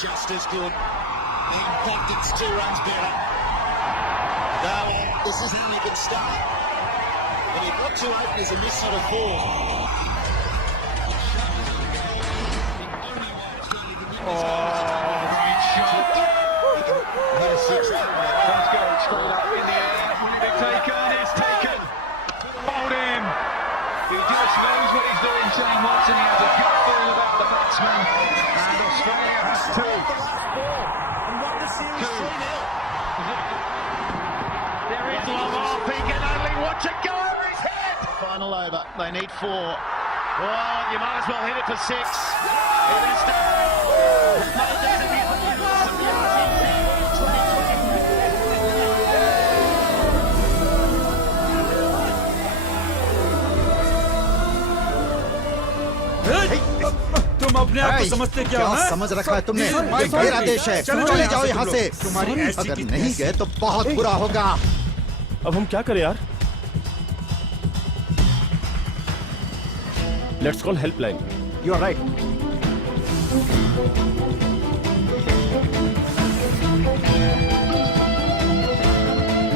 just as good. The impact, it's 2 runs better. No, this is how he can start. But he got 2 openers and missed on a 4. He's going straight up in the air. Will it be taken? It's taken. Hold him. He just knows what he's doing, Shane Watson. He has a good feel about the batsman. And Australia has 2. There is long off. He can only watch it go over his head. Final over. They need 4. Oh, you might as well hit it for 6. It is तुम अपने आप को समझते क्या हो? समझ रखा है तुमने? ये मेरा देश है। चले जाओ यहाँ से। अगर नहीं गए तो बहुत बुरा होगा। अब हम क्या करें यार? Let's call helpline. You are right.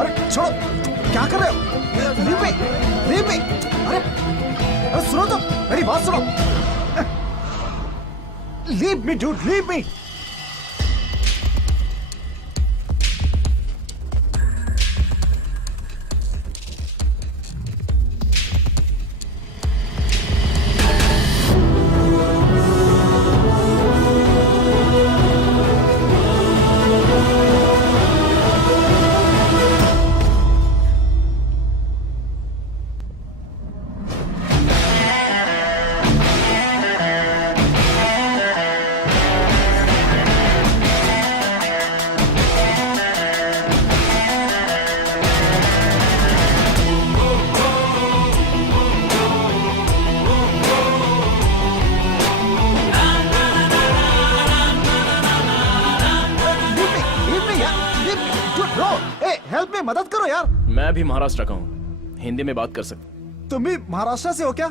अरे छोड़ो, क्या कर रहे हो? Leave me. अरे सुनो तो, मेरी बात सुनो. Leave me, dude. Leave me. मदद करो यार। मैं भी महाराष्ट्र का हूँ, हिंदी में बात कर सकते। तुम भी महाराष्ट्र से हो क्या?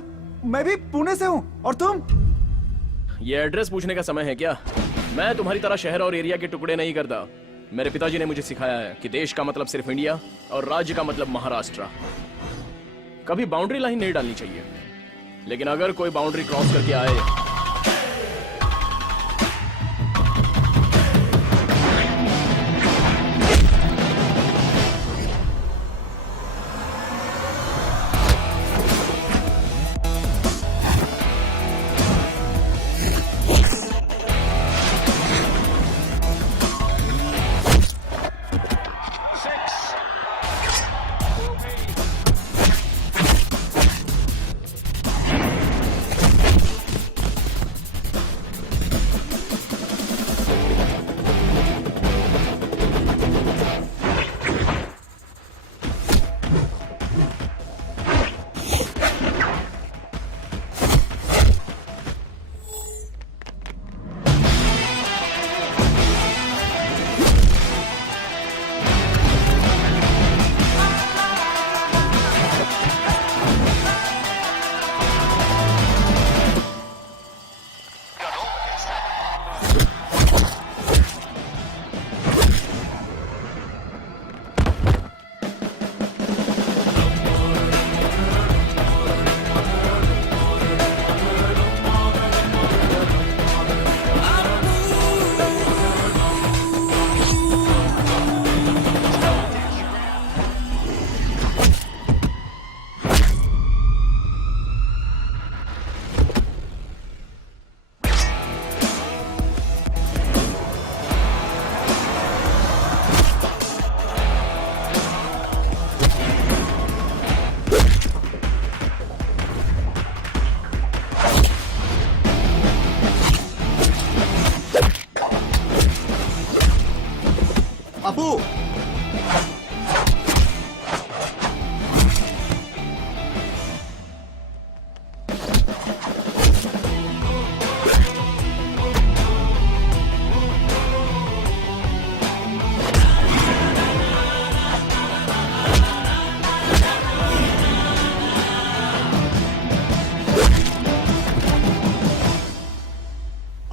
मैं भी पुणे से हूँ। और तुम? ये एड्रेस पूछने का समय है क्या? मैं तुम्हारी तरह शहर और एरिया के टुकड़े नहीं करता। मेरे पिताजी ने मुझे सिखाया है कि देश का मतलब सिर्फ इंडिया और राज्य का मतलब महाराष्ट्र। कभी बाउंड्री लाइन नहीं डालनी चाहिए, लेकिन अगर कोई बाउंड्री क्रॉस करके आए Abu,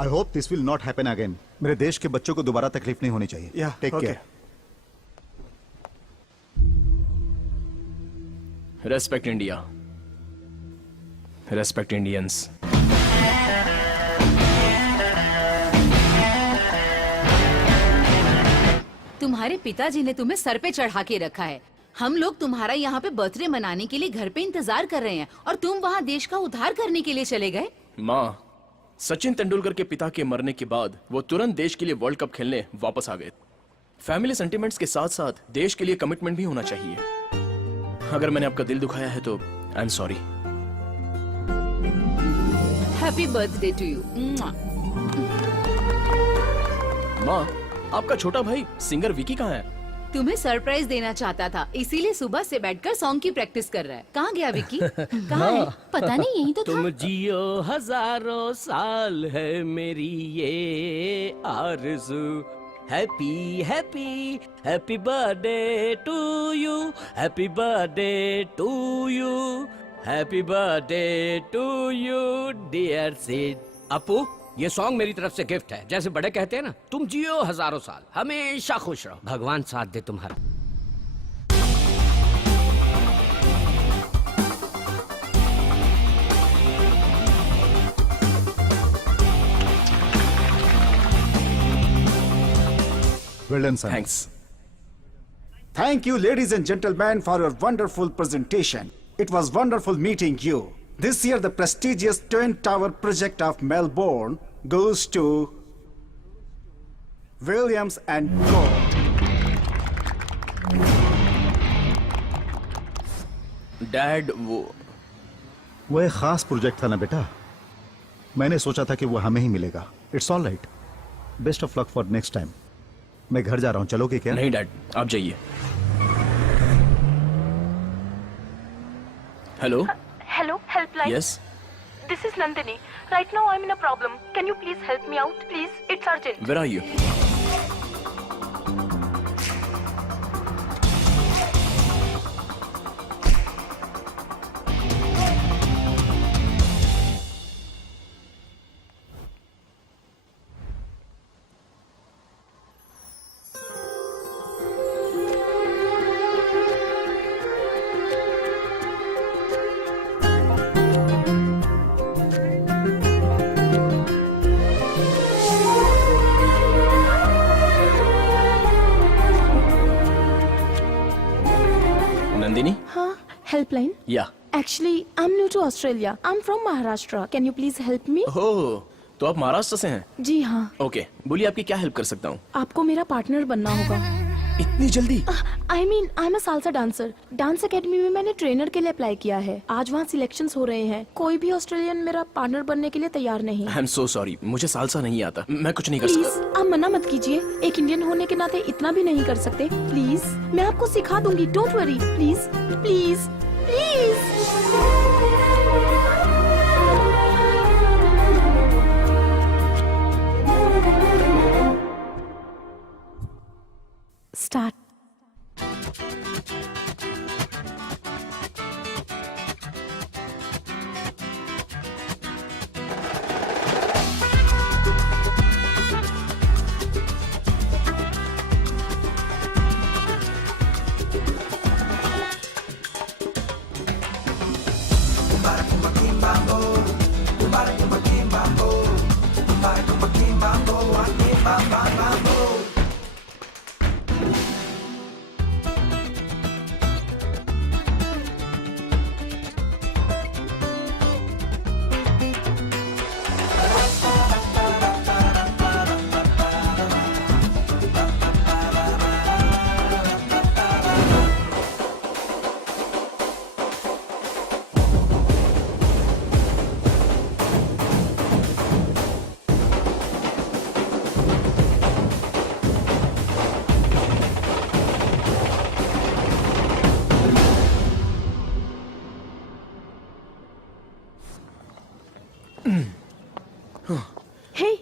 I hope this will not happen again. मेरे देश के बच्चों को दोबारा तकलीफ नहीं होनी चाहिए। Yeah, take okay. Care. Respect India, respect Indians. तुम्हारे पिताजी ने तुम्हें सर पे चढ़ा के रखा है। हम लोग तुम्हारा यहाँ पे बर्थडे मनाने के लिए घर पे इंतजार कर रहे हैं और तुम वहाँ देश का उद्धार करने के लिए चले गए। माँ, सचिन तेंदुलकर के पिता के मरने के बाद वो तुरंत देश के लिए वर्ल्ड कप खेलने वापस आ गए। फैमिली सेंटिमेंट्स के साथ साथ देश के लिए कमिटमेंट भी होना चाहिए। अगर मैंने आपका दिल दुखाया है तो I am sorry. Happy birthday to you. माँ, आपका छोटा भाई सिंगर विकी कहाँ है? तुम्हें सरप्राइज देना चाहता था, इसीलिए सुबह से बैठकर सॉन्ग की प्रैक्टिस कर रहा है। कहाँ गया विकी? कहाँ है? पता नहीं, यही तो तुम था। जियो हजारों साल है मेरी ये आरज़ू। Happy happy happy birthday to you, happy birthday to you, happy birthday to you dear Sid. Apu, ये सॉन्ग मेरी तरफ से गिफ्ट है। जैसे बड़े कहते हैं ना, तुम जियो हजारों साल, हमेशा खुश रहो, भगवान साथ दे तुम्हारा। Well done sir. Thanks. Thank you, ladies and gentlemen, for your wonderful presentation. It was wonderful meeting you. This year, the prestigious Twin Tower project of Melbourne goes to Williams and Co. Dad, वो एक खास project था ना बेटा, मैंने सोचा था कि वो हमें ही मिलेगा। It's all right, best of luck for next time. मैं घर जा रहा हूँ, चलोगे क्या? नहीं डैड, आप जाइए। Hello. Hello, helpline. Yes. This is Nandini. Right now I'm in a problem. Can you please help me out, please? It's urgent. Where are you? Nandini? Huh? Helpline? या। Actually, I'm new to Australia. I'm from Maharashtra. Can you please help me? ओह, तो आप महाराष्ट्र से हैं? जी हाँ, okay, बोलिए आपकी क्या help कर सकता हूँ? आपको मेरा पार्टनर बनना होगा। इतनी जल्दी? I mean, I'm a salsa dancer. Dance academy में मैंने ट्रेनर के लिए अप्लाई किया है। आज वहाँ सिलेक्शंस हो रहे हैं। कोई भी ऑस्ट्रेलियन मेरा पार्टनर बनने के लिए तैयार नहीं। आई एम सो सॉरी, मुझे सालसा नहीं आता, मैं कुछ नहीं कर प्लीज, सकता। आप मना मत कीजिए। एक इंडियन होने के नाते इतना भी नहीं कर सकते। प्लीज, मैं आपको सिखा दूंगी। Don't worry, please please please. Start. Hey,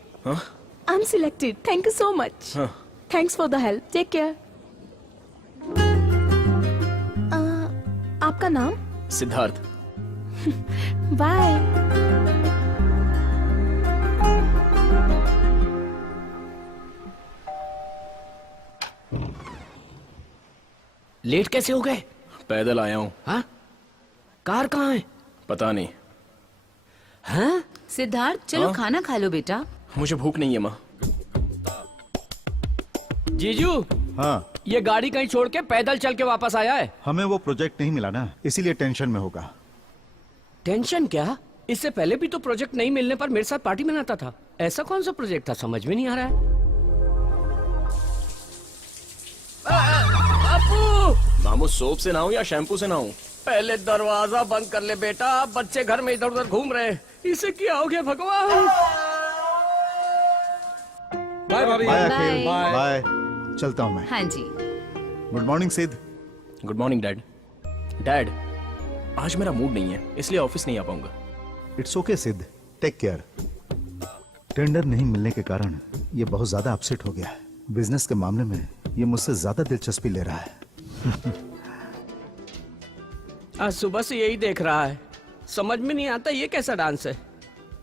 I'm selected. Thank you so much. Thanks for the help. Take care. आपका नाम? सिद्धार्थ। Bye. लेट कैसे हो गए? पैदल आया हूँ। हाँ? कार कहाँ है? पता नहीं। हाँ? सिद्धार्थ चलो हाँ? खाना खा लो बेटा। मुझे भूख नहीं है माँ। जीजू, हाँ, ये गाड़ी कहीं छोड़ के पैदल चल के वापस आया है। हमें वो प्रोजेक्ट नहीं मिला ना, इसीलिए टेंशन में होगा। टेंशन क्या? इससे पहले भी तो प्रोजेक्ट नहीं मिलने पर मेरे साथ पार्टी मनाता था। ऐसा कौन सा प्रोजेक्ट था, समझ में नहीं आ रहा है। बापू! मामू सोप से नहाऊं या शैम्पू से नहाऊं? पहले दरवाजा बंद कर ले बेटा, बच्चे घर में इधर उधर घूम रहे हैं। इसे क्या हो गया भगवान? बाय भाभी। Bye Bye. अखिल, बाय। चलता हूँ मैं। हाँ जी। Good morning Siddh. Good morning dad. Dad, आज मेरा मूड नहीं है, इसलिए ऑफिस नहीं आ पाऊंगा। इट्स ओके सिद्ध, टेक केयर। टेंडर नहीं मिलने के कारण ये बहुत ज्यादा अपसेट हो गया है। बिजनेस के मामले में ये मुझसे ज्यादा दिलचस्पी ले रहा है। आज सुबह से यही देख रहा है। समझ में नहीं आता ये कैसा डांस है।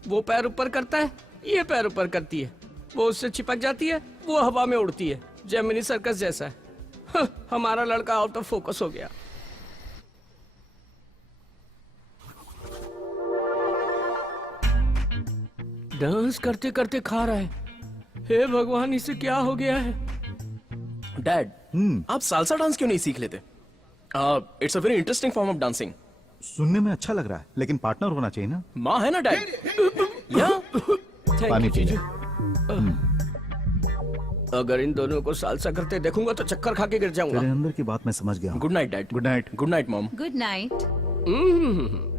वो पैर ऊपर करता है, ये पैर ऊपर करती है। वो उससे चिपक जाती है, वो हवा में उड़ती है। जेमिनी सर्कस जैसा है। हमारा लड़का आउट ऑफ फोकस हो गया। डांस करते करते खा रहा है। हे भगवान, इसे क्या हो गया है? डैड, आप सालसा डांस क्यों नहीं सीख लेते? It's a very interesting form of dancing. सुनने में अच्छा लग रहा है, लेकिन पार्टनर होना चाहिए ना। माँ है ना डैड? या Thank पानी you, पी ले। जीजू। अगर इन दोनों को सालसा करते देखूंगा तो चक्कर खा के गिर जाऊंगा। तेरे अंदर की बात मैं समझ गया हूँ। Good night dad. Good night. Good night mom. Good night.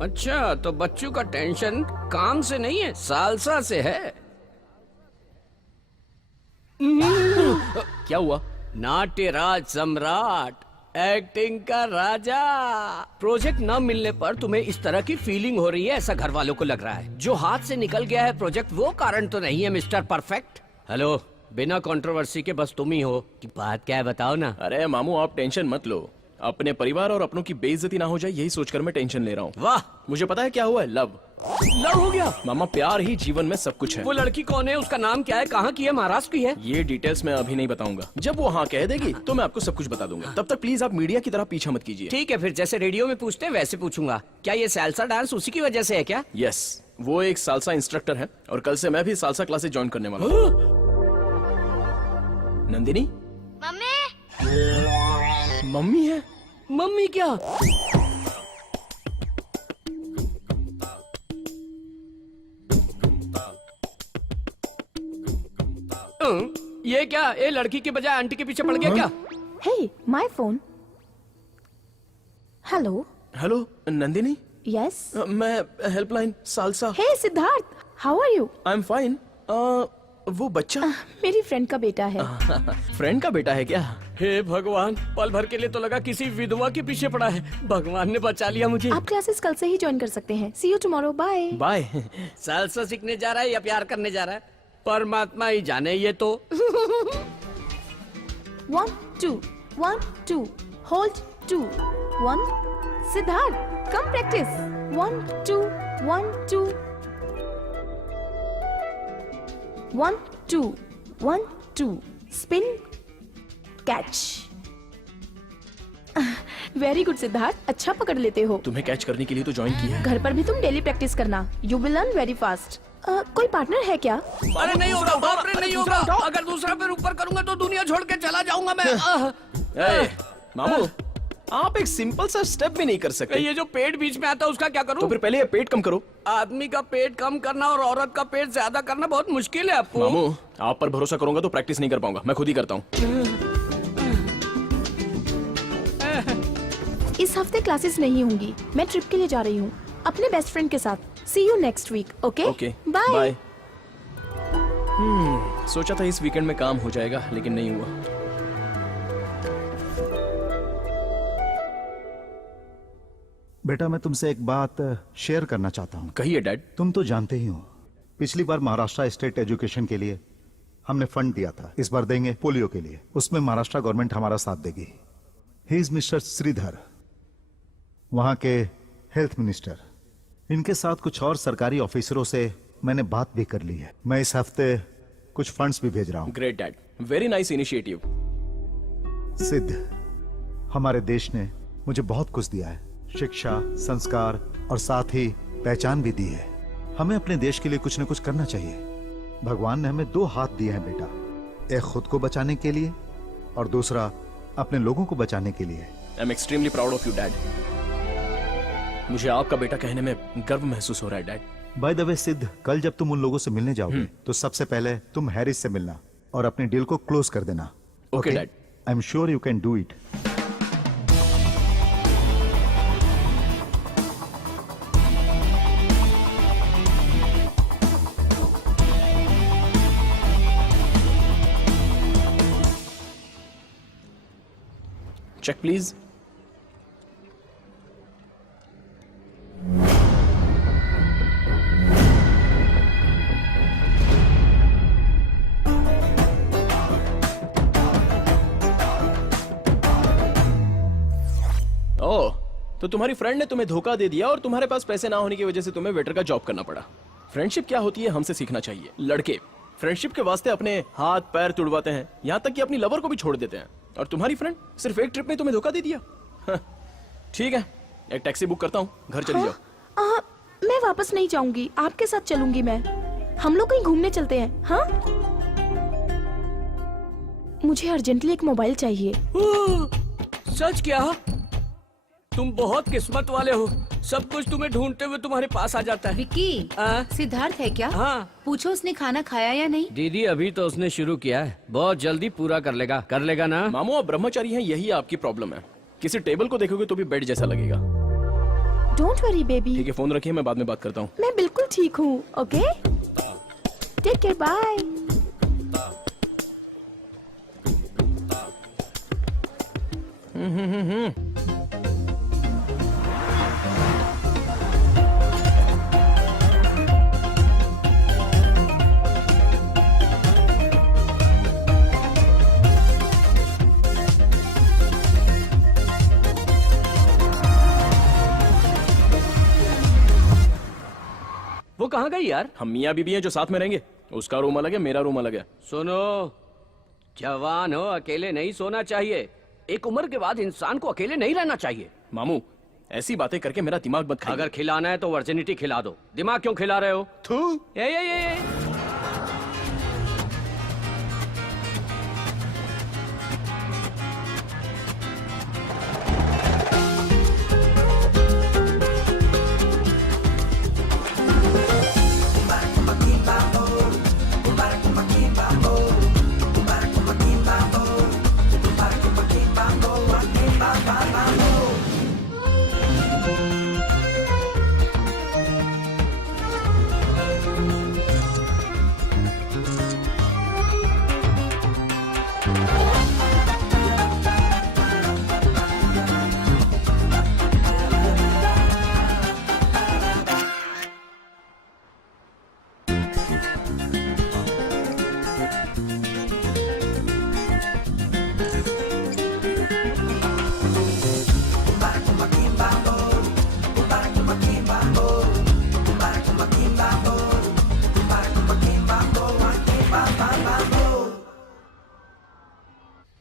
अच्छा, तो बच्चों का टेंशन काम से नहीं है, सालसा से है। क्या हुआ? नाट्यराज सम्राट, एक्टिंग का राजा। प्रोजेक्ट न मिलने पर तुम्हें इस तरह की फीलिंग हो रही है, ऐसा घर वालों को लग रहा है। जो हाथ से निकल गया है प्रोजेक्ट, वो कारण तो नहीं है मिस्टर परफेक्ट। हेलो, बिना कंट्रोवर्सी के बस तुम ही हो कि बात क्या है, बताओ ना। अरे मामू, आप टेंशन मत लो। अपने परिवार और अपनों की बेइज्जती ना हो जाए, यही सोचकर मैं टेंशन ले रहा हूँ। वाह, मुझे पता है क्या हुआ है। लव हो गया। मामा, प्यार ही जीवन में सब कुछ है। वो लड़की कौन है, उसका नाम क्या है, कहाँ की है, महाराष्ट्र की है? ये डिटेल्स मैं अभी नहीं बताऊंगा। जब वो हाँ कह देगी तो मैं आपको सब कुछ बता दूंगा। तब तक प्लीज आप मीडिया की तरह पीछा मत कीजिए। ठीक है, फिर जैसे रेडियो में पूछते हैं वैसे पूछूंगा। क्या ये सालसा डांस उसी की वजह से है क्या? यस, वो एक सालसा इंस्ट्रक्टर है और कल से मैं भी सालसा क्लासेस ज्वाइन करने वाला हूँ। नंदिनी, मम्मी है। मम्मी क्या? ये क्या, ये लड़की के बजाय आंटी के पीछे पड़ गया क्या? Hey, my phone. Hello. Hello Nandini. Yes. मैं helpline salsa. Hey, Siddharth. How are you? I am fine. वो बच्चा मेरी फ्रेंड का बेटा है। फ्रेंड का बेटा है क्या? हे भगवान, पल भर के लिए तो लगा किसी विधवा के पीछे पड़ा है। भगवान ने बचा लिया मुझे। आप क्लासेस कल से ही ज्वाइन कर सकते हैं। See you tomorrow. Bye. Bye. Salsa सीखने जा रहा है या प्यार करने जा रहा है, परमात्मा ही जाने। ये तो 1, 2, 1, 2. Hold 2, 1. Siddharth, come practice. 1, 2, 1, 2. 1, 2, 1, 2. Spin, catch. Very good Siddharth, अच्छा पकड़ लेते हो। तुम्हें कैच करने के लिए तो ज्वाइन किया है। घर पर भी तुम डेली प्रैक्टिस करना। You will learn very fast. कोई पार्टनर है क्या? अरे नहीं होगा, बाप रे, नहीं होगा। अगर दूसरा पैर ऊपर करूंगा तो दुनिया छोड़ के चला जाऊंगा मैं। ए, मामू, आप एक सिंपल सा स्टेप भी नहीं कर सकते। ये जो पेट बीच में आता है उसका क्या करूं? तो फिर पहले ये पेट कम करो। आदमी का पेट कम करना और औरत का पेट ज्यादा करना बहुत मुश्किल है आपको। मामू, आप पर भरोसा करूंगा तो प्रैक्टिस नहीं कर पाऊंगा। मैं खुद ही करता हूँ। इस हफ्ते क्लासेस नहीं होंगी। मैं ट्रिप के लिए जा रही हूँ अपने बेस्ट फ्रेंड के साथ। See you next week. Okay okay, bye. Bye. सोचा था इस वीकेंड में काम हो जाएगा, लेकिन नहीं हुआ। बेटा, मैं तुमसे एक बात शेयर करना चाहता हूँ। कहिए डैड। तुम तो जानते ही हो, पिछली बार महाराष्ट्र स्टेट एजुकेशन के लिए हमने फंड दिया था। इस बार देंगे पोलियो के लिए। उसमें महाराष्ट्र गवर्नमेंट हमारा साथ देगी। ही इज मिस्टर श्रीधर, वहां के हेल्थ मिनिस्टर। इनके साथ कुछ और सरकारी ऑफिसरों से मैंने बात भी कर ली है। मैं इस हफ्ते कुछ फंड्स भी भेज रहा हूं। Great dad, very nice initiative. सिद्ध, हमारे देश ने मुझे बहुत कुछ दिया है, शिक्षा, संस्कार और साथ ही पहचान भी दी है। हमें अपने देश के लिए कुछ न कुछ करना चाहिए। भगवान ने हमें 2 हाथ दिए हैं बेटा, एक खुद को बचाने के लिए और दूसरा अपने लोगों को बचाने के लिए। I am extremely proud of you dad. मुझे आपका बेटा कहने में गर्व महसूस हो रहा है डैड। बाय द वे सिद्ध, कल जब तुम उन लोगों से मिलने जाओगे तो सबसे पहले तुम हैरिस से मिलना और अपनी डील को क्लोज कर देना। Okay dad. I am sure you can do it. Check please. Oh, तो तुम्हारी फ्रेंड ने तुम्हें धोखा दे दिया और तुम्हारे पास पैसे ना होने की वजह से तुम्हें वेटर का जॉब करना पड़ा। फ्रेंडशिप क्या होती है हमसे सीखना चाहिए। लड़के फ्रेंडशिप के वास्ते अपने हाथ पैर तुड़वाते हैं, यहाँ तक कि अपनी लवर को भी छोड़ देते हैं, और तुम्हारी फ्रेंड सिर्फ एक ट्रिप में तुम्हें धोखा दे दिया। ठीक है, एक टैक्सी बुक करता हूँ, घर चली जाओ। मैं वापस नहीं जाऊंगी, आपके साथ चलूंगी मैं। हम लोग कहीं घूमने चलते हैं। हाँ, मुझे अर्जेंटली एक मोबाइल चाहिए। सच क्या? तुम बहुत किस्मत वाले हो, सब कुछ तुम्हें ढूंढते हुए तुम्हारे पास आ जाता है। विक्की, सिद्धार्थ है क्या? हाँ। पूछो उसने खाना खाया या नहीं। दीदी अभी तो उसने शुरू किया है, बहुत जल्दी पूरा कर लेगा ना। मामू आप ब्रह्मचारी हैं, यही आपकी प्रॉब्लम है। किसी टेबल को देखोगे तो भी बेड जैसा लगेगा। Don't worry baby. ठीक है, फोन रखिए, मैं बाद में बात करता हूँ। मैं बिल्कुल ठीक हूँ। Okay, take care, bye. वो कहाँ गई यार? हम मियाँ बीबी हैं जो साथ में रहेंगे, उसका रूम अलग है, मेरा रूम अलग है। सुनो, जवान हो, अकेले नहीं सोना चाहिए। एक उम्र के बाद इंसान को अकेले नहीं रहना चाहिए। मामू ऐसी बातें करके मेरा दिमाग मत खाइए। अगर खिलाना है तो वर्जिनिटी खिला दो, दिमाग क्यों खिला रहे हो? थू। ये।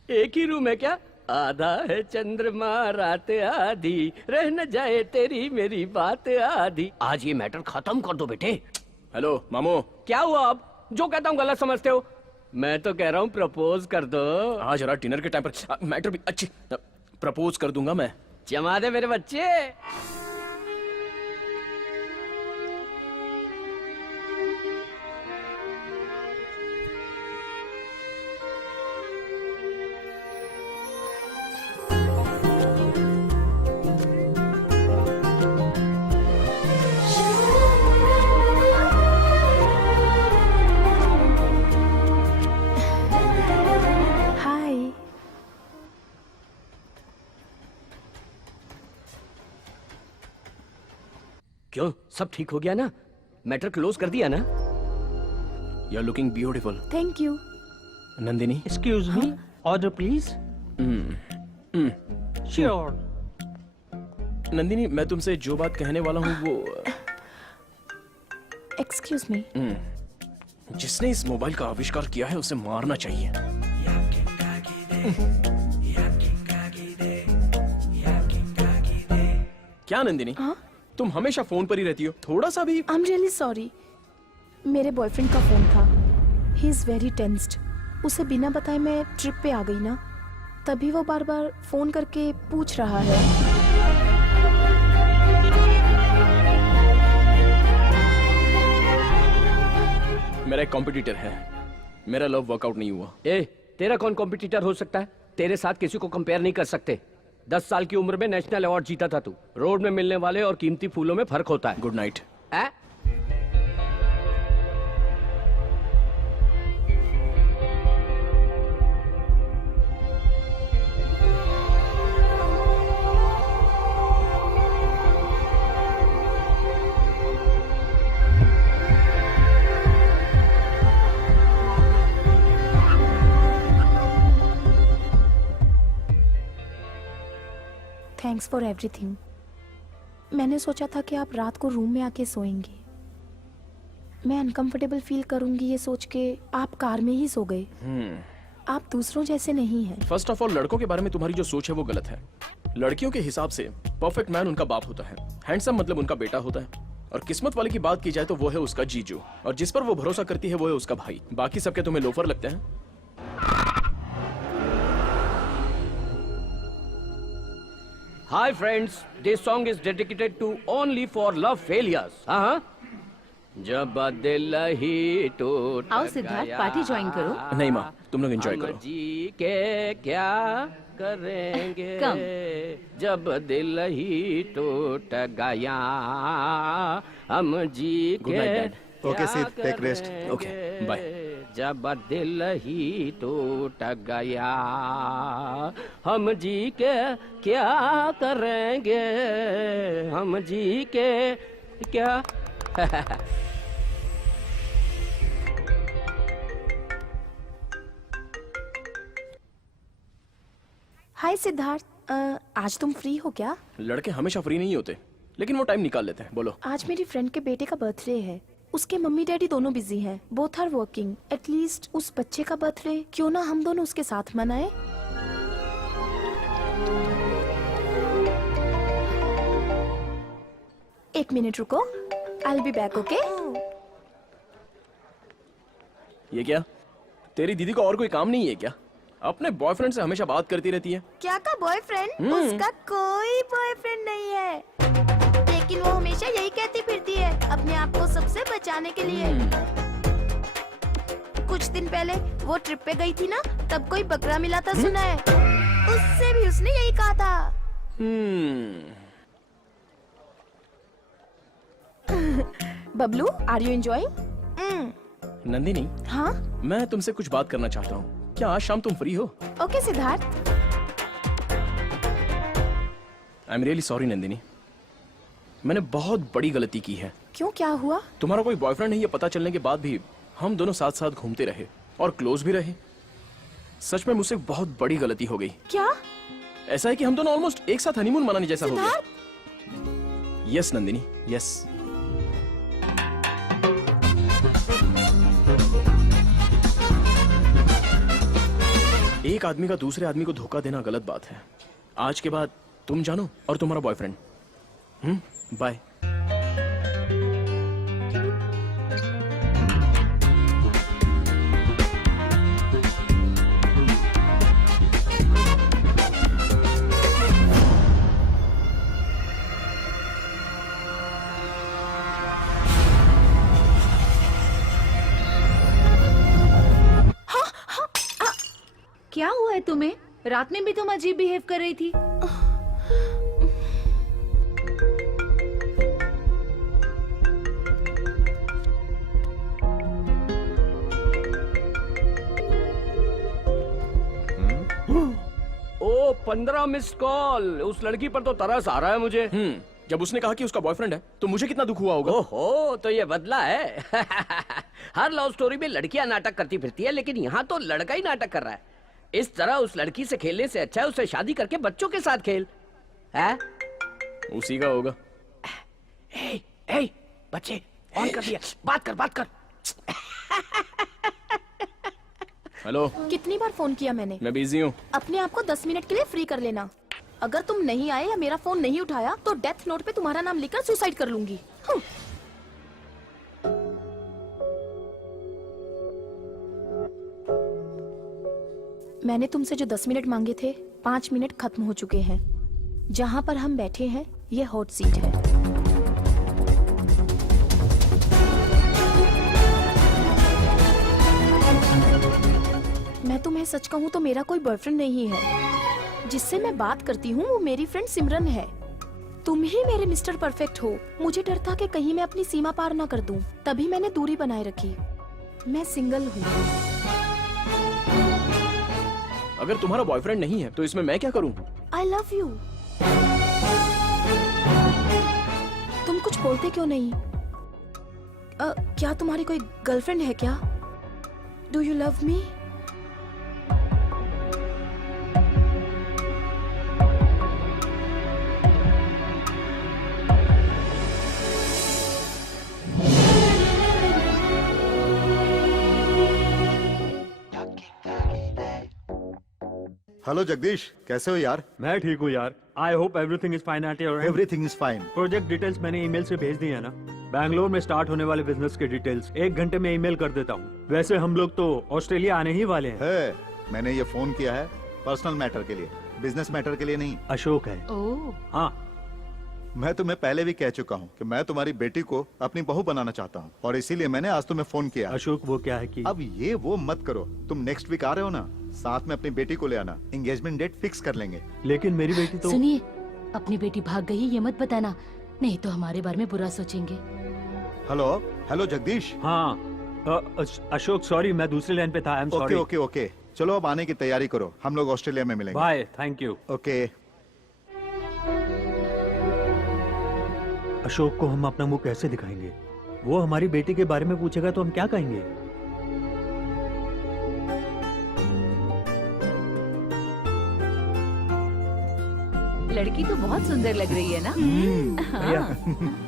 एक ही रूम है क्या? आधा है चंद्रमा रात आधी, रह न जाए तेरी मेरी बात आधी। आज ये मैटर खत्म कर दो बेटे। हेलो मामू। क्या हुआ अब? जो कहता हूँ गलत समझते हो? मैं तो कह रहा हूँ प्रपोज कर दो। आज जरा डिनर के टाइम पर मैटर भी अच्छी प्रपोज कर दूंगा मैं। जमा दे मेरे बच्चे। क्यों, सब ठीक हो गया ना? मैटर क्लोज कर दिया ना? You are looking beautiful. Thank you. Nandini, excuse me, order please. Sure. Nandini, मैं तुमसे जो बात कहने वाला हूँ वो एक्सक्यूज मी। जिसने इस मोबाइल का आविष्कार किया है उसे मारना चाहिए। क्या नंदिनी? हाँ? तुम हमेशा फोन पर ही रहती हो, थोड़ा सा भी? I am really sorry. मेरे बॉयफ्रेंड का फोन था। He is very tensed. उसे बिना बताए मैं ट्रिप पे आ गई ना, तभी वो बार बार फोन करके पूछ रहा है। मेरा एक कॉम्पिटिटर है, मेरा लव वर्कआउट नहीं हुआ। ए, तेरा कौन कॉम्पिटिटर हो सकता है? तेरे साथ किसी को कंपेयर नहीं कर सकते। 10 साल की उम्र में नेशनल अवार्ड जीता था तू। रोड में मिलने वाले और कीमती फूलों में फर्क होता है। Good night. Thanks for everything. मैंने सोचा था कि आप रात को रूम में आके सोएंगे। मैं अनकंफर्टेबल फील करूंगी ये सोच के आप कार में ही सो गए। आप दूसरों जैसे नहीं हैं। फर्स्ट ऑफ ऑल, लड़कों के बारे में तुम्हारी जो सोच है वो गलत है। लड़कियों के हिसाब से परफेक्ट मैन उनका बाप होता है, हैंडसम मतलब उनका बेटा होता है, और किस्मत वाले की बात की जाए तो वो है उसका जीजू, और जिस पर वो भरोसा करती है वो है उसका भाई। बाकी सबके तुम्हें लोफर लगते हैं। Hi friends, this song is dedicated to only for love failures. हाँ? जब दिल ही टूट आओ सिद्धार्थ, पार्टी ज्वाइन करो। नहीं माँ, तुम लोग एंजॉय हम करो। जी के क्या करेंगे कम। जब दिल ही टूट गया, हम जी Good के night, Dad. Okay, Sid, take क्या rest. करेंगे Okay, bye. जब दिल ही टूट गया, हम जी के क्या करेंगे, हम जी के क्या। हाय सिद्धार्थ, आज तुम फ्री हो क्या? लड़के हमेशा फ्री नहीं होते, लेकिन वो टाइम निकाल लेते हैं। बोलो। आज मेरी फ्रेंड के बेटे का बर्थडे है। उसके मम्मी डैडी दोनों बिजी हैं। Both are working. एटलीस्ट उस बच्चे का बर्थडे क्यों ना हम दोनों उसके साथ मनाएं? एक मिनट रुको, I will be back. Okay? ये क्या, तेरी दीदी को और कोई काम नहीं है क्या? अपने बॉयफ्रेंड से हमेशा बात करती रहती है। क्या का बॉयफ्रेंड? उसका कोई बॉयफ्रेंड नहीं है, लेकिन वो हमेशा यही कहती फिरती है अपने आप को सबसे बचाने के लिए। कुछ दिन पहले वो ट्रिप पे गई थी ना, तब कोई बकरा मिला था सुना है। उससे भी उसने यही कहा था। Bablu, are you enjoying? Nandini, हाँ? मैं तुमसे कुछ बात करना चाहता हूँ। क्या आज शाम तुम फ्री हो? Okay Siddharth. I am really sorry Nandini, मैंने बहुत बड़ी गलती की है। क्यों, क्या हुआ? तुम्हारा कोई बॉयफ्रेंड है ये पता चलने के बाद भी हम दोनों साथ साथ घूमते रहे और क्लोज भी रहे। सच में मुझसे बहुत बड़ी गलती हो गई। क्या? ऐसा है कि हम दोनों ऑलमोस्ट एक साथ हनीमून मनाने जैसा हो गया। Yes Nandini, yes. एक आदमी का दूसरे आदमी को धोखा देना गलत बात है। आज के बाद तुम जानो और तुम्हारा बॉयफ्रेंड। बाय। क्या हुआ है तुम्हें? रात में भी तुम अजीब बिहेव कर रही थी। ओ 15 मिस कॉल। उस लड़की पर तो तरस आ रहा है मुझे। जब उसने कहा कि उसका बॉयफ्रेंड है तो मुझे कितना दुख हुआ होगा। ओहो, तो ये बदला है। हर लव स्टोरी में लड़कियां नाटक करती फिरती है, लेकिन यहाँ तो लड़का ही नाटक कर रहा है। इस तरह उस लड़की से खेलने से अच्छा है उससे शादी करके बच्चों के साथ खेल। है? उसी का होगा। ए, ए, बच्चे ऑन कर दिया। बात कर। हेलो। कितनी बार फोन किया मैंने? मैं बिजी हूँ। अपने आप को 10 मिनट के लिए फ्री कर लेना। अगर तुम नहीं आए या मेरा फोन नहीं उठाया तो डेथ नोट पे तुम्हारा नाम लिखकर सुसाइड कर लूंगी। मैंने तुमसे जो 10 मिनट मांगे थे 5 मिनट खत्म हो चुके हैं। जहां पर हम बैठे हैं ये हॉट सीट है। मैं तुम्हें सच कहूं तो मेरा कोई बॉयफ्रेंड नहीं है। जिससे मैं बात करती हूँ वो मेरी फ्रेंड सिमरन है। तुम ही मेरे मिस्टर परफेक्ट हो। मुझे डर था कि कहीं मैं अपनी सीमा पार ना कर दूं, तभी मैंने दूरी बनाए रखी। मैं सिंगल हूँ। अगर तुम्हारा बॉयफ्रेंड नहीं है तो इसमें मैं क्या करूं? आई लव यू। तुम कुछ बोलते क्यों नहीं? क्या तुम्हारी कोई गर्लफ्रेंड है क्या? Do you love me? Hello Jagdish, कैसे हो यार? मैं ठीक हूँ यार। I hope everything is fine at your and. Everything is fine. Project details मैंने ईमेल से भेज दी है ना। बैंगलोर में स्टार्ट होने वाले बिजनेस के डिटेल्स 1 घंटे में ईमेल कर देता हूँ। वैसे हम लोग तो ऑस्ट्रेलिया आने ही वाले हैं। है, मैंने ये फोन किया है पर्सनल मैटर के लिए, बिजनेस मैटर के लिए नहीं। अशोक है। ओह, हाँ, मैं तुम्हें पहले भी कह चुका हूँ कि मैं तुम्हारी बेटी को अपनी बहू बनाना चाहता हूँ और इसीलिए मैंने आज तुम्हें फोन किया। अशोक वो क्या है कि अब ये वो मत करो। तुम नेक्स्ट वीक आ रहे हो ना, साथ में अपनी बेटी को ले आना। एंगेजमेंट डेट फिक्स कर लेंगे। लेकिन मेरी बेटी तो सुनिए, अपनी बेटी भाग गई ये मत बताना, नहीं तो हमारे बारे में बुरा सोचेंगे। Hello hello Jagdish. हाँ, अशोक सॉरी, मैं दूसरी लाइन पे था। I am okay sorry. Okay okay, चलो अब आने की तैयारी करो, हम लोग ऑस्ट्रेलिया में मिलेंगे। Bye, thank you. Okay. Ashok को हम अपना मुंह कैसे दिखाएंगे? वो हमारी बेटी के बारे में पूछेगा तो हम क्या कहेंगे? लड़की तो बहुत सुंदर लग रही है ना?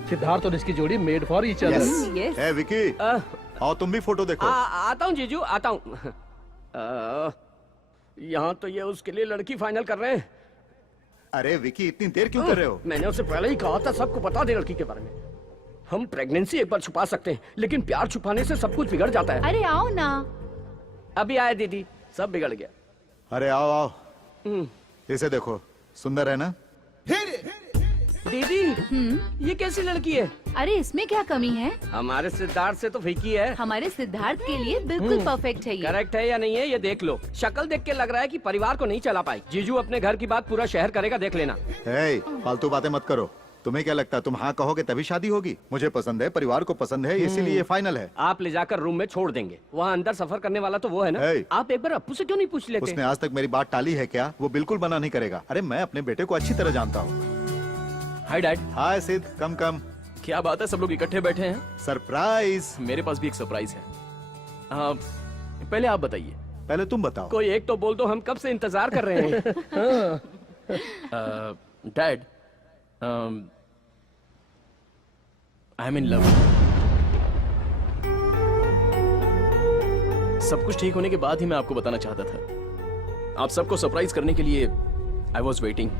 सिद्धार्थ और इसकी जोड़ी made for each other. Yes. ए विकी, आओ तुम भी फोटो देखो। आता हूँ जीजू, आता हूँ। यहाँ तो ये उसके लिए लड़की फाइनल कर रहे हैं। अरे विकी, इतनी देर क्यों कर रहे हो? मैंने उसे पहले ही कहा था सबको बता दे लड़की के बारे में। हम प्रेगनेंसी एक बार छुपा सकते हैं, लेकिन प्यार छुपाने से सब कुछ बिगड़ जाता है। अरे आओ ना। अभी आए दीदी, सब बिगड़ गया। अरे आओ आओ, इसे देखो, सुंदर है ना? दीदी, ये कैसी लड़की है? अरे इसमें क्या कमी है? हमारे सिद्धार्थ से तो फीकी है। हमारे सिद्धार्थ के लिए बिल्कुल परफेक्ट है ये। करेक्ट है या नहीं है ये देख लो। शक्ल देख के लग रहा है कि परिवार को नहीं चला पाई। जीजू अपने घर की बात पूरा शहर करेगा, देख लेना। हे, फालतू बातें मत करो। तुम्हें क्या लगता है तुम हाँ कहोगे तभी शादी होगी? मुझे पसंद है, परिवार को पसंद है, इसीलिए ये फाइनल है। आप ले जाकर रूम में छोड़ देंगे। वहाँ अंदर सफर करने वाला तो वो है ना। आप एक बार अप्पू से क्यों नहीं पूछ लेते? उसने आज तक मेरी बात टाली है क्या? वो बिल्कुल मना नहीं करेगा। अरे मैं अपने बेटे को अच्छी तरह जानता हूँ। Hi dad. हाय सिद्ध, कम कम। क्या बात है, सब लोग इकट्ठे बैठे हैं? सरप्राइज। मेरे पास भी एक सरप्राइज है। पहले आप बताइए। पहले तुम बताओ। कोई एक तो बोल दो, हम कब से इंतजार कर रहे हैं। Dad, I M in love. सब कुछ ठीक होने के बाद ही मैं आपको बताना चाहता था। आप सबको सरप्राइज करने के लिए आई वॉज वेटिंग।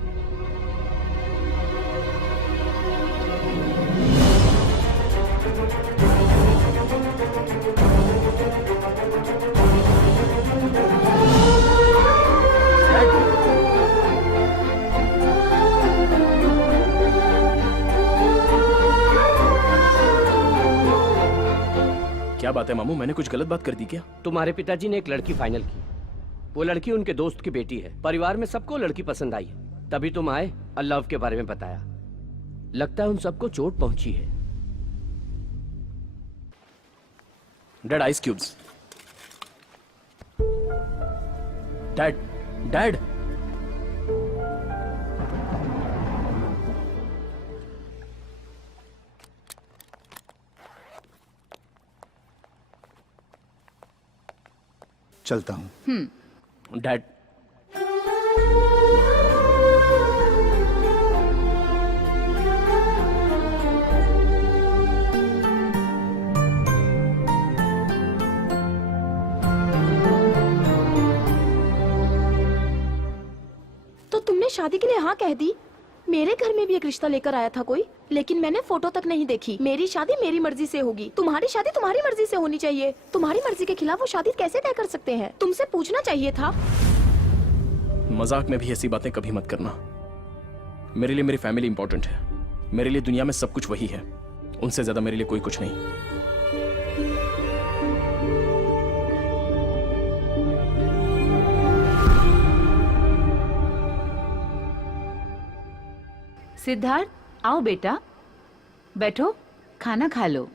क्या बात है मामू, मैंने कुछ गलत बात कर दी क्या? तुम्हारे पिताजी ने एक लड़की फाइनल की। वो लड़की उनके दोस्त की बेटी है। परिवार में सबको लड़की पसंद आई, तभी तुम आए और लव के बारे में बताया। लगता है उन सबको चोट पहुंची है। Dad, ice cubes. Dad, dad. चलता हूँ। डैड, तो तुमने मैंने शादी के लिए हाँ कह दी। मेरे घर में भी एक रिश्ता लेकर आया था कोई, लेकिन मैंने फोटो तक नहीं देखी। मेरी शादी मेरी मर्जी से होगी, तुम्हारी शादी तुम्हारी मर्जी से होनी चाहिए। तुम्हारी मर्जी के खिलाफ वो शादी कैसे तय कर सकते हैं? तुमसे पूछना चाहिए था। मजाक में भी ऐसी बातें कभी मत करना। मेरे लिए मेरी फैमिली इंपॉर्टेंट है। मेरे लिए दुनिया में सब कुछ वही है, उनसे ज्यादा मेरे लिए कोई कुछ नहीं। सिद्धार्थ, आओ बेटा, बैठो, खाना खा लो।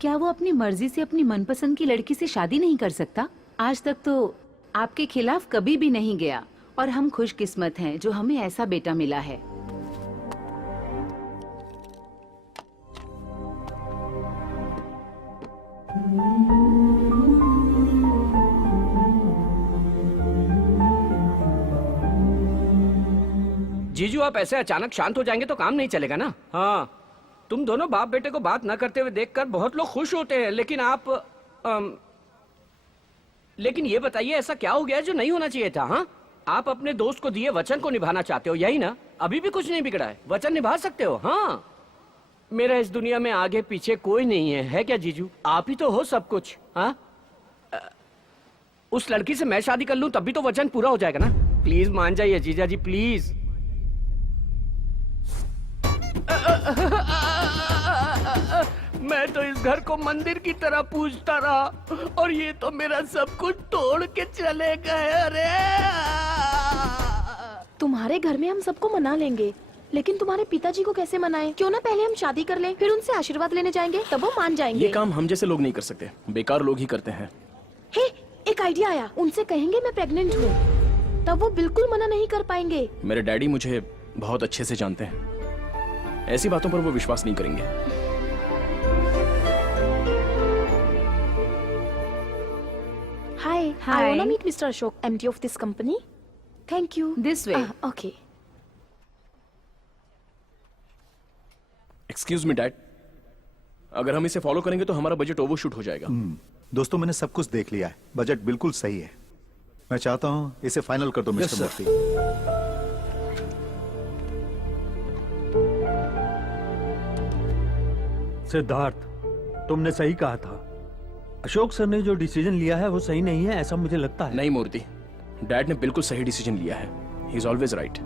क्या वो अपनी मर्जी से अपनी मनपसंद की लड़की से शादी नहीं कर सकता? आज तक तो आपके खिलाफ कभी भी नहीं गया और हम खुशकिस्मत हैं जो हमें ऐसा बेटा मिला है। जीजू, आप ऐसे अचानक शांत हो जाएंगे तो काम नहीं चलेगा ना। हाँ, तुम दोनों बाप बेटे को बात न करते हुए देखकर बहुत लोग खुश होते हैं, लेकिन आप लेकिन ये बताइए ऐसा क्या हो गया जो नहीं होना चाहिए था? हाँ, आप अपने दोस्त को दिए वचन को निभाना चाहते हो, यही ना? अभी भी कुछ नहीं बिगड़ा है, वचन निभा सकते हो। हाँ, मेरा इस दुनिया में आगे पीछे कोई नहीं है क्या जीजू? आप ही तो हो सब कुछ। हाँ, उस लड़की से मैं शादी कर लूं तभी तो वचन पूरा हो जाएगा ना। प्लीज मान जाइए जीजा जी, प्लीज। मैं तो इस घर को मंदिर की तरह पूजता रहा और ये तो मेरा सब कुछ तोड़ के चले गए। अरे तुम्हारे घर में हम सबको मना लेंगे, लेकिन तुम्हारे पिताजी को कैसे मनाएं? क्यों ना पहले हम शादी कर लें, फिर उनसे आशीर्वाद लेने जाएंगे, तब वो मान जाएंगे। ये काम हम जैसे लोग नहीं कर सकते, बेकार लोग ही करते हैं। हे, एक आइडिया आया। उनसे कहेंगे मैं प्रेग्नेंट हूँ, तब वो बिल्कुल मना नहीं कर पाएंगे। मेरे डैडी मुझे बहुत अच्छे से जानते हैं, ऐसी बातों पर वो विश्वास नहीं करेंगे। Hi, I wanna meet Mr. Ashok, MD of this company. Thank you. This way. Okay. Excuse me dad, अगर हम इसे फॉलो करेंगे तो हमारा बजट ओवरशूट हो जाएगा। दोस्तों, मैंने सब कुछ देख लिया है, बजट बिल्कुल सही है। मैं चाहता हूं इसे फाइनल कर दो मिस्टर मूर्ति। सिद्धार्थ, तुमने सही कहा था। अशोक सर ने जो डिसीजन लिया है वो सही नहीं है, ऐसा मुझे लगता है। नहीं मूर्ति, डैड ने बिल्कुल सही डिसीजन लिया है। He is always right.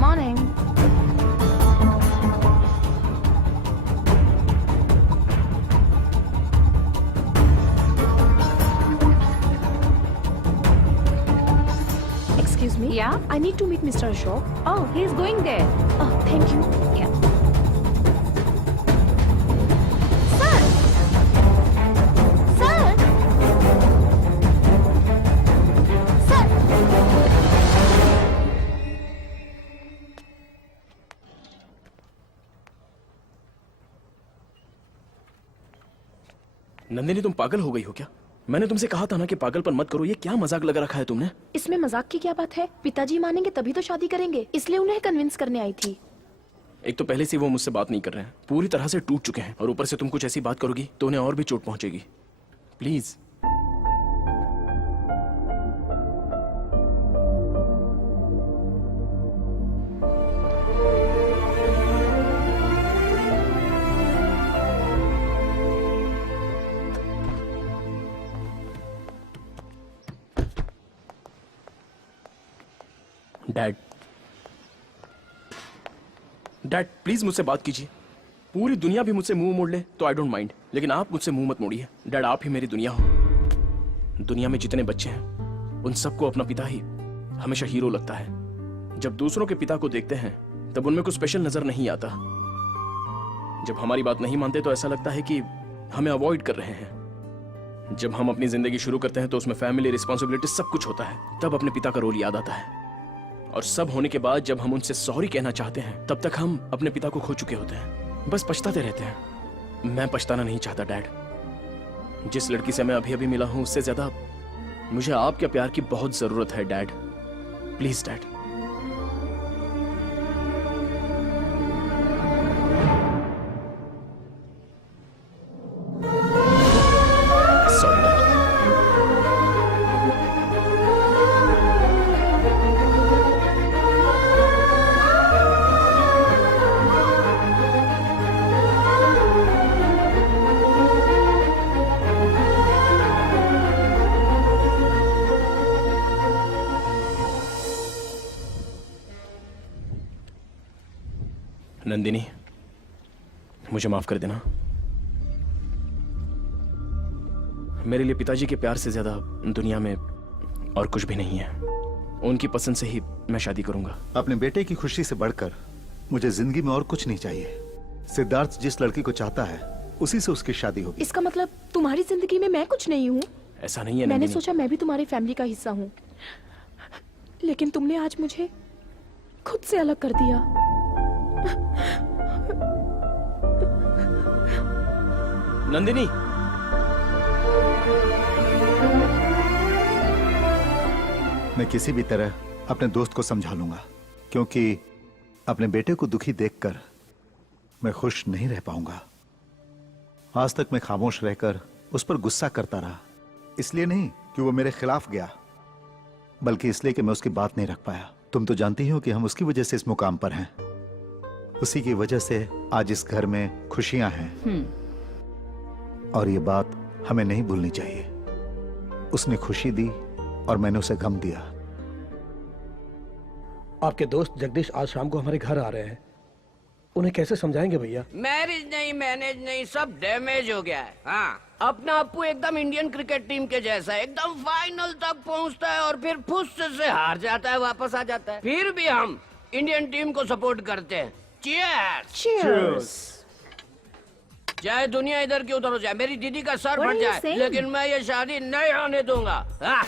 Morning. Excuse me? Yeah? I need to meet Mr. Ashok. Oh, he is going there. Oh, thank you. Yeah. Sir! Sir! Sir! Nandini, तुम पागल हो गई हो क्या? मैंने तुमसे कहा था ना कि पागलपन मत करो। ये क्या मजाक लगा रखा है तुमने? इसमें मजाक की क्या बात है? पिताजी मानेंगे तभी तो शादी करेंगे, इसलिए उन्हें कन्विंस करने आई थी। एक तो पहले से वो मुझसे बात नहीं कर रहे हैं, पूरी तरह से टूट चुके हैं, और ऊपर से तुम कुछ ऐसी बात करोगी तो उन्हें और भी चोट पहुंचेगी। प्लीज। डैड, डैड प्लीज मुझसे बात कीजिए। पूरी दुनिया भी मुझसे मुंह मोड़ ले तो आई डोंट माइंड, लेकिन आप मुझसे मुंह मत मोड़िए। डैड, आप ही मेरी दुनिया हो। दुनिया में जितने बच्चे हैं उन सबको अपना पिता ही हमेशा हीरो लगता है। जब दूसरों के पिता को देखते हैं तब उनमें कुछ स्पेशल नजर नहीं आता। जब हमारी बात नहीं मानते तो ऐसा लगता है कि हमें अवॉइड कर रहे हैं। जब हम अपनी जिंदगी शुरू करते हैं तो उसमें फैमिली, रिस्पॉन्सिबिलिटी सब कुछ होता है, तब अपने पिता का रोल याद आता है। और सब होने के बाद जब हम उनसे सॉरी कहना चाहते हैं तब तक हम अपने पिता को खो चुके होते हैं, बस पछताते रहते हैं। मैं पछताना नहीं चाहता डैड। जिस लड़की से मैं अभी अभी मिला हूं उससे ज्यादा मुझे आपके प्यार की बहुत जरूरत है dad. Please dad. Sorry dad. Nandini, मुझे माफ कर देना। मेरे लिए पिताजी के प्यार से ज्यादा दुनिया में और कुछ भी नहीं है। उनकी पसंद से ही मैं शादी करूंगा। अपने बेटे की खुशी से बढ़कर मुझे जिंदगी में और कुछ नहीं चाहिए। सिद्धार्थ जिस लड़की को चाहता है उसी से उसकी शादी होगी। इसका मतलब तुम्हारी जिंदगी में मैं कुछ नहीं हूँ? ऐसा नहीं है मैंने नंदिनी। सोचा मैं भी तुम्हारी फैमिली का हिस्सा हूँ, लेकिन तुमने आज मुझे खुद से अलग कर दिया। नंदिनी, मैं किसी भी तरह अपने दोस्त को समझा लूंगा, क्योंकि अपने बेटे को दुखी देखकर मैं खुश नहीं रह पाऊंगा। आज तक मैं खामोश रहकर उस पर गुस्सा करता रहा, इसलिए नहीं कि वो मेरे खिलाफ गया, बल्कि इसलिए कि मैं उसकी बात नहीं रख पाया। तुम तो जानती हो कि हम उसकी वजह से इस मुकाम पर हैं। उसी की वजह से आज इस घर में खुशियां हैं, और ये बात हमें नहीं भूलनी चाहिए। उसने खुशी दी और मैंने उसे गम दिया। आपके दोस्त जगदीश आज शाम को हमारे घर आ रहे हैं, उन्हें कैसे समझाएंगे भैया? मैरिज नहीं, मैनेज नहीं, सब डैमेज हो गया है। हाँ, अपना अप्पू एकदम इंडियन क्रिकेट टीम के जैसा है, एकदम फाइनल तक पहुंचता है और फिर फुस से हार जाता है, वापस आ जाता है। फिर भी हम इंडियन टीम को सपोर्ट करते हैं। चीयर्स। Cheers. चाहे दुनिया इधर की उधर हो जाए, मेरी दीदी का सर What फट are you जाए, saying? लेकिन मैं ये शादी नहीं होने दूंगा। हाँ।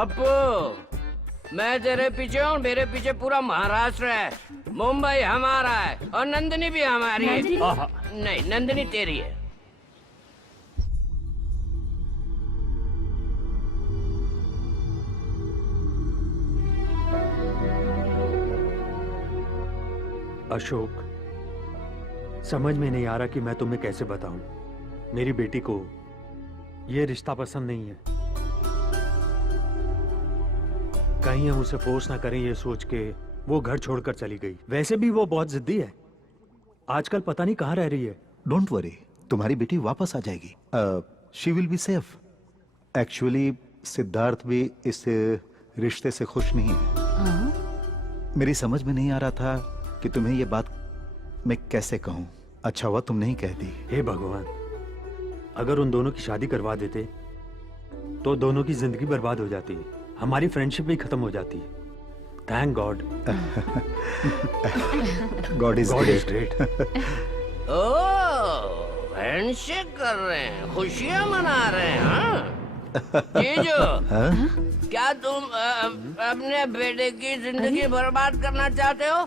अप्पू, मैं तेरे पीछे हूँ, मेरे पीछे पूरा महाराष्ट्र है, मुंबई हमारा है और नंदिनी भी हमारी है। नहीं, नंदिनी तेरी है। अशोक, समझ में नहीं आ रहा कि मैं तुम्हें कैसे बताऊं। मेरी बेटी को ये रिश्ता पसंद नहीं है। कहीं हम उसे फोर्स ना करें ये सोच के वो घर छोड़कर चली गई। वैसे भी वो बहुत जिद्दी है, आजकल पता नहीं कहाँ रह रही है। डोंट वरी, तुम्हारी बेटी वापस आ जाएगी। She will be safe. Actually Siddharth भी इस रिश्ते से खुश नहीं है। मेरी समझ में नहीं आ रहा था कि तुम्हें ये बात मैं कैसे कहूं। अच्छा हुआ तुम नहीं कहती। हे भगवान, अगर उन दोनों की शादी करवा देते तो दोनों की जिंदगी बर्बाद हो जाती, हमारी फ्रेंडशिप भी खत्म हो जाती। Thank God. God is great. Oh, handshake कर रहे हैं, खुशियां मना रहे हैं। हाँ? जीजू, क्या तुम अपने बेटे की जिंदगी बर्बाद करना चाहते हो?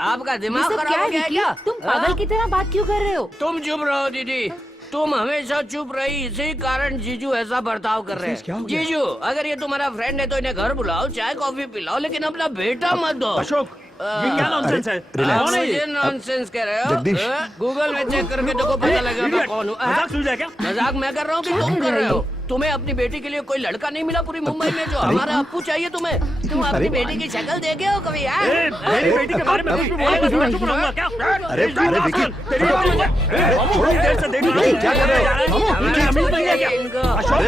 आपका दिमाग खराब हो गया है क्या? तुम पागल की तरह बात क्यों कर रहे हो? तुम चुप रहो दीदी, तुम हमेशा चुप रही, इसी कारण जीजू ऐसा बर्ताव कर रहे हैं। जीजू, अगर ये तुम्हारा फ्रेंड है तो इन्हें घर बुलाओ, चाय कॉफी पिलाओ, लेकिन अपना बेटा मत दो। अशोक, ये क्या नॉनसेंस है? कौन है ये नॉनसेंस कह रहे हो? जगदीश। गूगल में चेक करके देखो, पता लगेगा मैं कौन हूँ। मजाक सुन रहा है क्या? मजाक मैं कर रहा हूँ कि तुम कर रहे हो? तुम्हें अपनी बेटी के लिए कोई लड़का नहीं मिला पूरी मुंबई में जो हमारा अप्पू चाहिए तुम्हें? तुम अपनी बेटी की शक्ल देखे हो कभी? मेरी बेटी के बारे में कुछ भी बोला तो मैं चुप रहूंगा क्या? अरे विकी, तेरी थोड़ी देर से देख रहा हूं। क्या कर रहे हो? हमें अमीर नहीं है क्या? अशोक,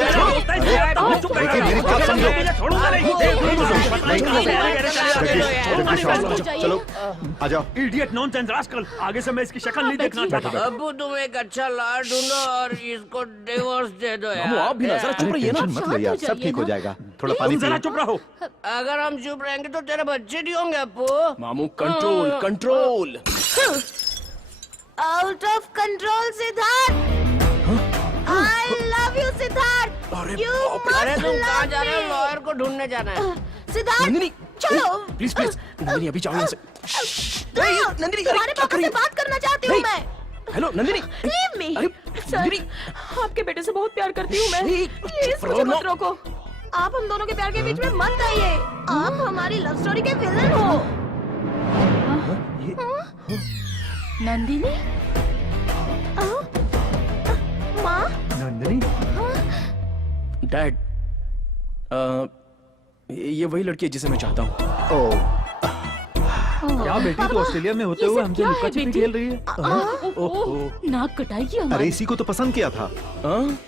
चुप विकी, मेरी बात समझो। छोड़ूंगा नहीं। चलो आ जाओ। Idiot, nonsense, rascal. आगे से मैं इसकी शक्ल नहीं देखना चाहता। अप्पू, तुम एक अच्छा लाड़ ढूंढो और इसको डिवोर्स दे दो यार। आप भी ना जरा चुप रहिए ना। टेंशन मत लो यार, सब ठीक हो जाएगा। थोड़ा पानी तुम जरा पियो। चुप रहो। अगर हम चुप रहेंगे तो तेरे बच्चे नहीं होंगे अप्पू। मामू, control control. Out of control Siddharth. I love you Siddharth. अरे तुम कहाँ जा रहे हो? लॉयर को ढूंढने जाना है। सिद्धार्थ नंदिनी चलो प्लीज प्लीज नंदिनी अभी जाओ यहाँ से। नंदिनी तुम्हारे पापा से बात करना चाहती हूँ मैं। Hello Nandini Leave me. अरे सर, नंदिनी आपके बेटे से बहुत प्यार करती हूँ मैं। प्लीज मुझे मत रोको। आप हम दोनों के प्यार के बीच में मत आइए। आप हमारी लव स्टोरी के विलन हो। नंदिनी माँ नंदिनी डैड ये वही लड़की है जिसे मैं चाहता हूँ। ओह क्या बेटी तो ऑस्ट्रेलिया में होते ये हुए सब हमसे क्या है लुका छिपी बेटी? खेल रही है। ओह नाक कटाएगी अरे हमारी। इसी को तो पसंद किया था। हाँ?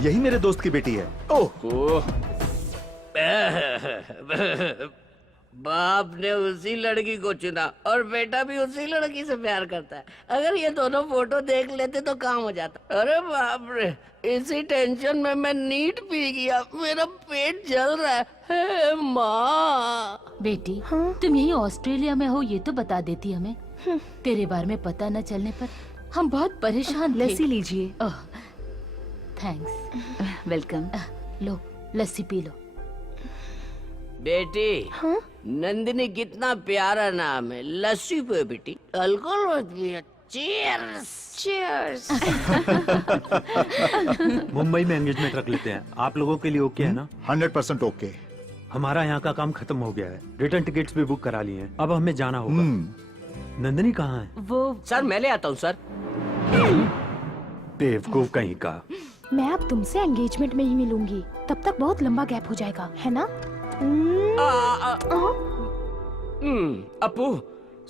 यही मेरे दोस्त की बेटी है। ओह बाप ने उसी लड़की को चुना और बेटा भी उसी लड़की से प्यार करता है। अगर ये दोनों फोटो देख लेते तो काम हो जाता। अरे बाप रे, इसी टेंशन में मैं नीट पी गया। मेरा पेट जल रहा है। हे माँ। बेटी तुम यही ऑस्ट्रेलिया में हो ये तो बता देती हमें। तेरे बारे में पता न चलने पर हम बहुत परेशान थे। लस्सी लीजिए। ओह थैंक्स। वेलकम। लो लस्सी पी लो। बेटी नंदिनी कितना प्यारा नाम है। लस्सी पे बेटी, अल्कोहल मत पियो। Cheers cheers. मुंबई में एंगेजमेंट रख लेते हैं। आप लोगों के लिए ओके है ना? 100% ओके। हमारा यहाँ का काम खत्म हो गया है। रिटर्न टिकट्स भी बुक करा लिए हैं। अब हमें जाना होगा। नंदिनी कहाँ है? वो सर मैं ले आता हूँ सर। बेवकूफ कहीं का। मैं अब तुमसे एंगेजमेंट में ही मिलूंगी। तब तक बहुत लंबा गैप हो जाएगा, है ना? अपू,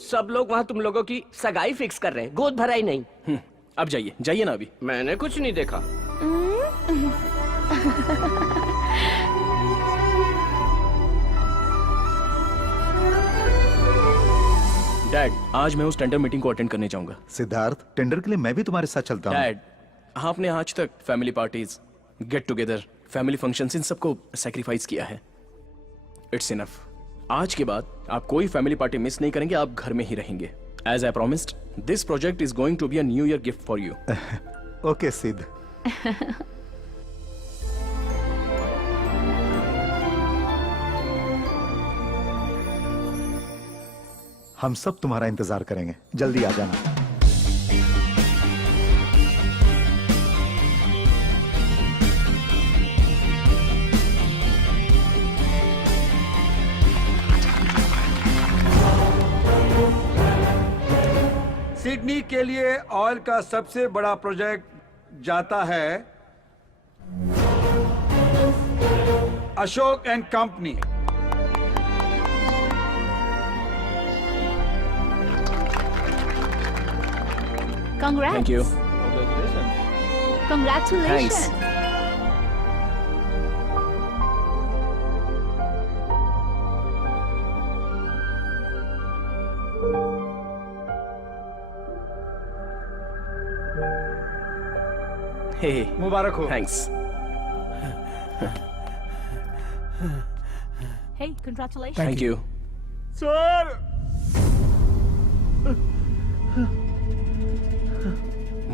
सब लोग वहाँ तुम लोगों की सगाई फिक्स कर रहे हैं, गोद भराई नहीं। अब जाइए जाइए ना अभी। मैंने कुछ नहीं देखा। डैड आज मैं उस टेंडर मीटिंग को अटेंड करने जाऊंगा। सिद्धार्थ, टेंडर के लिए मैं भी तुम्हारे साथ चलता हूँ। डैड आपने आज तक family parties, get together, family functions in सबको सैक्रिफाइस किया है। It's enough. आज के बाद आप कोई फैमिली पार्टी मिस नहीं करेंगे। आप घर में ही रहेंगे। As I promised, this project is going to be a new year gift for you. Okay Siddh. हम सब तुम्हारा इंतजार करेंगे। जल्दी आ जाना। सिडनी के लिए ऑयल का सबसे बड़ा प्रोजेक्ट जाता है Ashok and company. Congrats. Thank you. Congratulations. Thanks. Hey मुबारक हो। Thanks. Hey, congratulations. Thank you. Sir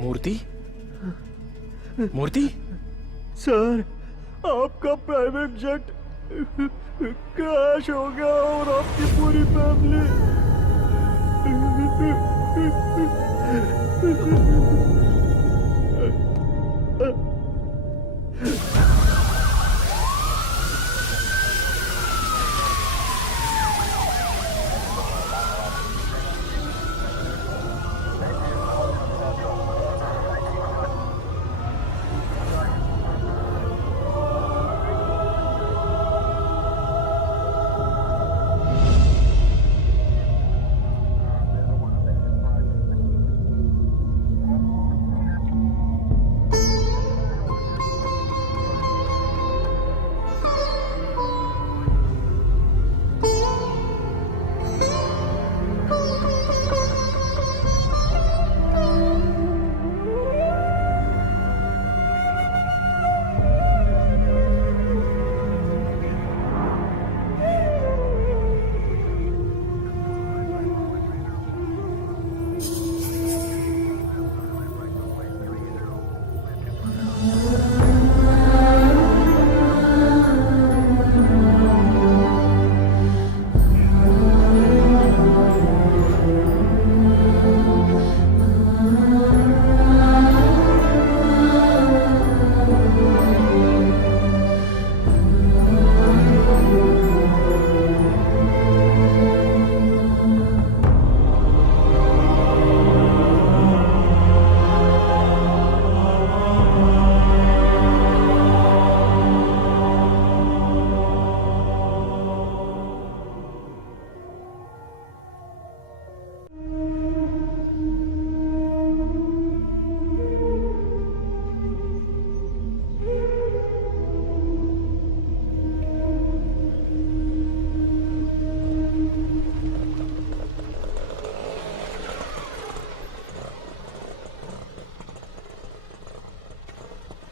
Murthy Murthy sir आपका प्राइवेट जेट क्रैश हो गया और आपकी पूरी फैमिली।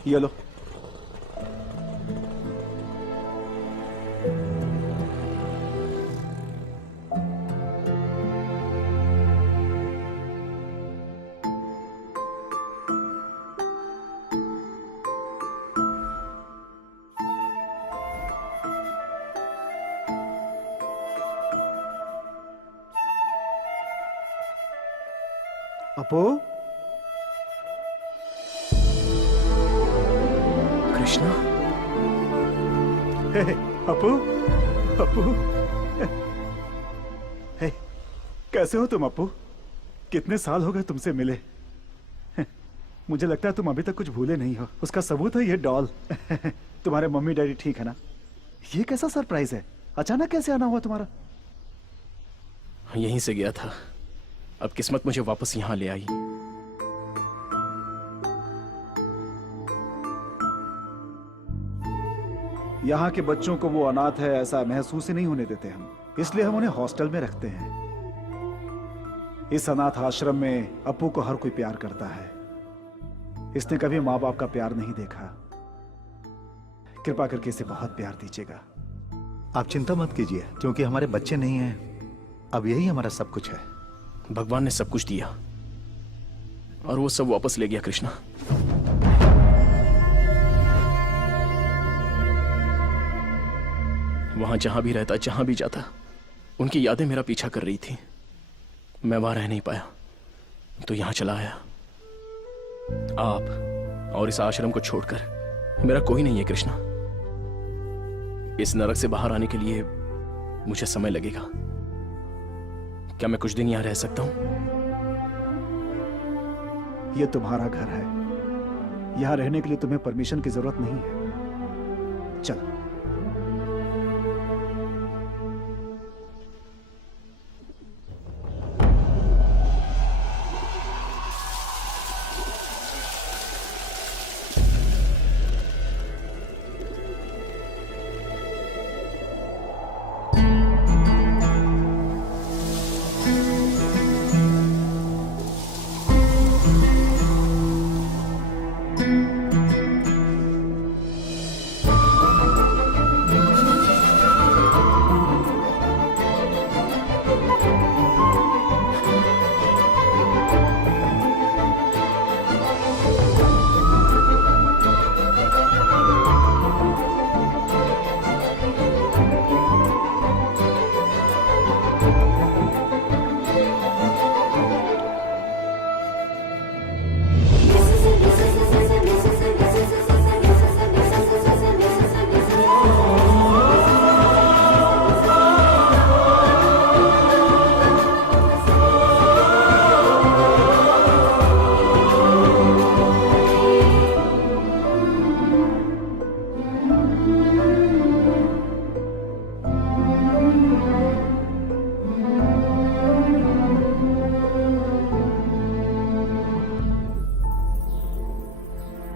ये लो। अपू, कृष्णा, हे, अपू, अपू, हे, कैसे हो तुम अपू? कितने साल हो गए तुमसे मिले। मुझे लगता है तुम अभी तक कुछ भूले नहीं हो। उसका सबूत है ये डॉल। तुम्हारे मम्मी डैडी ठीक है ना? ये कैसा सरप्राइज है? अचानक कैसे आना हुआ तुम्हारा? यहीं से गया था, अब किस्मत मुझे वापस यहां ले आई। यहाँ के बच्चों को वो अनाथ है ऐसा महसूस ही नहीं होने देते हम, इसलिए हम उन्हें हॉस्टल में रखते हैं। इस अनाथ आश्रम में अपू को हर कोई प्यार करता है। इसने कभी माँ बाप का प्यार नहीं देखा। कृपा करके इसे बहुत प्यार दीजिएगा। आप चिंता मत कीजिए, क्योंकि हमारे बच्चे नहीं हैं, अब यही हमारा सब कुछ है। भगवान ने सब कुछ दिया और वो सब वापस ले गया कृष्णा। वहां जहां भी रहता, जहां भी जाता, उनकी यादें मेरा पीछा कर रही थी। मैं वहां रह नहीं पाया तो यहां चला आया। आप और इस आश्रम को छोड़कर मेरा कोई नहीं है कृष्णा। इस नरक से बाहर आने के लिए मुझे समय लगेगा। क्या मैं कुछ दिन यहां रह सकता हूं? यह तुम्हारा घर है। यहां रहने के लिए तुम्हें परमिशन की जरूरत नहीं है। चलो।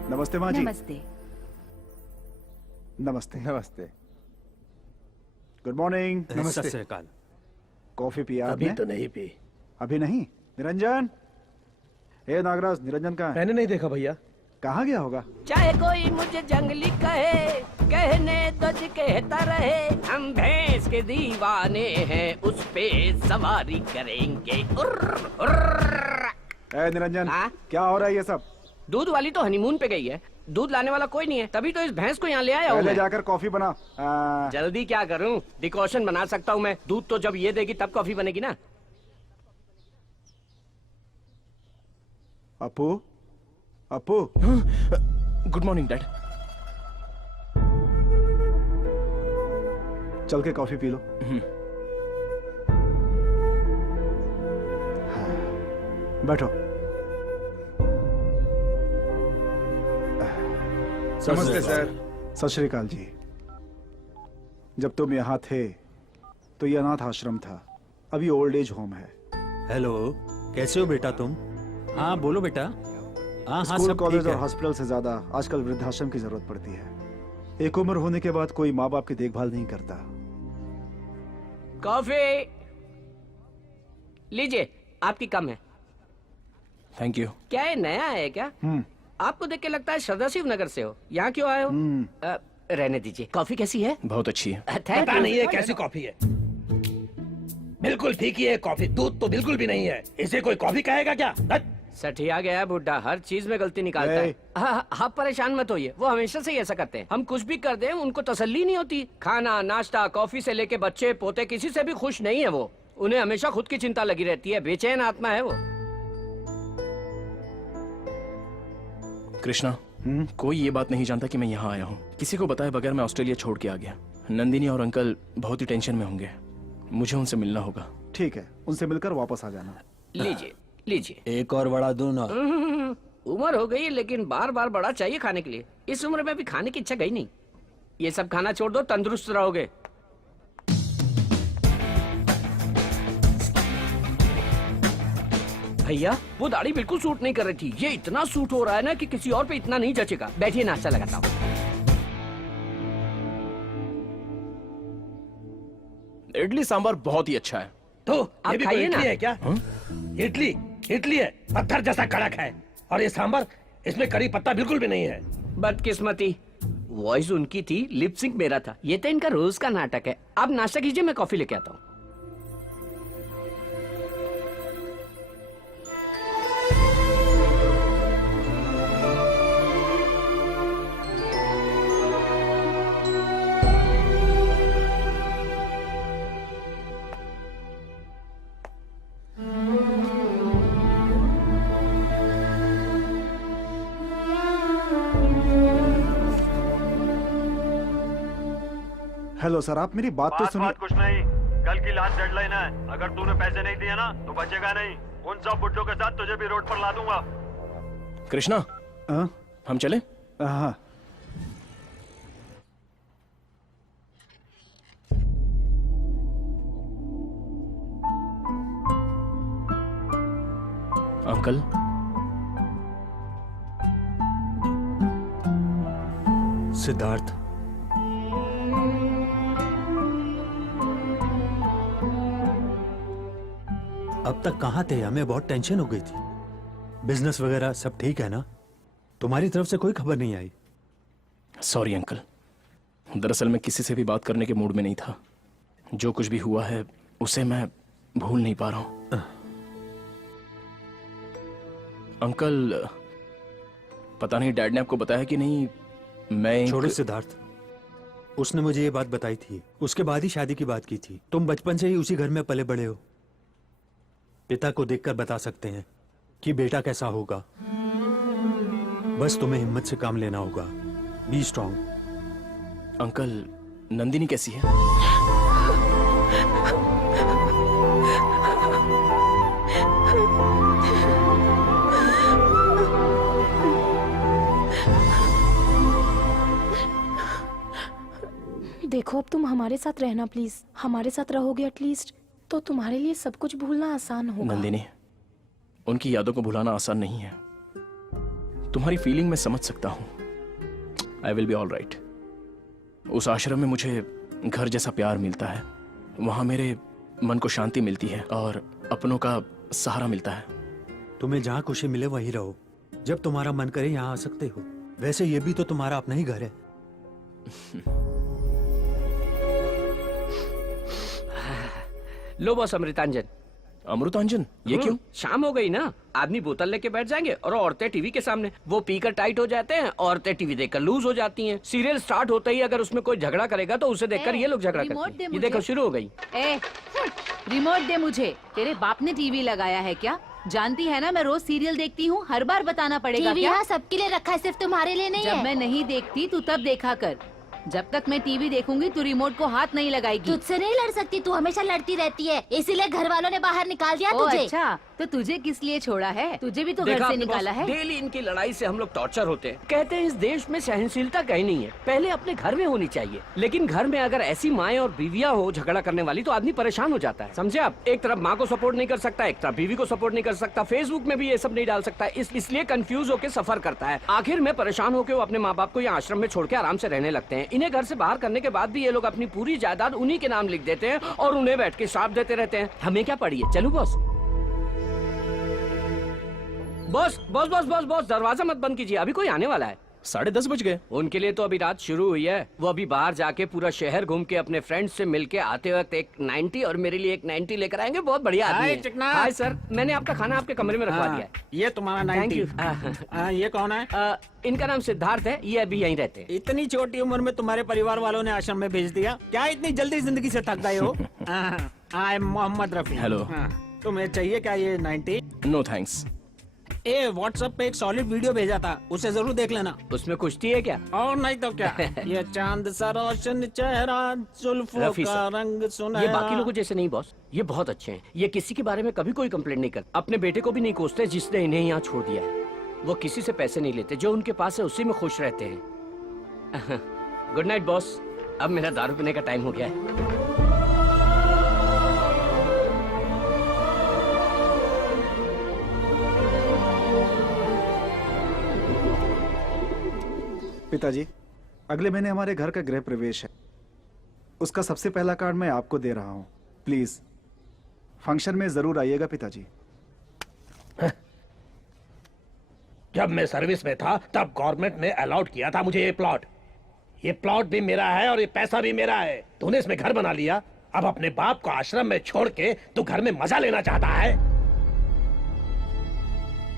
नमस्ते माँ जी। नमस्ते। नमस्ते। नमस्ते। Good morning. नमस्ते। सत श्री अकाल। कॉफी पिया अभी आपने? तो नहीं पी। अभी नहीं? निरंजन, ए नागराज, निरंजन कहाँ है? मैंने नहीं देखा भैया। कहाँ गया होगा? चाहे कोई मुझे जंगली कहे, कहने दज कहता रहे, हम भैंस के दीवाने हैं, उस पे सवारी करेंगे। ए निरंजन, हाँ? क्या हो रहा है ये सब? दूध वाली तो हनीमून पे गई है, दूध लाने वाला कोई नहीं है, तभी तो इस भैंस को यहाँ ले आया हूँ पहले मैं। जाकर कॉफी बना। जल्दी क्या करूँ, डिकॉशन बना सकता हूँ मैं। दूध तो जब ये देगी तब कॉफी बनेगी ना। Apu, Apu. Good morning dad. चल के कॉफी पी लो। हाँ, बैठो। नमस्ते सर। सत श्री अकाल जी। जब तुम यहाँ थे तो ये अनाथ आश्रम था, अभी ओल्ड एज होम है। हेलो, कैसे हो बेटा तुम? हाँ बोलो बेटा। हाँ हाँ, स्कूल, सब कॉलेज ठीक और है। हॉस्पिटल से ज्यादा आजकल वृद्धाश्रम की जरूरत पड़ती है। एक उम्र होने के बाद कोई माँ बाप की देखभाल नहीं करता। कॉफी लीजिए, आपकी कम है। Thank you. क्या ये नया है क्या? आपको देख के लगता है श्रद्धा शिवनगर से हो। यहाँ क्यों आए हो? रहने दीजिए। कॉफी कैसी है? बहुत अच्छी है। पता नहीं है कैसी कॉफी है, बिल्कुल फीकी है कॉफी, दूध तो बिल्कुल भी नहीं है। इसे कोई कॉफी कहेगा क्या? सठिया गया है बुड्ढा, हर चीज में गलती निकालता है। आप परेशान मत होइए, वो हमेशा से ही ऐसा करते हैं। हम कुछ भी कर दें उनको तसल्ली नहीं होती। खाना, नाश्ता, कॉफी से लेके बच्चे पोते किसी से भी खुश नहीं है वो। उन्हें हमेशा खुद की चिंता लगी रहती है, बेचैन आत्मा है वो। कृष्णा, कोई ये बात नहीं जानता कि मैं यहाँ आया हूँ। किसी को बताए बगैर मैं ऑस्ट्रेलिया छोड़ के आ गया। नंदिनी और अंकल बहुत ही टेंशन में होंगे, मुझे उनसे मिलना होगा। ठीक है, उनसे मिलकर वापस आ जाना। लीजिए लीजिए। एक और बड़ा दूं ना। उम्र हो गई लेकिन बार बार बड़ा चाहिए खाने के लिए। इस उम्र में भी खाने की इच्छा गई नहीं। ये सब खाना छोड़ दो, तंदुरुस्त रहोगे। भैया वो दाढ़ी बिल्कुल सूट नहीं कर रही थी, ये इतना सूट हो रहा है ना कि किसी और पे इतना नहीं जचेगा। बैठिए, नाश्ता लगाता हूँ। इडली सांभर बहुत ही अच्छा है। तो आप ये भी खाइए कोई इडली ना। है क्या? इडली इडली है, पत्थर जैसा कड़क है। और ये सांबर, इसमें करी पत्ता बिल्कुल भी नहीं है। बदकिस्मती, वॉइस उनकी थी, लिप सिंक मेरा था। ये तो इनका रोज का नाटक है। आप नाश्ता कीजिए, मैं कॉफी लेके आता हूँ। हेलो सर, आप मेरी बात तो सुनिए। कुछ नहीं, कल की लास्ट डेडलाइन है। अगर तूने पैसे नहीं दिए ना तो बचेगा नहीं। उन सब बुड्ढों के साथ तुझे भी रोड पर ला दूंगा। कृष्णा, हम चले? हाँ। अंकल, सिद्धार्थ, अब तक कहाँ थे? हमें बहुत टेंशन हो गई थी। बिजनेस वगैरह सब ठीक है ना? तुम्हारी तरफ से कोई खबर नहीं आई? सॉरी अंकल, दरअसल मैं किसी से भी बात करने के मूड में नहीं था। जो कुछ भी हुआ है उसे मैं भूल नहीं पा रहा हूं। अंकल, पता नहीं डैड ने आपको बताया कि नहीं, मैं छोड़ो सिद्धार्थ, उसने मुझे ये बात बताई थी। उसके बाद ही शादी की बात की थी। तुम बचपन से ही उसी घर में पले बड़े हो। पिता को देखकर बता सकते हैं कि बेटा कैसा होगा। बस तुम्हें हिम्मत से काम लेना होगा। Be strong. अंकल, नंदिनी कैसी है? देखो, अब तुम हमारे साथ रहना प्लीज। हमारे साथ रहोगे एटलीस्ट तो तुम्हारे लिए सब कुछ भूलना आसान होगा। नंदिनी, उनकी यादों को भुलाना आसान नहीं है। तुम्हारी फीलिंग मैं समझ सकता हूं। I will be all right. उस आश्रम में मुझे घर जैसा प्यार मिलता है। वहां मेरे मन को शांति मिलती है और अपनों का सहारा मिलता है। तुम्हें जहाँ खुशी मिले वहीं रहो। जब तुम्हारा मन करे यहाँ आ सकते हो। वैसे ये भी तो तुम्हारा अपना ही घर है। लो बॉस, अमृतांजन। अमृतांजन? ये क्यों? शाम हो गई ना, आदमी बोतल लेके बैठ जाएंगे और औरतें टीवी के सामने। वो पीकर टाइट हो जाते हैं, औरतें टीवी देखकर लूज हो जाती हैं। सीरियल स्टार्ट होते ही अगर उसमें कोई झगड़ा करेगा तो उसे देखकर ये लोग झगड़ा करते हैं। ये देखो, शुरू हो गई। रिमोट दे मुझे। तेरे बाप ने टीवी लगाया है क्या? जानती है ना मैं रोज सीरियल देखती हूँ। हर बार बताना पड़ेगा टीवी क्या? यहाँ सबके लिए रखा है, सिर्फ तुम्हारे लिए नहीं जब है। मैं नहीं देखती तू तब देखा कर। जब तक मैं टीवी देखूंगी तू रिमोट को हाथ नहीं लगाएगी। तुझसे नहीं लड़ सकती, तू हमेशा लड़ती रहती है, इसीलिए घर वालों ने बाहर निकाल दिया ओ तुझे। अच्छा, तो तुझे किस लिए छोड़ा है? तुझे भी तो घर देखा से आपने निकाला बॉस, है। डेली इनकी लड़ाई से हम लोग टॉर्चर होते हैं। कहते हैं इस देश में सहनशीलता कहीं नहीं है, पहले अपने घर में होनी चाहिए। लेकिन घर में अगर ऐसी माएं और बीवियां हो झगड़ा करने वाली तो आदमी परेशान हो जाता है। समझे आप? एक तरफ माँ को सपोर्ट नहीं कर सकता, एक तरफ बीवी को सपोर्ट नहीं कर सकता, फेसबुक में भी ये सब नहीं डाल सकता, इसलिए कंफ्यूज होकर सफर करता है। आखिर में परेशान होकर वो अपने माँ बाप को यहाँ आश्रम में छोड़ के आराम से रहने लगते हैं। इन्हें घर से बाहर करने के बाद भी ये लोग अपनी पूरी जायदाद उन्हीं के नाम लिख देते हैं और उन्हें बैठ के श्राप देते रहते हैं। हमें क्या पड़ी है? चलूं boss? Boss boss boss boss boss दरवाजा मत बंद कीजिए, अभी कोई आने वाला है। 10:30 बज गए। उनके लिए तो अभी रात शुरू हुई है। वो अभी बाहर जाके पूरा शहर घूम के अपने फ्रेंड्स से मिलके आते वक्त एक 90 और मेरे लिए एक 90 लेकर आएंगे। बहुत बढ़िया आदमी है। चिकना। हाय सर, मैंने आपका खाना आपके कमरे में रखवा दिया है। ये तुम्हारा थैंक 90। यू। ये कौन है? इनका नाम सिद्धार्थ है, ये अभी यहीं रहते हैं। इतनी छोटी उम्र में तुम्हारे परिवार वालों ने आश्रम में भेज दिया? क्या इतनी जल्दी जिंदगी से थक गए हो? I am Mohammed Rafi. Hello. तुम्हें चाहिए क्या ये 90? No thanks. ए व्हाट्सएप पे एक सॉलिड वीडियो भेजा था, उसे जरूर देख लेना। उसमें कुश्ती है क्या? और नहीं तो क्या। ये चांद सा रोशन चेहरा, जुल्फों रफी का सर, रंग ये सुनहरा। बाकी लोगों जैसे नहीं बॉस, ये बहुत अच्छे हैं। ये किसी के बारे में कभी कोई कंप्लेंट नहीं करते, अपने बेटे को भी नहीं कोसते जिसने इन्हें यहाँ छोड़ दिया है। वो किसी से पैसे नहीं लेते, जो उनके पास है उसी में खुश रहते हैं। गुड नाइट बॉस, अब मेरा दारू पीने का टाइम हो गया है। पिताजी, अगले महीने हमारे घर का गृह प्रवेश है। उसका सबसे पहला कार्ड मैं आपको दे रहा हूँ। प्लीज फंक्शन में जरूर आइएगा पिताजी। जब मैं सर्विस में था तब गवर्नमेंट ने अलाउड किया था मुझे ये प्लॉट। ये प्लॉट भी मेरा है और ये पैसा भी मेरा है। तूने इसमें घर बना लिया, अब अपने बाप को आश्रम में छोड़ के तू घर में मजा लेना चाहता है।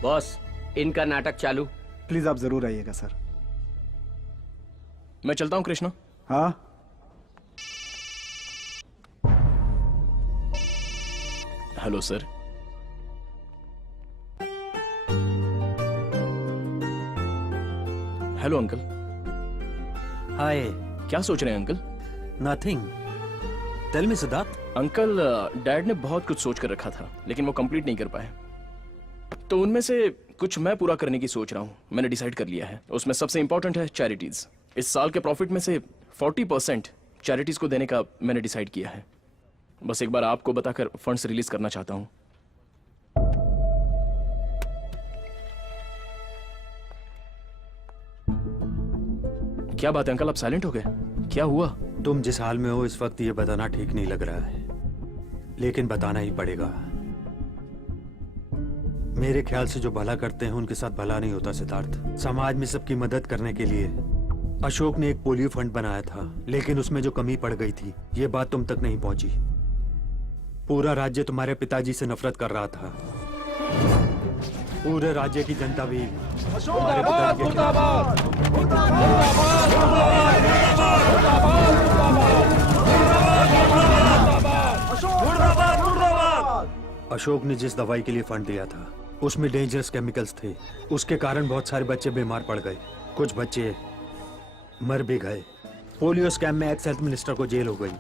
बॉस, इनका नाटक चालू। प्लीज आप जरूर आइएगा सर। मैं चलता हूँ कृष्णा। हाँ, hello sir. Hello uncle. Hi. क्या सोच रहे हैं uncle? Nothing. Tell me Siddharth. Uncle, dad ने बहुत कुछ सोच कर रखा था लेकिन वो कंप्लीट नहीं कर पाए, तो उनमें से कुछ मैं पूरा करने की सोच रहा हूँ। मैंने डिसाइड कर लिया है, उसमें सबसे इंपॉर्टेंट है चैरिटीज। इस साल के प्रॉफिट में से 40% चैरिटीज को देने का मैंने डिसाइड किया है। बस एक बार आपको बताकर फंड्स रिलीज करना चाहता हूँ। क्या बात है अंकल, आप साइलेंट हो गए? क्या हुआ? तुम जिस हाल में हो इस वक्त ये बताना ठीक नहीं लग रहा है, लेकिन बताना ही पड़ेगा। मेरे ख्याल से जो भला करते हैं उनके साथ भला नहीं होता सिद्धार्थ। समाज में सबकी मदद करने के लिए अशोक ने एक पोलियो फंड बनाया था, लेकिन उसमें जो कमी पड़ गई थी ये बात तुम तक नहीं पहुंची। पूरा राज्य तुम्हारे पिताजी से नफरत कर रहा था। पूरे राज्य की जनता भी तुम्हारे पिताजी के खिलाफ। अशोक ने जिस दवाई के लिए फंड दिया था उसमें डेंजरस केमिकल्स थे। उसके कारण बहुत सारे बच्चे बीमार पड़ गए, कुछ बच्चे मर भी गए। पोलियो स्कैम में एक्स हेल्थ मिनिस्टर को जेल हो गई।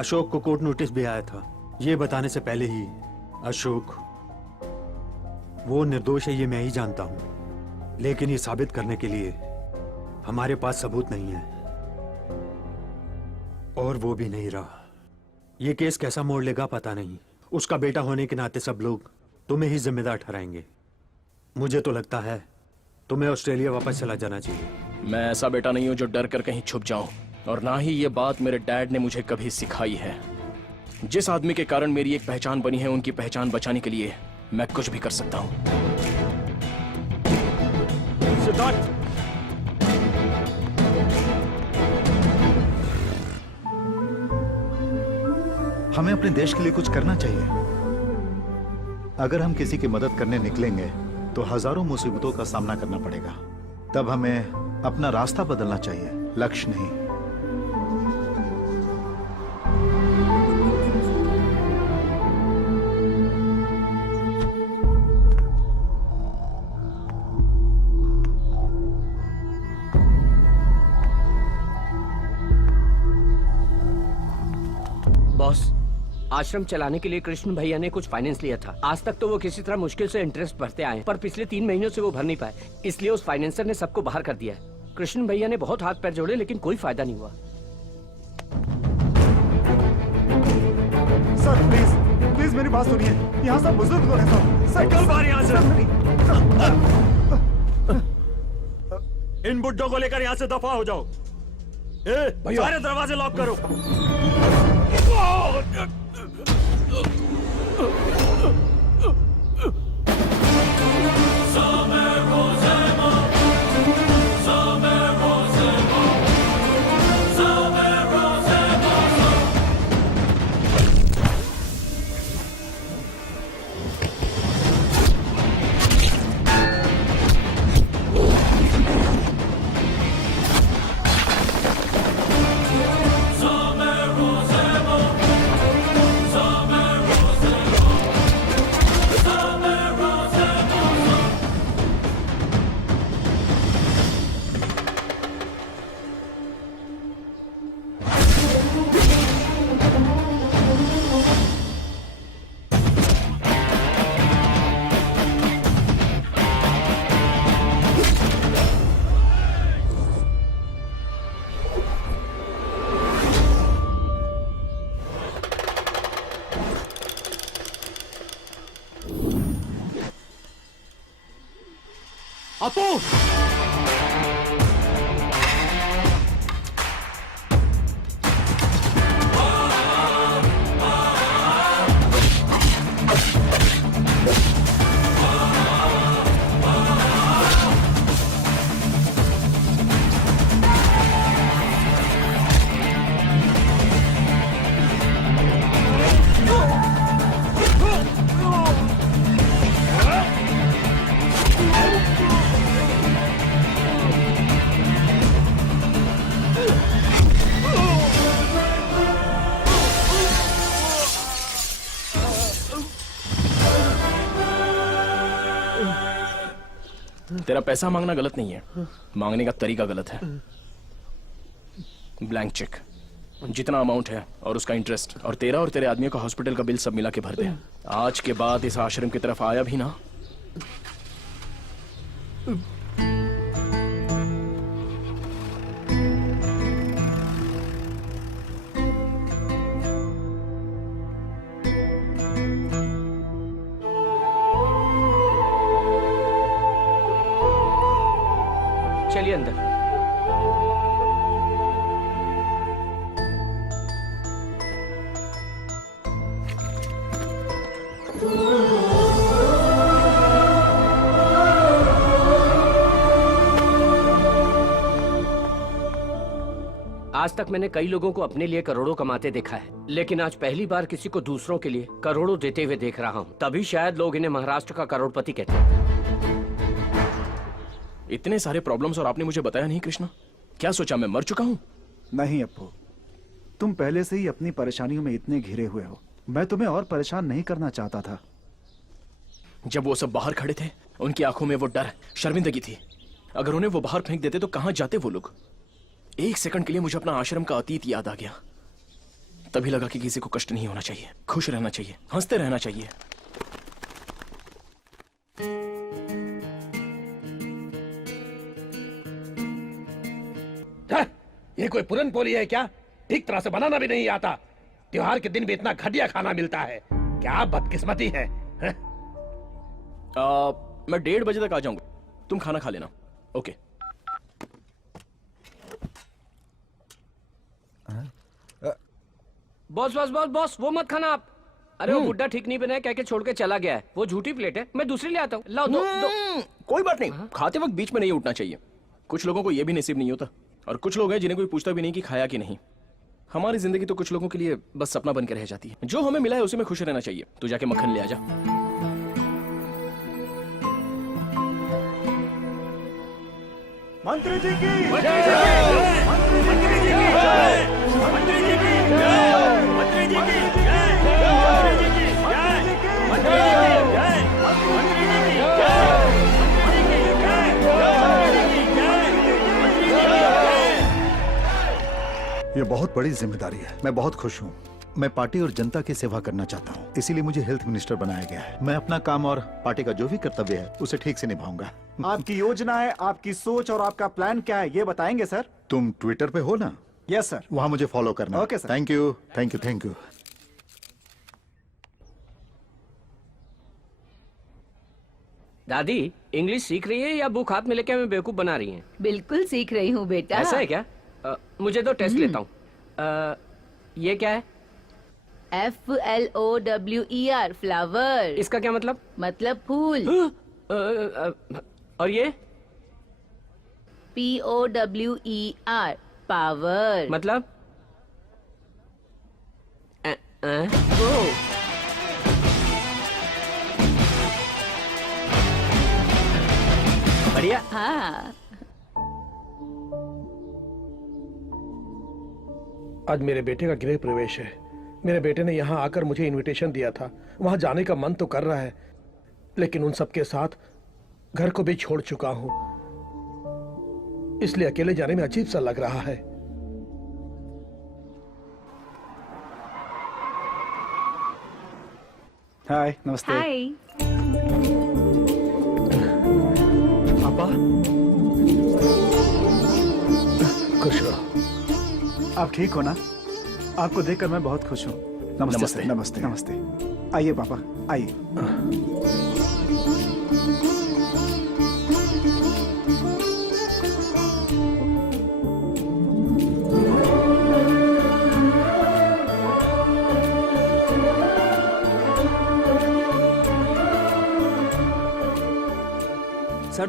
अशोक को कोर्ट नोटिस भी आया था। ये बताने से पहले ही अशोक वो निर्दोष है ये मैं ही जानता हूं, लेकिन ये साबित करने के लिए हमारे पास सबूत नहीं है, और वो भी नहीं रहा। ये केस कैसा मोड़ लेगा पता नहीं। उसका बेटा होने के नाते सब लोग तुम्हें ही जिम्मेदार ठहराएंगे। मुझे तो लगता है तुम्हें ऑस्ट्रेलिया वापस चला जाना चाहिए। मैं ऐसा बेटा नहीं हूं जो डर कर कहीं छुप जाऊं, और ना ही ये बात मेरे डैड ने मुझे कभी सिखाई है। जिस आदमी के कारण मेरी एक पहचान बनी है, उनकी पहचान बचाने के लिए मैं कुछ भी कर सकता हूं। सिद्धार्थ, हमें अपने देश के लिए कुछ करना चाहिए। अगर हम किसी की मदद करने निकलेंगे तो हजारों मुसीबतों का सामना करना पड़ेगा। तब हमें अपना रास्ता बदलना चाहिए, लक्ष्य नहीं। बॉस, आश्रम चलाने के लिए कृष्ण भैया ने कुछ फाइनेंस लिया था। आज तक तो वो किसी तरह मुश्किल से इंटरेस्ट भरते आए, पर पिछले 3 महीनों से वो भर नहीं पाए, इसलिए उस फाइनेंसर ने सबको बाहर कर दिया। कृष्ण भैया ने बहुत हाथ पैर जोड़े लेकिन कोई फायदा नहीं हुआ। सर प्लीज प्लीज मेरी बात सुनिए। यहाँ सब बुजुर्ग लोग हैं सर। निकल बाहर यहाँ से। इन बुड्ढों को लेकर यहाँ से दफा हो जाओ। सारे दरवाजे लॉक करो। अपू! तेरा पैसा मांगना गलत नहीं है, मांगने का तरीका गलत है। ब्लैंक चेक, जितना अमाउंट है और उसका इंटरेस्ट और तेरा और तेरे आदमियों का हॉस्पिटल का बिल सब मिला के भर दे। आज के बाद इस आश्रम की तरफ आया भी ना। चलिए अंदर। आज तक मैंने कई लोगों को अपने लिए करोड़ों कमाते देखा है, लेकिन आज पहली बार किसी को दूसरों के लिए करोड़ों देते हुए देख रहा हूँ। तभी शायद लोग इन्हें महाराष्ट्र का करोड़पति कहते हैं। इतने सारे प्रॉब्लम्स और आपने मुझे बताया नहीं कृष्णा। क्या सोचा मैं मर चुका हूँ? नहीं अप्पू, तुम पहले से ही अपनी परेशानियों में इतने घिरे हुए हो। मैं तुम्हें और परेशान नहीं करना चाहता था। जब वो सब बाहर खड़े थे, उनकी आंखों में वो डर, शर्मिंदगी थी। अगर उन्हें वो बाहर फेंक देते तो कहां जाते वो लोग? एक सेकंड के लिए मुझे अपना आश्रम का अतीत याद आ गया। तभी लगा कि किसी को कष्ट नहीं होना चाहिए, खुश रहना चाहिए, हंसते रहना चाहिए। ये कोई पुरन पोली है क्या? ठीक तरह से बनाना भी नहीं आता। त्योहार के दिन भी इतना घटिया खाना मिलता है। क्या बदकिस्मती है? मैं 1:30 बजे तक आ जाऊंगा, तुम खाना खा लेना। Okay. Boss boss boss boss, वो मत खाना आप। अरे वो बुड्ढा ठीक नहीं बना है, कह के छोड़ के चला गया है। वो झूठी प्लेट है, मैं दूसरी ले आता हूँ। लाओ दो। कोई बात नहीं, खाते वक्त बीच में नहीं उठना चाहिए। कुछ लोगों को यह भी नसीब नहीं होता, और कुछ लोग हैं जिन्हें कोई पूछता भी नहीं कि खाया कि नहीं। हमारी जिंदगी तो कुछ लोगों के लिए बस सपना बन के रह जाती है। जो हमें मिला है उसी में खुश रहना चाहिए। तू जाके मक्खन ले आ जा। मंत्री जी की ये बहुत बड़ी जिम्मेदारी है। मैं बहुत खुश हूँ। मैं पार्टी और जनता की सेवा करना चाहता हूँ, इसीलिए मुझे हेल्थ मिनिस्टर बनाया गया है। मैं अपना काम और पार्टी का जो भी कर्तव्य है उसे ठीक से निभाऊंगा। आपकी योजना है, आपकी सोच और आपका प्लान क्या है, ये बताएंगे सर? तुम ट्विटर पे हो ना? Yes sir. वहाँ मुझे फॉलो करना। Okay sir. Thank you, thank you, thank you. दादी इंग्लिश सीख रही है या बुक हाथ में लेके हमें बेवकूफ बना रही हैं? बिल्कुल सीख रही हूँ बेटा। ऐसा है क्या? मुझे तो टेस्ट लेता हूँ। ये क्या है? FLOWER, flower. इसका क्या मतलब? मतलब फूल। और ये? POWER, power. मतलब? वो बढ़िया। हाँ। आज मेरे बेटे का गृह प्रवेश है। मेरे बेटे ने यहाँ आकर मुझे इनविटेशन दिया था। वहां जाने का मन तो कर रहा है, लेकिन उन सबके साथ घर को भी छोड़ चुका हूं, इसलिए अकेले जाने में अजीब सा लग रहा है। हाय, नमस्ते। हाय। पापा, खुश रहो। आप ठीक हो ना? आपको देखकर मैं बहुत खुश हूँ। नमस्ते नमस्ते। सर, नमस्ते नमस्ते। आइए पापा, आइए।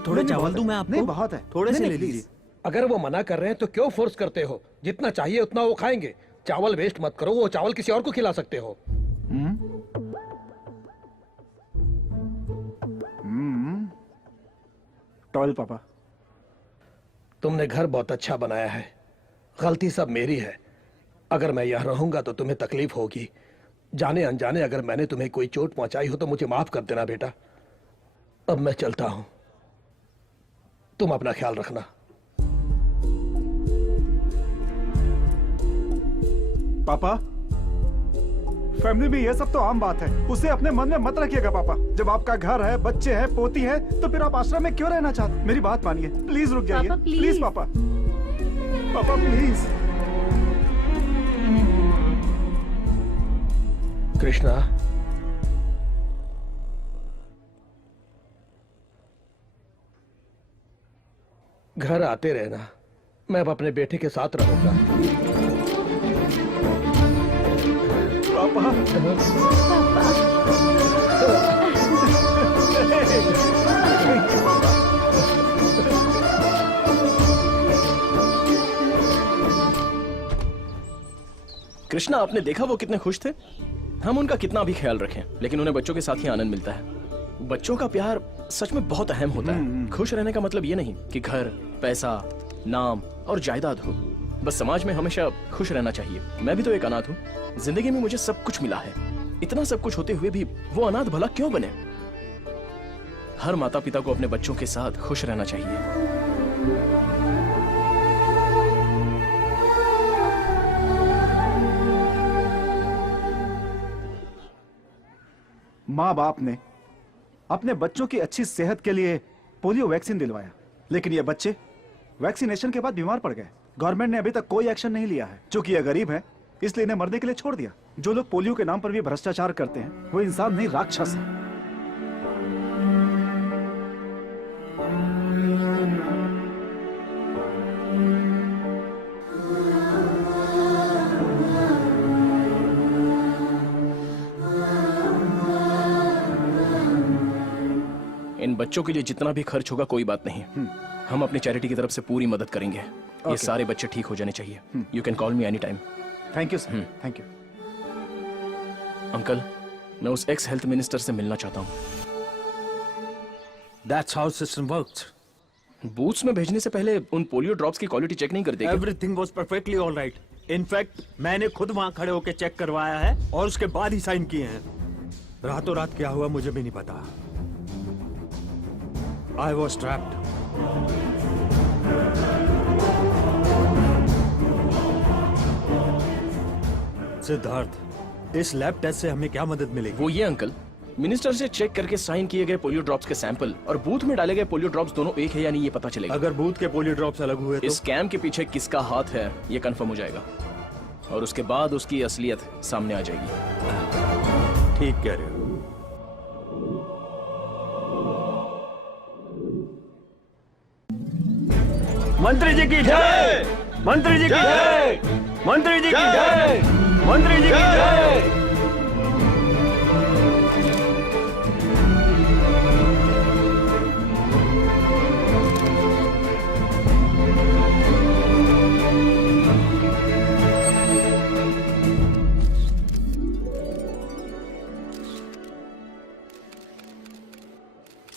थोड़े नहीं, चावल बहुत दूं है। मैं आपको? नहीं, बहुत है। थोड़े नहीं, से नहीं, ले लीजिए। please। अगर वो मना कर रहे हैं तो क्यों फोर्स करते हो? जितना चाहिए उतना वो खाएंगे। चावल वेस्ट मत करो, वो चावल किसी और को खिला सकते हो। टॉयल पापा। तुमने घर बहुत अच्छा बनाया है, गलती सब मेरी है। अगर मैं यहाँ रहूंगा तो तुम्हें तकलीफ होगी। जाने अनजाने अगर मैंने तुम्हें कोई चोट पहुंचाई हो तो मुझे माफ कर देना बेटा। अब मैं चलता हूं, तुम अपना ख्याल रखना। पापा, फैमिली में ये सब तो आम बात है, उसे अपने मन में मत रखिएगा पापा। जब आपका घर है, बच्चे हैं, पोती है, तो फिर आप आश्रम में क्यों रहना चाहते? मेरी बात मानिए, प्लीज रुक जाइए। पापा, प्लीज। प्लीज पापा, पापा प्लीज। कृष्णा, घर आते रहना, मैं अब अपने बेटे के साथ रहूंगा। पापा, कृष्णा, आपने देखा वो कितने खुश थे? हम उनका कितना भी ख्याल रखें, लेकिन उन्हें बच्चों के साथ ही आनंद मिलता है। बच्चों का प्यार सच में बहुत अहम होता है। खुश रहने का मतलब ये नहीं कि घर, पैसा, नाम और जायदाद हो। बस समाज में हमेशा खुश रहना चाहिए। मैं भी तो एक अनाथ हूँ। जिंदगी में मुझे सब कुछ मिला है, इतना सब कुछ होते हुए भी वो अनाथ भला क्यों बने? हर माता पिता को अपने बच्चों के साथ खुश रहना चाहिए। माँ बाप ने अपने बच्चों की अच्छी सेहत के लिए पोलियो वैक्सीन दिलवाया, लेकिन ये बच्चे वैक्सीनेशन के बाद बीमार पड़ गए। गवर्नमेंट ने अभी तक कोई एक्शन नहीं लिया है। चूंकि ये गरीब है, इसलिए इन्हें मरने के लिए छोड़ दिया। जो लोग पोलियो के नाम पर भी भ्रष्टाचार करते हैं, वो इंसान नहीं, राक्षस है। इन बच्चों के लिए जितना भी खर्च होगा कोई बात नहीं, हम अपनी चैरिटी की तरफ से पूरी मदद करेंगे। ये सारे बच्चे ठीक हो जाने चाहिए। You can call me any time. Thank you sir, thank you. Uncle, मैं उस एक्स हेल्थ मिनिस्टर से मिलना चाहता हूँ। That's how system works. Booths में भेजने से पहले उन पोलियो ड्रॉप्स की क्वालिटी चेक नहीं करते क्या? Everything was perfectly all right. In fact, मैंने खुद वहाँ खड़े होकर चेक करवाया है और उसके बाद ही साइन किए हैं। रातों रात क्या हुआ मुझे भी नहीं पता। I was trapped. सिद्धार्थ, इस लैब टेस्ट से हमें क्या मदद मिलेगी? वो ये अंकल, मिनिस्टर से चेक करके साइन किए गए पोलियो ड्रॉप्स के सैंपल और बूथ में डाले गए पोलियो ड्रॉप्स दोनों एक है या नहीं ये पता चलेगा। अगर बूथ के पोलियो ड्रॉप्स अलग हुए तो? इस स्कैम के पीछे किसका हाथ है ये कंफर्म हो जाएगा और उसके बाद उसकी असलियत सामने आ जाएगी। ठीक कह रहे हो। मंत्री जी की जय, मंत्री जी की जय, मंत्री जी की जय, मंत्री जी की जय।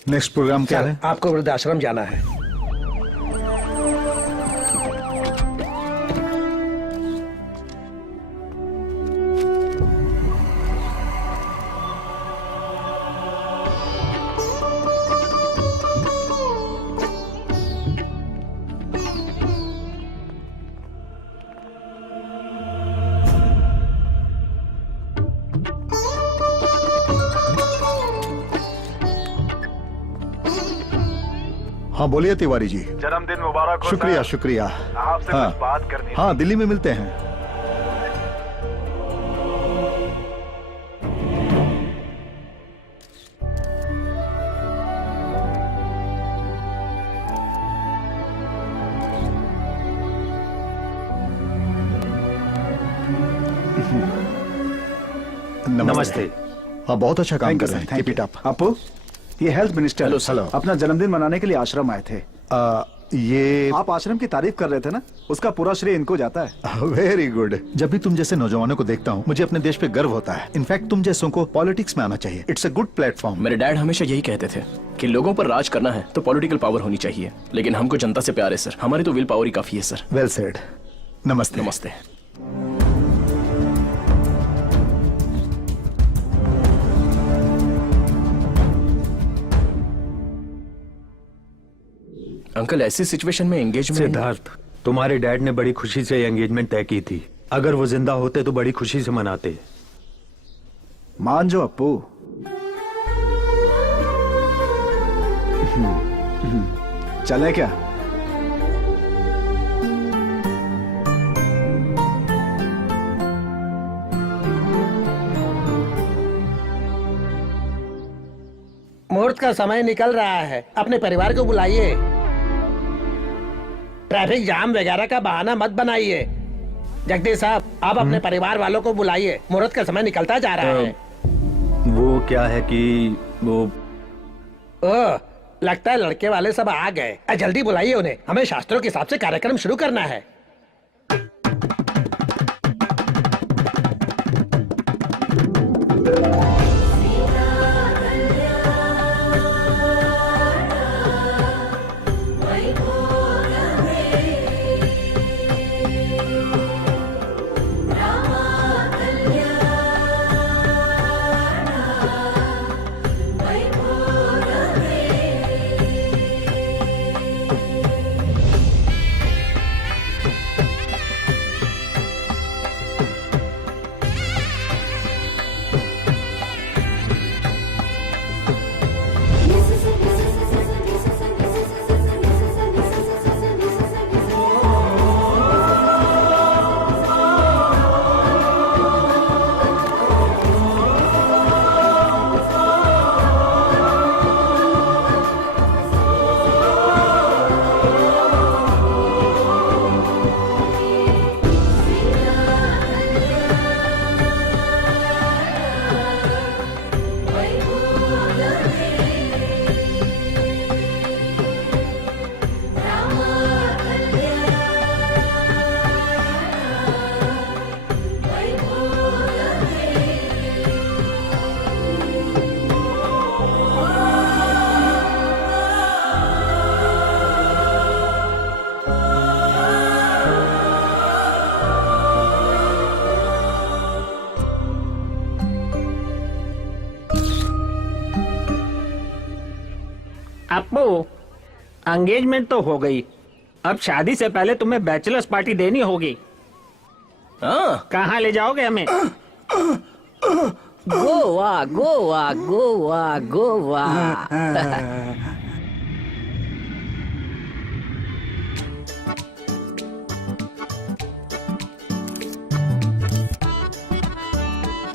नेक्स्ट प्रोग्राम क्या है? आपको वृद्धाश्रम जाना है। हाँ बोलिए तिवारी जी। जन्मदिन मुबारक हो। शुक्रिया शुक्रिया। आपसे हाँ, कुछ बात करनी थी। हाँ दिल्ली में मिलते हैं। नमस्ते। हाँ बहुत अच्छा काम थैंक कर यू रहे सर, हैं। Thank Keep it you. up। अपू, ये हेल्थ मिनिस्टर Hello, sir. अपना जन्मदिन मनाने के लिए आश्रम आए थे। ये आप आश्रम की तारीफ कर रहे थे ना, उसका पूरा श्रेय इनको जाता है। Very good. जब भी तुम जैसे नौजवानों को देखता हूँ मुझे अपने देश पे गर्व होता है। इनफैक्ट तुम जैसों को पॉलिटिक्स में आना चाहिए। It's a good platform. मेरे डैड हमेशा यही कहते थे कि लोगों पर राज करना है तो पॉलिटिकल पावर होनी चाहिए, लेकिन हमको जनता से प्यार है सर, हमारी तो विल पावर ही काफी है सर। Well said. नमस्ते। नमस्ते। अंकल ऐसी सिचुएशन में एंगेजमेंट। सिद्धार्थ, तुम्हारे डैड ने बड़ी खुशी से एंगेजमेंट तय की थी। अगर वो जिंदा होते तो बड़ी खुशी से मनाते। मान जो अप्पू। चले क्या? मुहूर्त का समय निकल रहा है, अपने परिवार को बुलाइए। ट्रैफिक जाम वगैरह का बहाना मत बनाइए। जगदीश साहब, आप अपने परिवार वालों को बुलाइए, मुहूर्त का समय निकलता जा रहा है। वो क्या है कि वो ओह, लगता है लड़के वाले सब आ गए। जल्दी बुलाइए उन्हें, हमें शास्त्रों के हिसाब से कार्यक्रम शुरू करना है। अप्पू, एंगेजमेंट तो हो गई, अब शादी से पहले तुम्हें बैचलर्स पार्टी देनी होगी। हाँ, कहाँ ले जाओगे हमें? Goa Goa Goa Goa.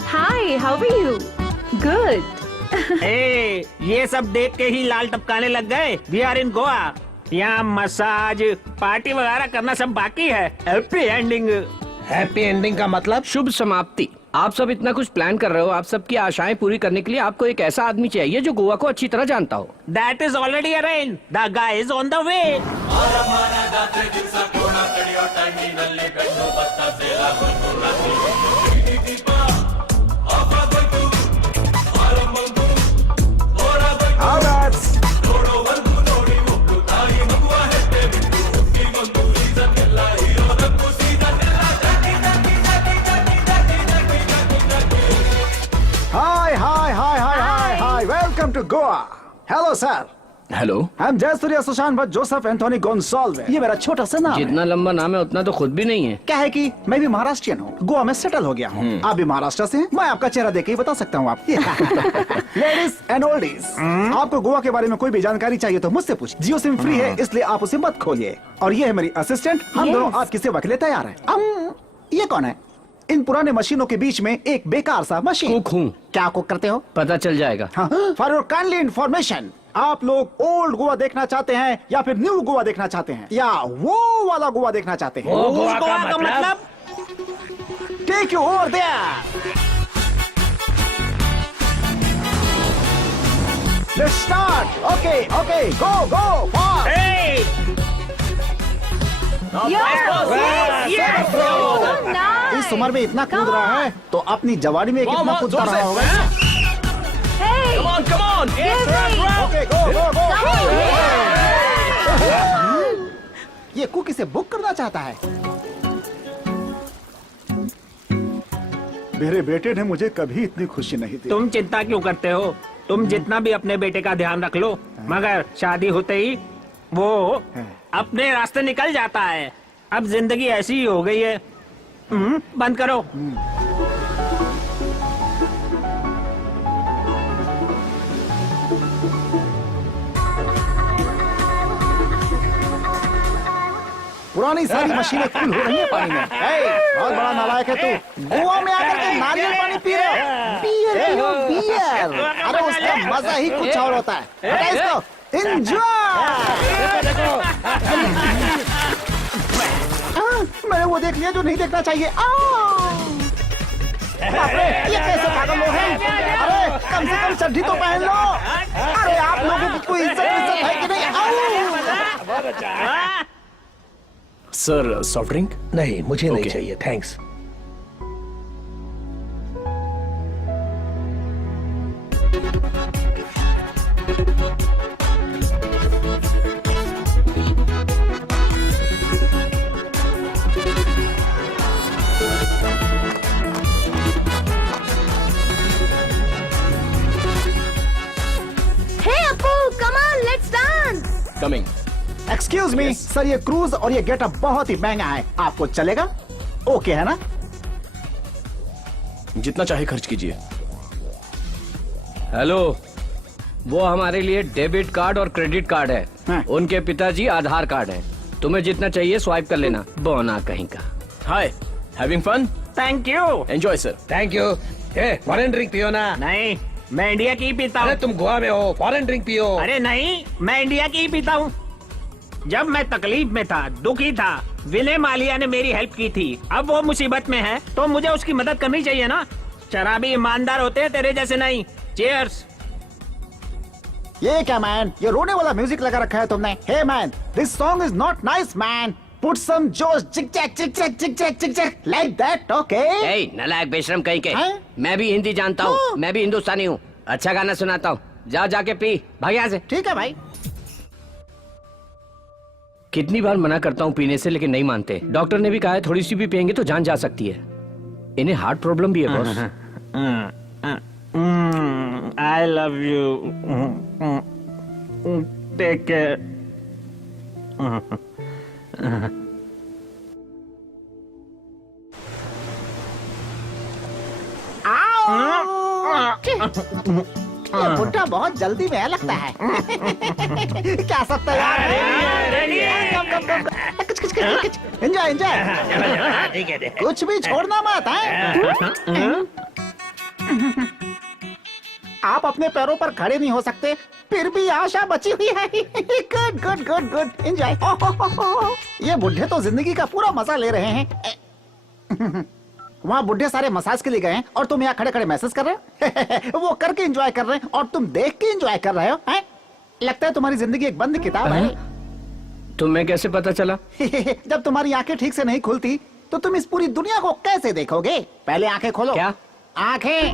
Hi, how are you? Good. ए, ये सब देख के ही लाल टपकाने लग गए। We are in Goa. यहाँ मसाज पार्टी वगैरह करना सब बाकी है। Happy ending. हैप्पी एंडिंग का मतलब? शुभ समाप्ति। आप सब इतना कुछ प्लान कर रहे हो, आप सबकी आशाएं पूरी करने के लिए आपको एक ऐसा आदमी चाहिए जो गोवा को अच्छी तरह जानता हो। That is already arranged. The guy is on the way. Hi, welcome to Goa. Hello, sir. Hello. I'm Jayasuriya Sushan Bhatt Joseph Anthony Gonsalves. ये मेरा छोटा सा नाम है। जितना लंबा नाम है उतना तो खुद भी नहीं है। क्या है कि मैं भी महाराष्ट्रियन हूँ, गोवा में सेटल हो गया हूँ। आप भी महाराष्ट्र से हैं? मैं आपका चेहरा देख के ही बता सकता हूँ आप। लेडीज एंड ओल्डीज, आपको गोवा के बारे में कोई भी जानकारी चाहिए तो मुझसे पूछ। जियो सिम फ्री है, इसलिए आप उसे मत खोलिए। और ये है मेरी असिस्टेंट, हम दोनों आपकी सेवा के लिए तैयार हैं। ये कौन है? इन पुराने मशीनों के बीच में एक बेकार सा मशीन। कुक हूँ। क्या कुक करते हो? पता चल जाएगा। फॉर योर काइंडली इन्फॉर्मेशन, आप लोग ओल्ड गोवा देखना चाहते हैं या फिर न्यू गोवा देखना चाहते हैं या वो वाला गोवा देखना चाहते हैं? वो गोवा का मतलब? Take you over there. Let's start. Okay, okay, go, go, fast. इस उम्र में इतना कूद रहा है तो अपनी जवानी में कितना कूदता रहा होगा। Come on, come on! Okay, go, go, go. ये कुकी से बुक करना चाहता है। मेरे बेटे ने मुझे कभी इतनी खुशी नहीं दी। तुम चिंता क्यों करते हो? तुम जितना भी अपने बेटे का ध्यान रख लो, मगर शादी होते ही वो अपने रास्ते निकल जाता है। अब जिंदगी ऐसी ही हो गई है। बंद करो। पुरानी सारी मशीनें फुल हो रही हैं पानी में। बहुत बड़ा नालायक है तू। गोवा में आकर के नारियल पानी पी रहे हो। बियर पियो, बियर। अरे उसका मजा ही कुछ और होता है। हटा इसको। मैंने वो देख लिया जो नहीं देखना चाहिए। अरे ये कैसे पागल लोग हैं? अरे कम से कम चड्ढी तो पहन लो। अरे आप लोगों की कोई इज्जत है कि नहीं? Sir soft drink? नहीं, मुझे नहीं चाहिए, thanks. Hey Appu, come on, let's dance. Coming. Excuse me sir, ये क्रूज और ये गेटअप बहुत ही महंगा है। आपको चलेगा? ओके है ना? जितना चाहे खर्च कीजिए। हेलो, वो हमारे लिए डेबिट कार्ड और क्रेडिट कार्ड है। हाँ। उनके पिताजी आधार कार्ड है। तुम्हें जितना चाहिए स्वाइप कर लेना। बोना कहीं का। Hi, having fun? Thank you. Enjoy sir. Thank you. Foreign drink पियो ना। नहीं, मैं इंडिया की ही पीता अरे हूँ। तुम गोवा में हो, फॉरेन ड्रिंक पियो। अरे नहीं, मैं इंडिया की ही पीता हूँ। जब मैं तकलीफ में था, दुखी था, विनय मालिया ने मेरी हेल्प की थी। अब वो मुसीबत में है तो मुझे उसकी मदद करनी चाहिए ना। शराबी ईमानदार होते हैं, तेरे जैसे नहीं। चीयर्स। ये क्या मैन, ये रोने वाला म्यूजिक लगा रखा है तुमने। Hey man, this song is not nice man. Put some जोश, चिक चैक चिक चैक चिक चैक चिक चैक लाइक दैट, ओके? ए, नालायक बेशरम कहीं के। हैं? मैं भी हिंदी जानता हूँ। हाँ। मैं भी हिंदुस्तानी हूँ। अच्छा गाना सुनाता हूँ। जा जाके पी, भाग यहाँ से। ठीक है भाई। कितनी बार मना करता हूँ पीने से, लेकिन नहीं मानते। डॉक्टर ने भी कहा है थोड़ी सी भी पियेंगे तो जान जा सकती है। इन्हें हार्ट प्रॉब्लम भी है boss. I love you. Take care. ये बुड्ढा बहुत जल्दी में है लगता है। क्या सकता यार? Enjoy enjoy. कुछ भी छोड़ना मत है। आप अपने पैरों पर खड़े नहीं हो सकते, फिर भी आशा बची हुई है। Good good good good, enjoy. ये बुड्ढे तो जिंदगी का पूरा मजा ले रहे हैं। वहाँ बुड्ढे सारे मसाज के लिए गए हैं और तुम यहाँ खड़े खड़े मैसेज कर रहे हो। वो करके एंजॉय कर रहे हैं और तुम देख के एंजॉय कर रहे हो। हैं? लगता है तुम्हारी जिंदगी एक बंद किताब है। तुम्हें कैसे पता चला? जब तुम्हारी आंखें ठीक से नहीं खुलती तो तुम इस पूरी दुनिया को कैसे देखोगे? पहले आंखें खोलो। क्या? आंखें।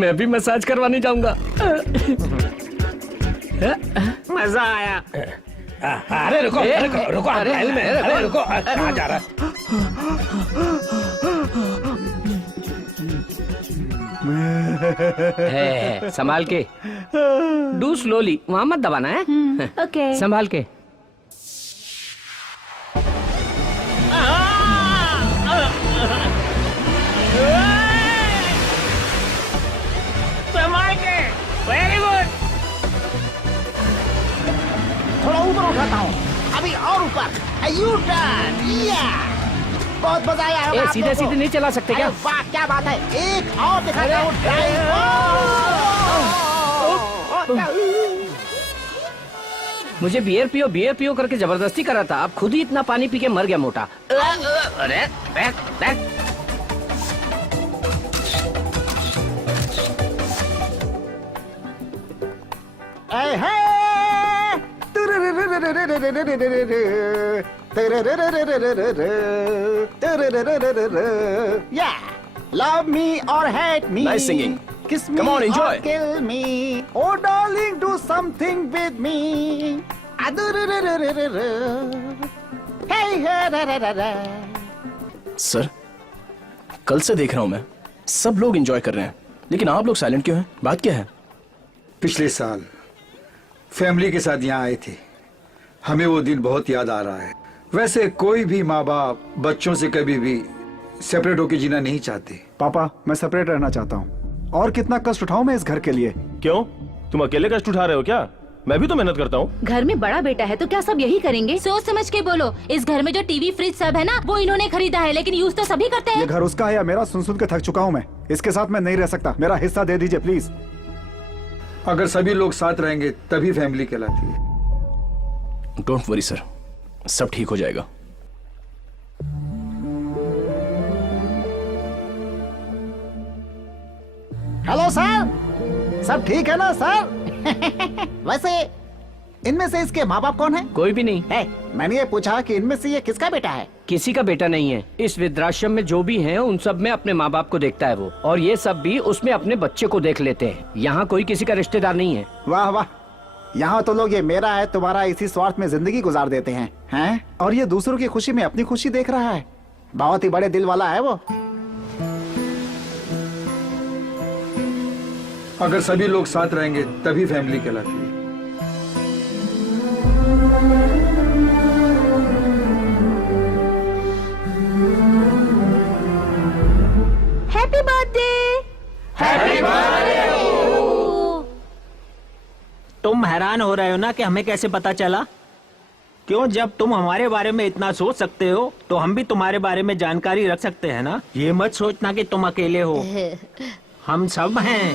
मैं भी मसाज करवाने जाऊंगा। मजा आया। अरे रुको, रुको, रुको, अरे रुको, कहाँ जा रहा है? संभाल के। डू स्लोली, वहां मत दबाना है। ओके। संभाल के। संभाल के। Very good. थोड़ा ऊपर उठाता हूँ, अभी और ऊपर। यू टर्न, या बहुत मजा आया होगा आप सीधे लोगों को। सीधे नहीं चला सकते क्या? अरे वाह, क्या बात है। एक और दिखाता हूँ ड्राइव। मुझे बियर पियो करके जबरदस्ती करा था। अब खुद ही इतना पानी पी के मर गया मोटा। अरे back back. Yeah, love me or hate me. Nice singing. Kiss me Come on, enjoy. or kill me. Oh, darling, do something with me. Hey, hey, da, da, da, da. Sir, कल से देख रहा हूं मैं, सब लोग enjoy कर रहे हैं, लेकिन आप लोग साइलेंट क्यों हैं? बात क्या है? पिछले साल फैमिली के साथ यहाँ आए थे, हमें वो दिन बहुत याद आ रहा है। वैसे कोई भी माँ बाप बच्चों से कभी भी सेपरेट होकर जीना नहीं चाहते। पापा, मैं सेपरेट रहना चाहता हूँ। और कितना कष्ट उठाऊं मैं इस घर के लिए। क्यों? तुम अकेले कष्ट उठा रहे हो क्या? मैं भी तो मेहनत करता हूँ। घर में बड़ा बेटा है तो क्या सब यही करेंगे? सोच समझ के बोलो। इस घर में जो टीवी फ्रिज सब है ना, वो इन्होंने खरीदा है, लेकिन यूज तो सभी करते ये हैं। घर उसका है या मेरा? सुन सुन के थक चुका हूँ मैं। इसके साथ मैं नहीं रह सकता। मेरा हिस्सा दे दीजिए प्लीज। अगर सभी लोग साथ रहेंगे तभी फैमिली कहलाती है। डोंट वरी सर, सब ठीक हो जाएगा। हेलो सर, सब ठीक है ना सर? वैसे इनमें से इसके माँ बाप कौन है? कोई भी नहीं है। मैंने ये पूछा कि इनमें से ये किसका बेटा है? किसी का बेटा नहीं है। इस वृद्धाश्रम में जो भी हैं, उन सब में अपने माँ बाप को देखता है वो, और ये सब भी उसमें अपने बच्चे को देख लेते हैं। यहाँ कोई किसी का रिश्तेदार नहीं है। वाह वाह, यहाँ तो लोग ये मेरा है तुम्हारा इसी स्वार्थ में जिंदगी गुजार देते हैं, हैं? और ये दूसरों की खुशी में अपनी खुशी देख रहा है। बहुत ही बड़े दिल वाला है वो। अगर सभी लोग साथ रहेंगे तभी फैमिली कहलाती है। Happy birthday. Happy birthday. तुम हैरान हो रहे हो ना कि हमें कैसे पता चला? क्यों, जब तुम हमारे बारे में इतना सोच सकते हो तो हम भी तुम्हारे बारे में जानकारी रख सकते हैं ना। ये मत सोचना कि तुम अकेले हो, हम सब हैं।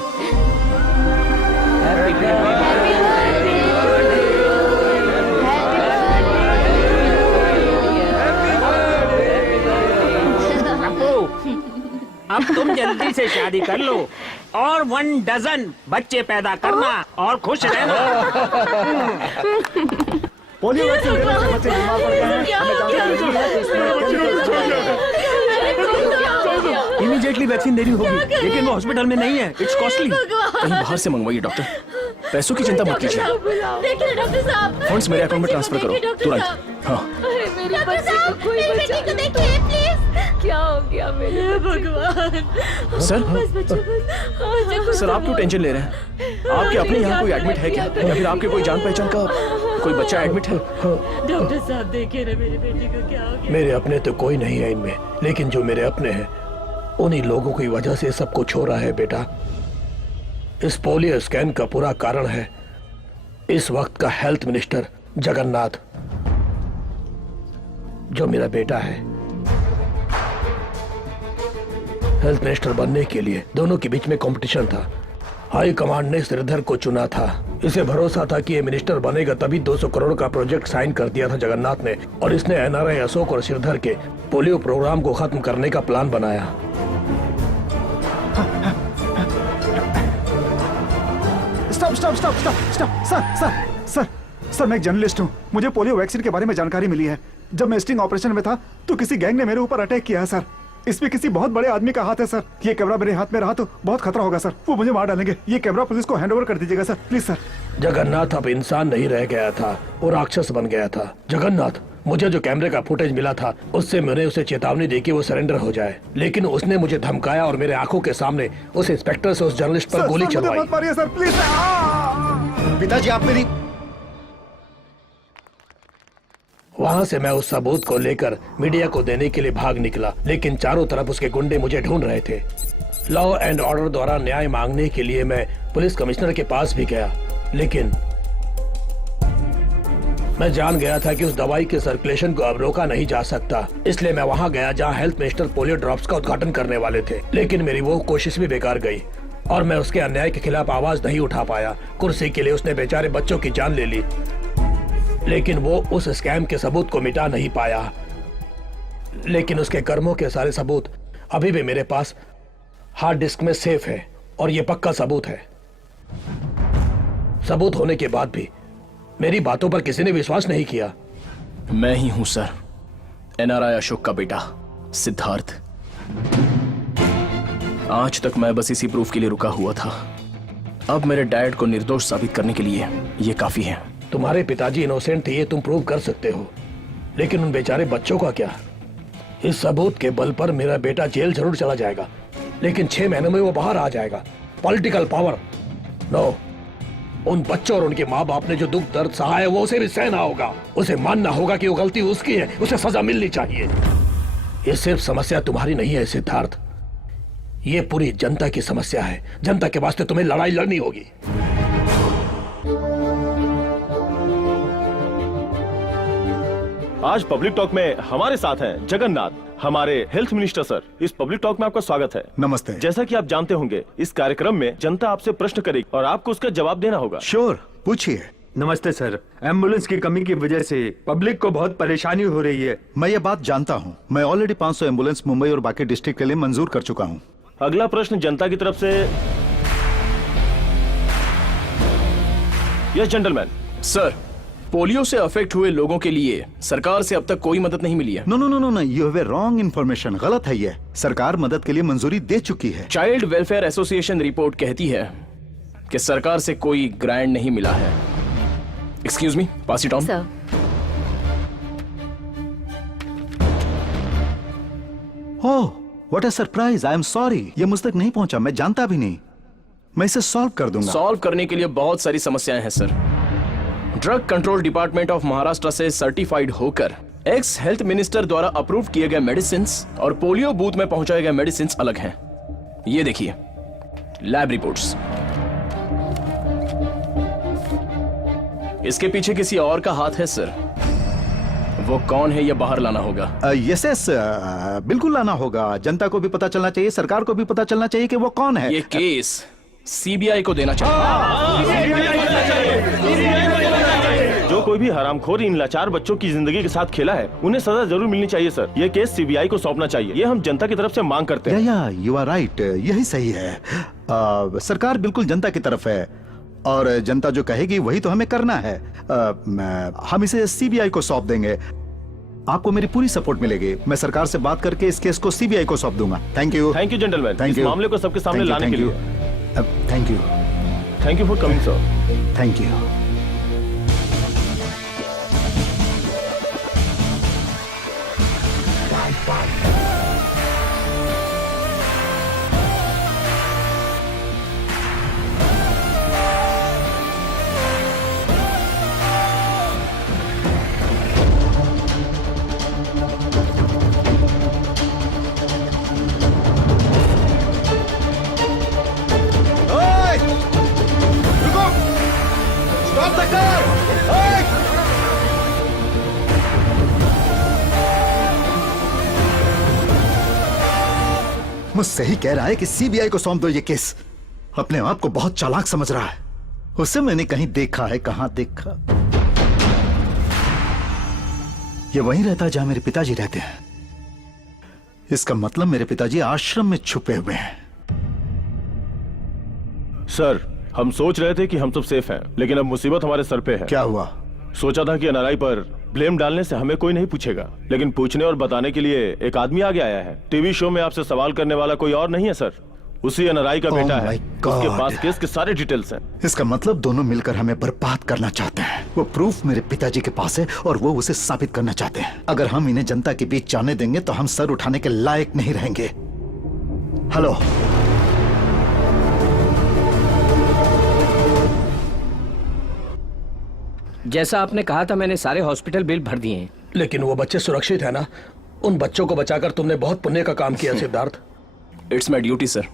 अब तुम जल्दी से शादी कर लो और 1 डजन बच्चे पैदा करना और खुश रहना। पोलियो वैक्सीन देने से बच्चे बीमार पड़ गए हैं। इमीडिएटली वैक्सीन देनी होगी, लेकिन वो हॉस्पिटल में नहीं है। It's costly. कहीं बाहर से मंगवाइए डॉक्टर। पैसों की चिंता मत कीजिए। देखिए डॉक्टर साहब, फंड्स मेरे अकाउंट में ट्रांसफर करो तुरंत। हाँ, मेरे बच्चे को कोई बचा। देखिए प्लीज, क्या हो गया मेरे भगवान? सर, सर आप क्यों टेंशन ले रहे हैं? आपके अपने यहाँ कोई एडमिट है क्या, या फिर आपके कोई जान पहचान का कोई बच्चा एडमिट है? डॉक्टर साहब देखिए ना, मेरे बेटे को क्या हो गया? मेरे अपने तो कोई नहीं है इनमें, लेकिन जो मेरे अपने हैं उन्हीं लोगों की वजह से सब कुछ हो रहा है बेटा। इस पोलियो स्कैन का पूरा कारण है इस वक्त का हेल्थ मिनिस्टर जगन्नाथ, जो मेरा बेटा है। हेल्थ मिनिस्टर बनने के लिए दोनों के बीच में कंपटीशन था। हाई कमांड ने श्रीधर को चुना था। इसे भरोसा था कि ये मिनिस्टर बनेगा, तभी 200 करोड़ का प्रोजेक्ट साइन कर दिया था जगन्नाथ ने, और इसने एनआरआई अशोक और श्रीधर के पोलियो प्रोग्राम को खत्म करने का प्लान बनाया। Stop stop stop stop stop. Sir, मैं एक जर्नलिस्ट हूँ। मुझे पोलियो वैक्सीन के बारे में जानकारी मिली है। जब मैं स्टिंग ऑपरेशन में था तो किसी गैंग ने मेरे ऊपर अटैक किया है सर। इसमें किसी बहुत बड़े आदमी का हाथ है सर। ये कैमरा मेरे हाथ में रहा तो बहुत खतरा होगा सर। वो मुझे मार डालेंगे। ये कैमरा पुलिस को हैंड ओवर कर दीजिएगा सर, प्लीज सर। जगन्नाथ अब इंसान नहीं रह गया था, वो राक्षस बन गया था। जगन्नाथ, मुझे जो कैमरे का फुटेज मिला था उससे मैंने उसे चेतावनी दी कि वो सरेंडर हो जाए, लेकिन उसने मुझे धमकाया और मेरे आंखों के सामने उस इंस्पेक्टर से उस जर्नलिस्ट पर गोली चलवाई। मत मारिए सर, प्लीज। पिताजी, आप मेरी वहां से मैं उस सबूत को लेकर मीडिया को देने के लिए भाग निकला, लेकिन चारों तरफ उसके गुंडे मुझे ढूंढ रहे थे। लॉ एंड ऑर्डर द्वारा न्याय मांगने के लिए मैं पुलिस कमिश्नर के पास भी गया, लेकिन मैं जान गया था कि उस दवाई के सर्कुलेशन को अब रोका नहीं जा सकता। इसलिए मैं वहां गया जहां हेल्थ मिनिस्टर पोलियो ड्रॉप्स का उद्घाटन करने वाले थे, लेकिन मेरी वो कोशिश भी बेकार गई और मैं उसके अन्याय के खिलाफ आवाज नहीं उठा पाया। कुर्सी के लिए उसने बेचारे बच्चों की जान ले ली, लेकिन वो उस स्कैम के सबूत को मिटा नहीं पाया। लेकिन उसके कर्मों के सारे सबूत अभी भी मेरे पास हार्ड डिस्क में सेफ है, और ये पक्का सबूत है। सबूत होने के बाद भी मेरी बातों पर किसी ने विश्वास नहीं किया। मैं ही हूं सर, एनआरआई अशोक का बेटा सिद्धार्थ। आज तक मैं बस इसी प्रूफ के लिए रुका हुआ था। अब मेरे डैड को निर्दोष साबित करने के लिए ये काफी है। तुम्हारे पिताजी इनोसेंट थे, ये तुम प्रूव कर सकते हो, लेकिन उन बेचारे बच्चों का क्या? इस सबूत के बल पर मेरा बेटा जेल जरूर चला जाएगा, लेकिन 6 महीनों में वो बाहर आ जाएगा। Political power no. उन बच्चों और उनके माँ बाप ने जो दुख दर्द सहा है वो उसे भी सहना होगा। उसे मानना होगा कि वो गलती उसकी है, उसे सजा मिलनी चाहिए। ये सिर्फ समस्या तुम्हारी नहीं है सिद्धार्थ, ये पूरी जनता की समस्या है। जनता के वास्ते तुम्हें लड़ाई लड़नी होगी। आज पब्लिक टॉक में हमारे साथ हैं जगन्नाथ, हमारे हेल्थ मिनिस्टर। सर, इस पब्लिक टॉक में आपका स्वागत है। नमस्ते। जैसा कि आप जानते होंगे, इस कार्यक्रम में जनता आपसे प्रश्न करेगी और आपको उसका जवाब देना होगा। श्योर, पूछिए। नमस्ते सर, एम्बुलेंस की कमी की वजह से पब्लिक को बहुत परेशानी हो रही है। मैं ये बात जानता हूँ। मैं ऑलरेडी 500 एम्बुलेंस मुंबई और बाकी डिस्ट्रिक्ट के लिए मंजूर कर चुका हूँ। अगला प्रश्न जनता की तरफ से। Yes gentleman. सर, पोलियो से अफेक्ट हुए लोगों के लिए सरकार से अब तक कोई मदद नहीं मिली है। No no no no no, you have a wrong information. गलत है ये। सरकार मदद के लिए मंजूरी दे चुकी है। चाइल्ड वेलफेयर एसोसिएशन रिपोर्ट कहती है कि सरकार से कोई ग्रांट नहीं मिला है। Excuse me, pass it on. Sir, oh, what a surprise. I am sorry, ये मुझ तक नहीं पहुंचा। मैं जानता भी नहीं। मैं इसे सॉल्व कर दूंगा। सॉल्व करने के लिए बहुत सारी समस्याएं हैं sir. Drug control department of Maharashtra से सर्टिफाइड होकर एक्स हेल्थ मिनिस्टर द्वारा अप्रूव किए गए मेडिसिन और पोलियो बूथ में पहुंचाए गए मेडिसिन अलग हैं। ये देखिए लैब रिपोर्ट्स। इसके पीछे किसी और का हाथ है सर। वो कौन है ये बाहर लाना होगा। यस यस, बिल्कुल लाना होगा। जनता को भी पता चलना चाहिए, सरकार को भी पता चलना चाहिए कि वो कौन है। ये केस सीबीआई को देना चाहिए। जो कोई भी हरामखोर इन लाचार बच्चों की जिंदगी के साथ खेला है, उन्हें सजा जरूर मिलनी चाहिए सर। ये केस सीबीआई को सौंपना चाहिए। ये हम जनता की तरफ से मांग करते हैं। या यू आर राइट, यही सही है। सरकार बिल्कुल जनता की तरफ है और जनता जो कहेगी वही तो हमें करना है। हम इसे सीबीआई को सौंप देंगे। आपको मेरी पूरी सपोर्ट मिलेगी। मैं सरकार से बात करके इस केस को सीबीआई को सौंप दूंगा। Thank you. Thank you gentleman, thank इस यू। मामले को सबके सामने लाने के लिए। Thank you. Thank you for coming sir. Thank you. मुझसे ही कह रहा है कि सीबीआई को सौंप दो ये केस। अपने आप को बहुत चालाक समझ रहा है। उसे मैंने कहीं देखा है। कहां देखा? ये वहीं रहता है जहां मेरे पिताजी रहते हैं। इसका मतलब मेरे पिताजी आश्रम में छुपे हुए हैं। सर, हम सोच रहे थे कि हम सब सेफ हैं, लेकिन अब मुसीबत हमारे सर पे है। क्या हुआ? सोचा था कि एनआरआई पर ब्लेम डालने से हमें कोई नहीं पूछेगा, लेकिन पूछने और बताने के लिए एक आदमी आगे आया है। टीवी शो में आपसे सवाल करने वाला कोई और नहीं है सर, उसी एनआरआई का बेटा है। उसके पास केस के सारे डिटेल्स हैं। इसका मतलब दोनों मिलकर हमें बर्बाद करना चाहते हैं। वो प्रूफ मेरे पिताजी के पास है और वो उसे साबित करना चाहते हैं। अगर हम इन्हें जनता के बीच जाने देंगे तो हम सर उठाने के लायक नहीं रहेंगे। हेलो, जैसा आपने कहा था, मैंने सारे हॉस्पिटल बिल भर दिए हैं। लेकिन वो बच्चे सुरक्षित है ना? उन बच्चों को बचाकर तुमने बहुत पुण्य का काम किया Siddharth. It's my duty sir.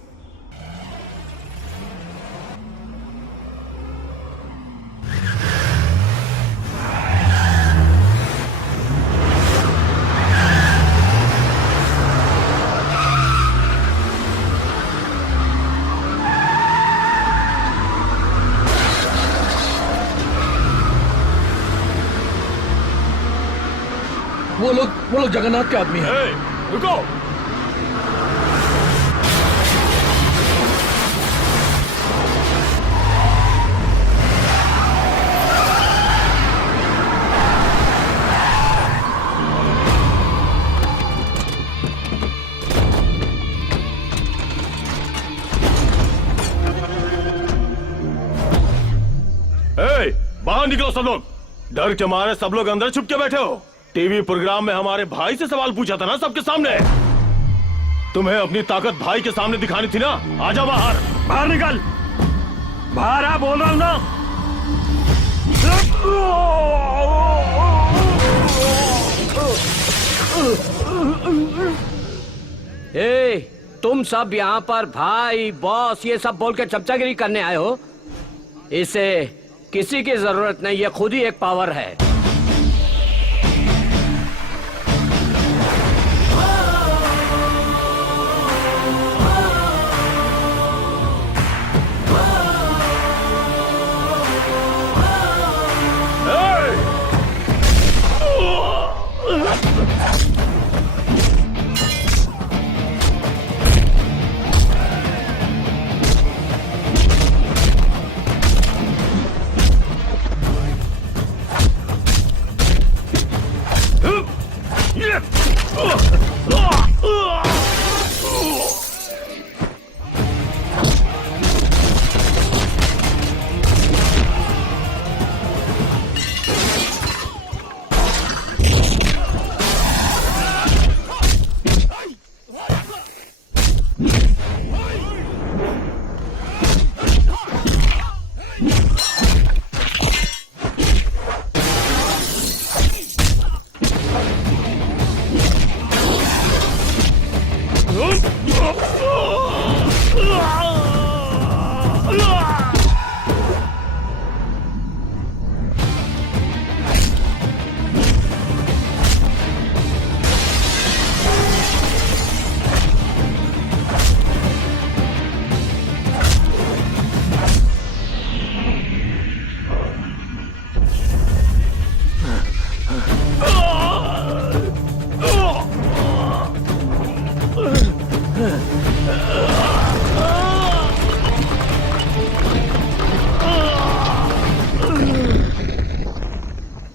वो लोग जगन्नाथ के आदमी हैं। रुको। निकलो सब लोग। डर के मारे सब लोग अंदर छुप के बैठे हो। टीवी प्रोग्राम में हमारे भाई से सवाल पूछा था ना सबके सामने। तुम्हें अपनी ताकत भाई के सामने दिखानी थी ना। आजा बाहर। बाहर निकल, बाहर आ, बोल रहा हूं ना। ए, तुम सब यहाँ पर भाई बॉस ये सब बोल के चमचागिरी करने आए हो? इसे किसी की जरूरत नहीं, ये खुद ही एक पावर है।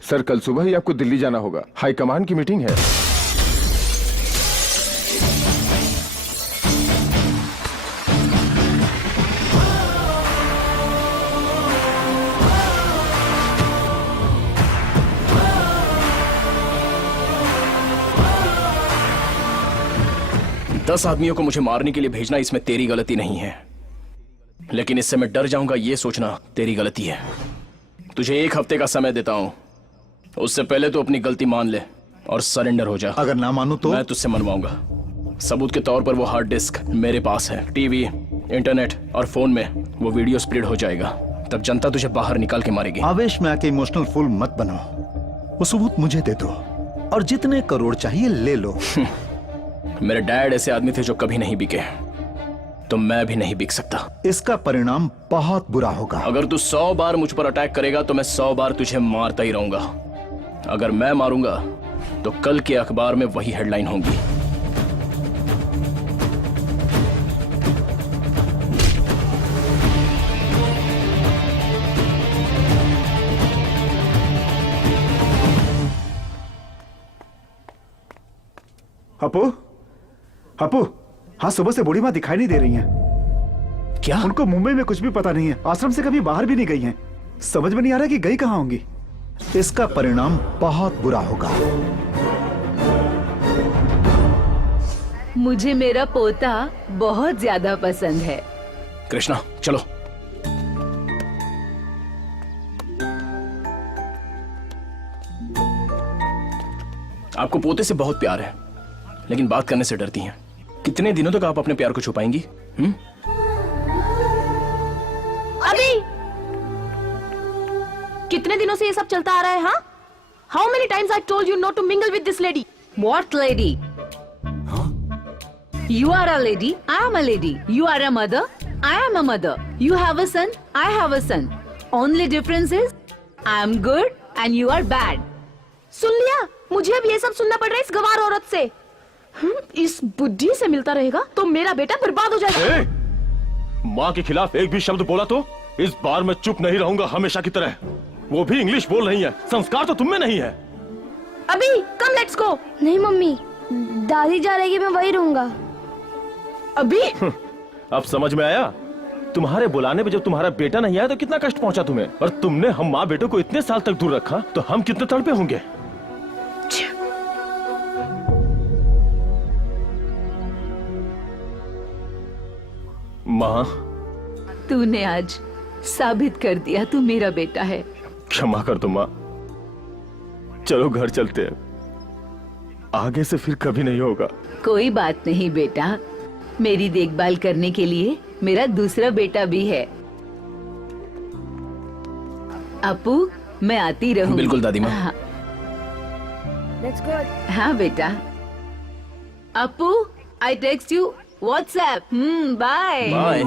सर कल सुबह ही आपको दिल्ली जाना होगा, हाई कमान की मीटिंग है। दस आदमियों को मुझे मारने के लिए भेजना इसमें तेरी गलती नहीं है, लेकिन इससे मैं डर जाऊंगा ये सोचना तेरी गलती है। तुझे 1 हफ्ते का समय देता हूं, उससे पहले तो अपनी गलती मान ले और सरेंडर हो जा। अगर ना मानूं तो मैं तुझसे मनवाऊंगा। सबूत के तौर पर वो हार्ड डिस्क मेरे पास है। टीवी, इंटरनेट और फोन में वो वीडियो स्प्लिट हो जाएगा, तब जनता तुझे बाहर निकाल के मारेगी। आवेश में आके इमोशनल फूल मत बनो, वो सबूत मुझे दे दो और जितने करोड़ चाहिए ले लो। मेरे डैड ऐसे आदमी थे जो कभी नहीं बिके, तो मैं भी नहीं बिक सकता। इसका परिणाम बहुत बुरा होगा। अगर तू 100 बार मुझ पर अटैक करेगा तो मैं 100 बार तुझे मारता ही रहूंगा। अगर मैं मारूंगा तो कल के अखबार में वही हेडलाइन होगी। अपू, अपू, हाँ सुबह से बूढ़ी माँ दिखाई नहीं दे रही हैं। क्या? उनको मुंबई में कुछ भी पता नहीं है, आश्रम से कभी बाहर भी नहीं गई हैं। समझ में नहीं आ रहा कि गई कहाँ होंगी। इसका परिणाम बहुत बुरा होगा। मुझे मेरा पोता बहुत ज्यादा पसंद है। कृष्णा चलो। आपको पोते से बहुत प्यार है, लेकिन बात करने से डरती हैं। कितने दिनों तक आप अपने प्यार को छुपाएंगी? अभी कितने दिनों से ये सब चलता आ रहा है? हाँ, how many times I told you not to mingle with this lady? What lady? You are a lady. I am a lady. You are a mother. I am a mother. You have a son. I have a son. Only difference is I am good and you are bad. सुन लिया? मुझे अब ये सब सुनना पड़ रहा है इस गवार औरत से। इस बुद्धि से मिलता रहेगा तो मेरा बेटा बर्बाद हो जाएगा। माँ के खिलाफ एक भी शब्द बोला तो इस बार मैं चुप नहीं रहूंगा हमेशा की तरह। वो भी इंग्लिश बोल रही है, संस्कार तो तुम में नहीं है। अभी कम, लेट्स गो। नहीं मम्मी, दादी जा रहेगी, मैं वही रहूंगा। अभी अब समझ में आया? तुम्हारे बुलाने पे जब तुम्हारा बेटा नहीं आया तो कितना कष्ट पहुंचा तुम्हें, और तुमने हम माँ बेटों को इतने साल तक दूर रखा तो हम कितने तड़पे होंगे। माँ, तूने आज साबित कर दिया तू मेरा बेटा है। क्षमा कर दो माँ, चलो घर चलते हैं, आगे से फिर कभी नहीं होगा। कोई बात नहीं बेटा, मेरी देखभाल करने के लिए मेरा दूसरा बेटा भी है। अपू, मैं आती रहूं। बिल्कुल दादी माँ। हाँ। हाँ बेटा। Apu, I text you WhatsApp. Bye bye.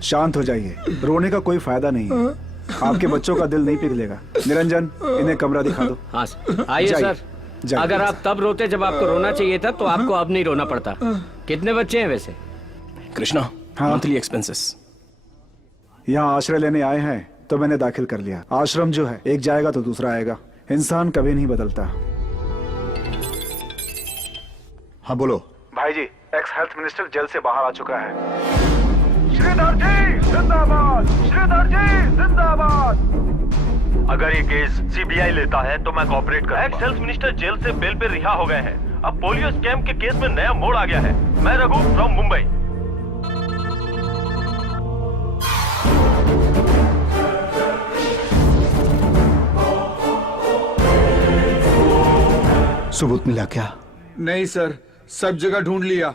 शांत हो जाइए, रोने का कोई फायदा नहीं है। आपके बच्चों का दिल नहीं पिघलेगा। निरंजन, इन्हें कमरा दिखा दो। हाँ आइए सर। अगर आप तब रोते जब आपको रोना चाहिए था तो आपको अब नहीं रोना पड़ता। कितने बच्चे हैं वैसे? Krishna, monthly expenses. यहाँ आश्रय लेने आए हैं तो मैंने दाखिल कर लिया। आश्रम जो है एक जाएगा तो दूसरा आएगा, इंसान कभी नहीं बदलता। हाँ बोलो। भाई जी, एक्स हेल्थ मिनिस्टर जेल से बाहर आ चुका है। श्रीधर जी जिंदाबाद, श्रीधर जी जिंदाबाद। अगर ये केस सीबीआई लेता है तो मैं कोऑपरेट करूंगा। एक्स हेल्थ मिनिस्टर जेल से बेल पे रिहा हो गए हैं। अब पोलियो स्कैम के केस में नया मोड़ आ गया है। मैं रघु फ्रॉम मुंबई। सबूत मिला क्या? नहीं सर, सब जगह ढूंढ लिया।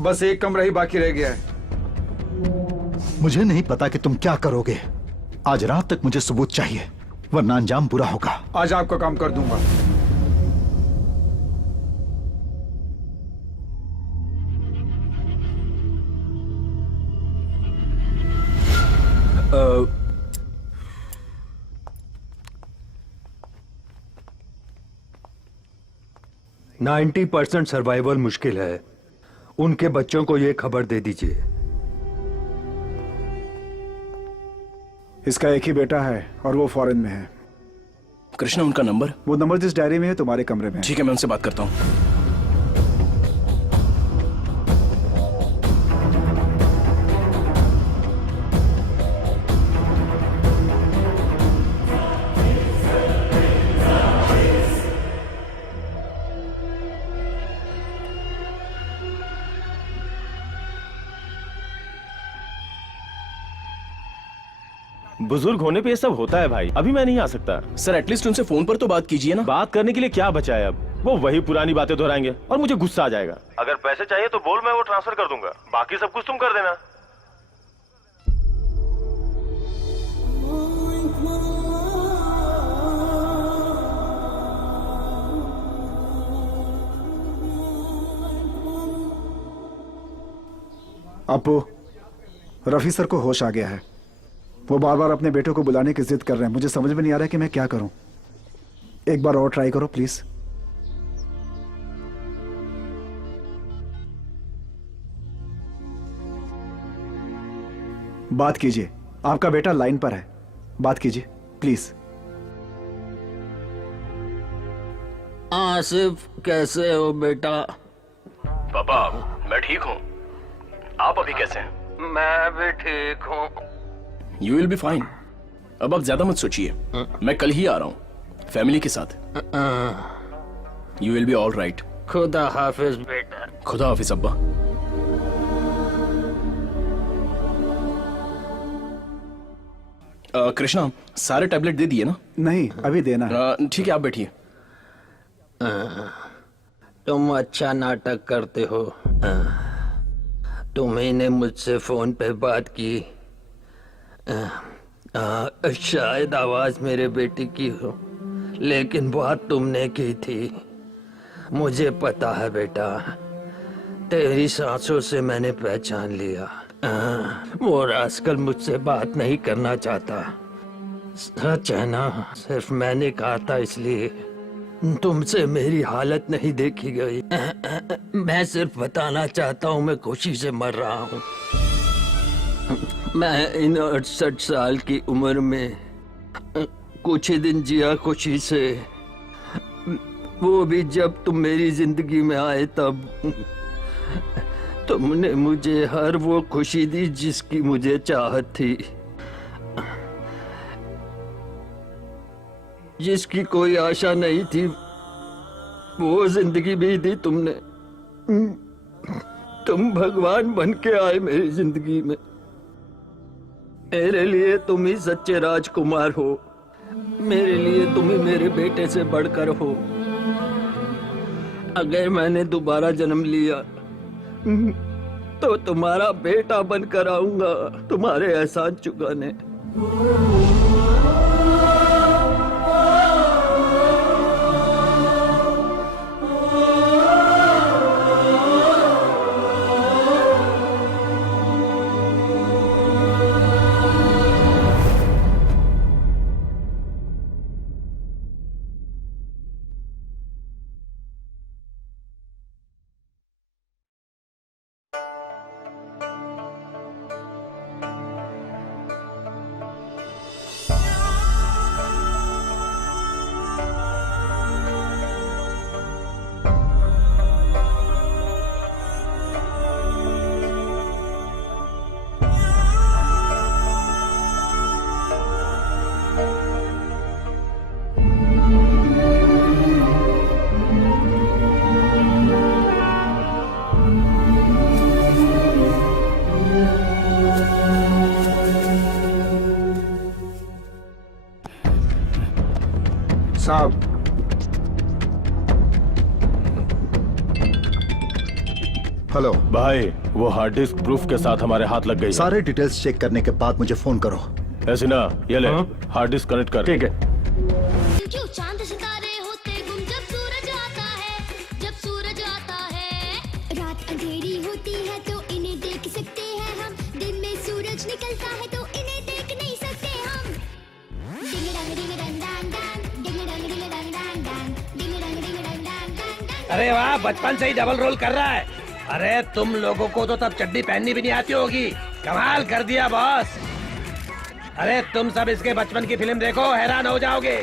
बस एक कमरा ही बाकी रह गया है। मुझे नहीं पता कि तुम क्या करोगे। आज रात तक मुझे सबूत चाहिए, वरना अंजाम बुरा होगा। आज आपका काम कर दूंगा। नाइन्टी 90% सर्वाइवल मुश्किल है। उनके बच्चों को ये खबर दे दीजिए। इसका एक ही बेटा है और वो फॉरेन में है। कृष्णा, उनका नंबर? वो नंबर जिस डायरी में है तुम्हारे कमरे में। ठीक है, मैं उनसे बात करता हूँ। बुजुर्ग होने पे ये सब होता है भाई। अभी मैं नहीं आ सकता। सर, एटलीस्ट उनसे फोन पर तो बात कीजिए ना। बात करने के लिए क्या बचा है अब? वो वही पुरानी बातें दोहराएंगे और मुझे गुस्सा आ जाएगा। अगर पैसे चाहिए तो बोल, मैं वो ट्रांसफर कर दूंगा। बाकी सब कुछ तुम कर देना। अपू, रफी सर को होश आ गया है। वो बार बार अपने बेटों को बुलाने की जिद कर रहे हैं। मुझे समझ में नहीं आ रहा है कि मैं क्या करूं। एक बार और ट्राई करो प्लीज। बात कीजिए, आपका बेटा लाइन पर है। बात कीजिए प्लीज। आसिफ, कैसे हो बेटा? पापा, मैं ठीक हूँ। आप अभी कैसे हैं? मैं भी ठीक हूँ। You will be fine. अब आप ज्यादा मत सोचिए, मैं कल ही आ रहा हूँ फैमिली के साथ। You will be all right. खुदा हाफिज बेटा। खुदा हाफिज अब्बा। कृष्णा, सारे टैबलेट दे दिए ना? नहीं, अभी देना है। ठीक है, आप बैठिए। तुम अच्छा नाटक करते हो। तुम्ही ने मुझसे फोन पे बात की। शायद आवाज मेरे बेटे की हो, लेकिन बात तुमने की थी। मुझे पता है बेटा, तेरी सांसों से मैंने पहचान लिया। वो रास्कल मुझसे बात नहीं करना चाहता। सच है ना? सिर्फ मैंने कहा था इसलिए तुमसे मेरी हालत नहीं देखी गई। मैं सिर्फ बताना चाहता हूँ मैं खुशी से मर रहा हूँ। मैं इन 68 साल की उम्र में कुछ ही दिन जिया खुशी से, वो भी जब तुम मेरी जिंदगी में आए तब। तुमने मुझे हर वो खुशी दी जिसकी मुझे चाहत थी, जिसकी कोई आशा नहीं थी, वो जिंदगी भी दी तुमने। तुम भगवान बन के आए मेरी जिंदगी में। मेरे लिए तुम ही सच्चे राजकुमार हो, मेरे लिए तुम ही मेरे बेटे से बढ़कर हो। अगर मैंने दोबारा जन्म लिया तो तुम्हारा बेटा बनकर आऊंगा तुम्हारे एहसान चुकाने। साहब, हेलो भाई, वो हार्ड डिस्क प्रूफ के साथ हमारे हाथ लग गई। सारे डिटेल्स चेक करने के बाद मुझे फोन करो। ऐसे ना, ये ले हार्ड डिस्क कनेक्ट कर। ठीक है। क्यों चांद सितारे होते गुम जब सूरज आता है, जब सूरज आता है। रात अंधेरी होती है तो इन्हें देख सकते हैं हम, दिन में सूरज निकलता है तो इन्हें देख नहीं सकते हम। डिंग डंग डिंग डंग डंग डंग, डिंग डंग डिंग डंग डंग डंग, डिंग डंग डिंग डंग डंग डंग। अरे वाह, बचपन से ही डबल रोल कर रहा है। अरे तुम लोगों को तो तब चड्डी पहननी भी नहीं आती होगी। कमाल कर दिया बॉस। अरे तुम सब इसके बचपन की फिल्म देखो, हैरान हो जाओगे।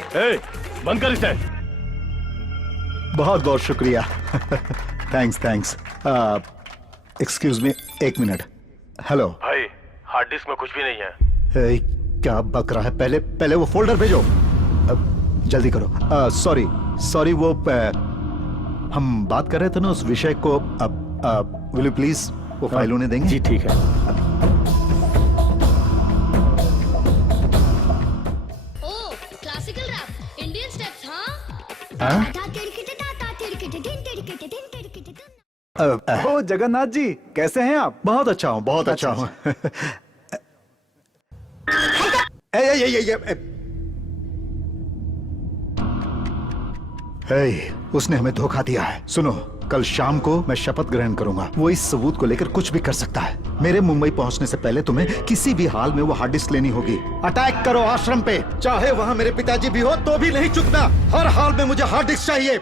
बंद कर इसे। बहुत बहुत शुक्रिया। Thanks thanks. एक्सक्यूज मी, एक मिनट। हेलो भाई, हार्ड डिस्क में कुछ भी नहीं है। क्या बक रहा है? पहले वो फोल्डर भेजो। जल्दी करो। सॉरी वो हम बात कर रहे थे ना उस विषय को। विल यू प्लीज वो फाइल उन्हें देंगे? जी ठीक है। ओ, क्लासिकल रैप, इंडियन स्टेप्स, हाँ? ओ जगन्नाथ जी, कैसे हैं आप? बहुत अच्छा हूँ, बहुत अच्छा हूँ। उसने हमें धोखा दिया है। सुनो, कल शाम को मैं शपथ ग्रहण करूंगा। वो इस सबूत को लेकर कुछ भी कर सकता है। मेरे मुंबई पहुंचने से पहले तुम्हें किसी भी हाल में वो हार्ड डिस्क लेनी होगी। अटैक करो आश्रम पे, चाहे वहां मेरे पिताजी भी हो तो भी नहीं चुकना। हर हाल में मुझे हार्ड डिस्क चाहिए।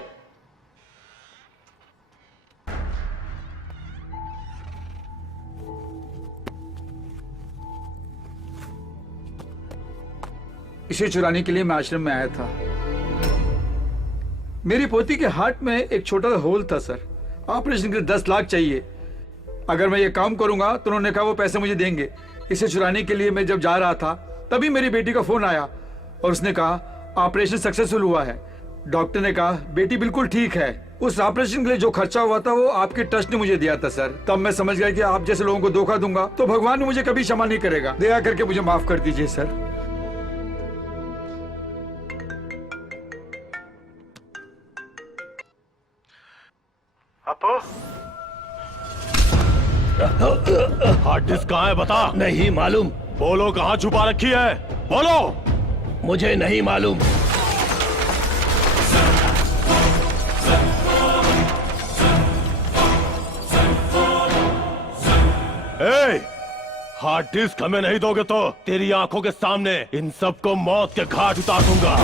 इसे चुराने के लिए मैं आश्रम में आया था। मेरी पोती के हार्ट में एक छोटा सा होल था सर। ऑपरेशन के लिए 10 लाख चाहिए। अगर मैं ये काम करूंगा तो उन्होंने कहा वो पैसे मुझे देंगे। इसे चुराने के लिए मैं जब जा रहा था तभी मेरी बेटी का फोन आया और उसने कहा ऑपरेशन सक्सेसफुल हुआ है। डॉक्टर ने कहा बेटी बिल्कुल ठीक है। उस ऑपरेशन के लिए जो खर्चा हुआ था वो आपके ट्रस्ट ने मुझे दिया था सर। तब मैं समझ गया कि आप जैसे लोगों को धोखा दूंगा तो भगवान ने मुझे कभी क्षमा नहीं करेगा। दया करके मुझे माफ कर दीजिए सर। हार्ड डिस्क कहाँ है बता। नहीं मालूम। बोलो कहाँ छुपा रखी है, बोलो। मुझे नहीं मालूम। हार्ड डिस्क हमें नहीं दोगे तो तेरी आंखों के सामने इन सबको मौत के घाट उतार दूंगा।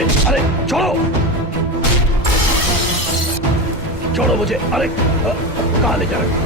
मुझे, अरे छोड़ो, छोड़ो मुझे, अरे कहाँ ले जा रहे हो?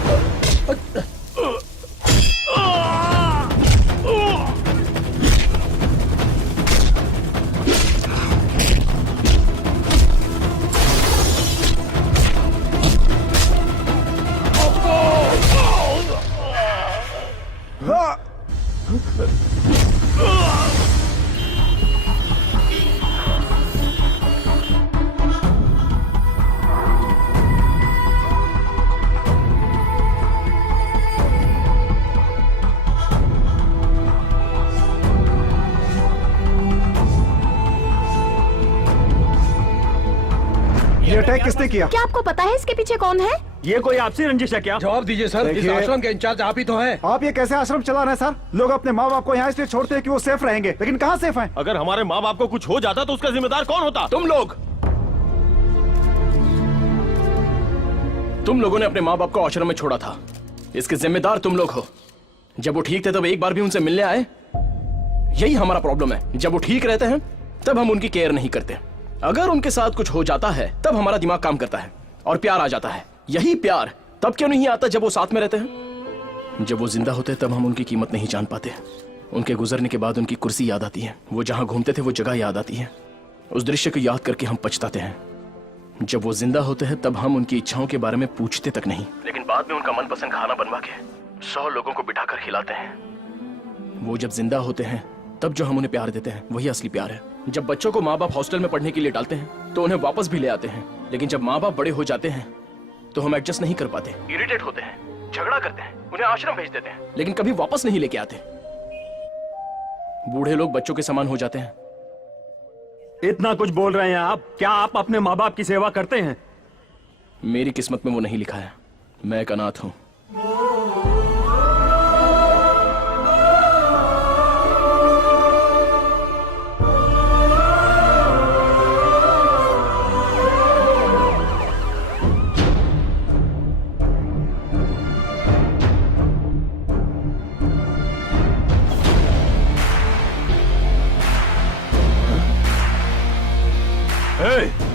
ये अटैक किसने किया? क्या आपको पता है इसके पीछे कौन है? ये कोई आपसी रंजिश है क्या? जवाब दीजिए सर, इस देखिए- आश्रम के इंचार्ज आप ही तो हैं। आप ये कैसे आश्रम चला रहे हैं सर? लोग अपने माँ बाप को यहाँ इसलिए छोड़ते हैं कि वो सेफ रहेंगे, लेकिन कहाँ सेफ हैं? अगर हमारे माँ बाप को कुछ हो जाता तो उसका जिम्मेदार कौन होता? तुम लोग। तुम लोगों ने अपने माँ बाप को आश्रम में छोड़ा था, इसके जिम्मेदार तुम लोग हो। जब वो ठीक थे तब एक बार भी उनसे मिलने आए? यही हमारा प्रॉब्लम है, जब वो ठीक रहते हैं तब हम उनकी केयर नहीं करते। अगर उनके साथ कुछ हो जाता है तब हमारा दिमाग काम करता है और प्यार आ जाता है। यही प्यार तब क्यों नहीं आता जब वो साथ में रहते हैं? जब वो जिंदा होते हैं तब हम उनकी कीमत नहीं जान पाते। उनके गुजरने के बाद उनकी कुर्सी याद आती है, वो जहां घूमते थे वो जगह याद आती है। उस दृश्य को याद करके हम पछताते हैं। जब वो जिंदा होते हैं तब हम उनकी इच्छाओं के बारे में पूछते तक नहीं, लेकिन बाद में उनका मनपसंद खाना बनवा के 100 लोगों को बिठाकर खिलाते हैं। वो जब जिंदा होते हैं तब जो हम उन्हें प्यार देते हैं वही असली प्यार है। जब बच्चों को माँ बाप हॉस्टल में पढ़ने के लिए डालते हैं तो उन्हें वापस भी ले आते हैं, लेकिन जब माँ बाप बड़े हो जाते हैं तो हम एडजस्ट नहीं कर पाते, इरिटेट होते हैं, झगड़ा करते हैं, उन्हें आश्रम भेज देते हैं, लेकिन कभी वापस नहीं लेके आते। बूढ़े लोग बच्चों के समान हो जाते हैं। इतना कुछ बोल रहे हैं आप, क्या आप अपने माँ बाप की सेवा करते हैं? मेरी किस्मत में वो नहीं लिखा है। मैं एक अनाथ हूं।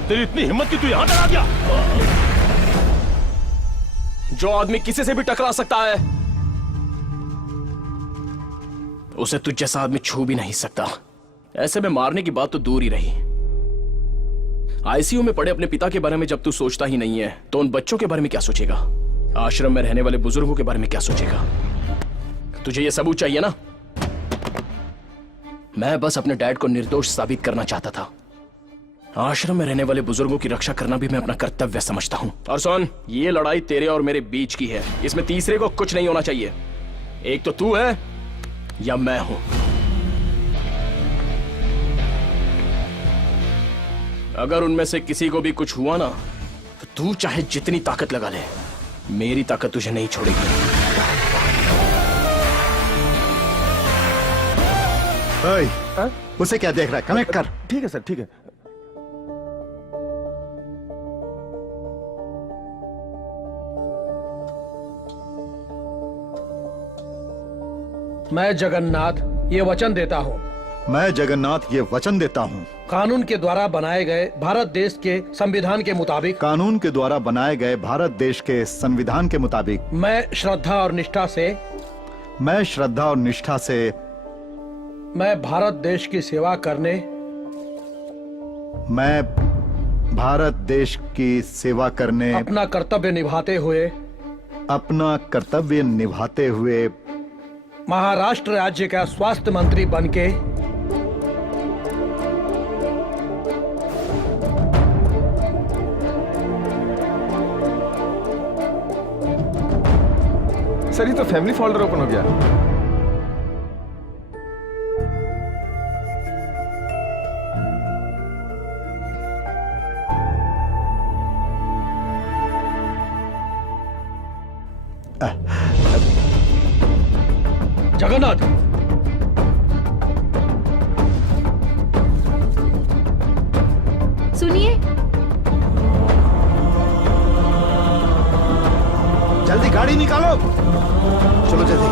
तेरी इतनी हिम्मत कि तू यहां तक आ गया? जो आदमी किसी से भी टकरा सकता है उसे तुझ जैसा आदमी छू भी नहीं सकता। ऐसे में मारने की बात तो दूर ही रही। आईसीयू में पड़े अपने पिता के बारे में जब तू सोचता ही नहीं है तो उन बच्चों के बारे में क्या सोचेगा? आश्रम में रहने वाले बुजुर्गों के बारे में क्या सोचेगा? तुझे ये सबूत चाहिए ना? मैं बस अपने डैड को निर्दोष साबित करना चाहता था। आश्रम में रहने वाले बुजुर्गों की रक्षा करना भी मैं अपना कर्तव्य समझता हूं। और सुन, ये लड़ाई तेरे और मेरे बीच की है, इसमें तीसरे को कुछ नहीं होना चाहिए। एक तो तू है या मैं हूं। अगर उनमें से किसी को भी कुछ हुआ ना तो तू चाहे जितनी ताकत लगा ले, मेरी ताकत तुझे नहीं छोड़ेगी। उसे क्या देख रहा है? कनेक्ट कर। ठीक है सर, ठीक है। मैं जगन्नाथ ये वचन देता हूँ, मैं जगन्नाथ ये वचन देता हूँ, कानून के द्वारा बनाए गए भारत देश के संविधान के मुताबिक, कानून के द्वारा बनाए गए भारत देश के संविधान के मुताबिक, मैं श्रद्धा और निष्ठा से मैं भारत देश की सेवा करने अपना कर्तव्य निभाते हुए महाराष्ट्र राज्य का स्वास्थ्य मंत्री बनके सर ये तो फैमिली फोल्डर ओपन हो गया। जगन्नाथ, सुनिए, जल्दी गाड़ी निकालो, चलो जल्दी।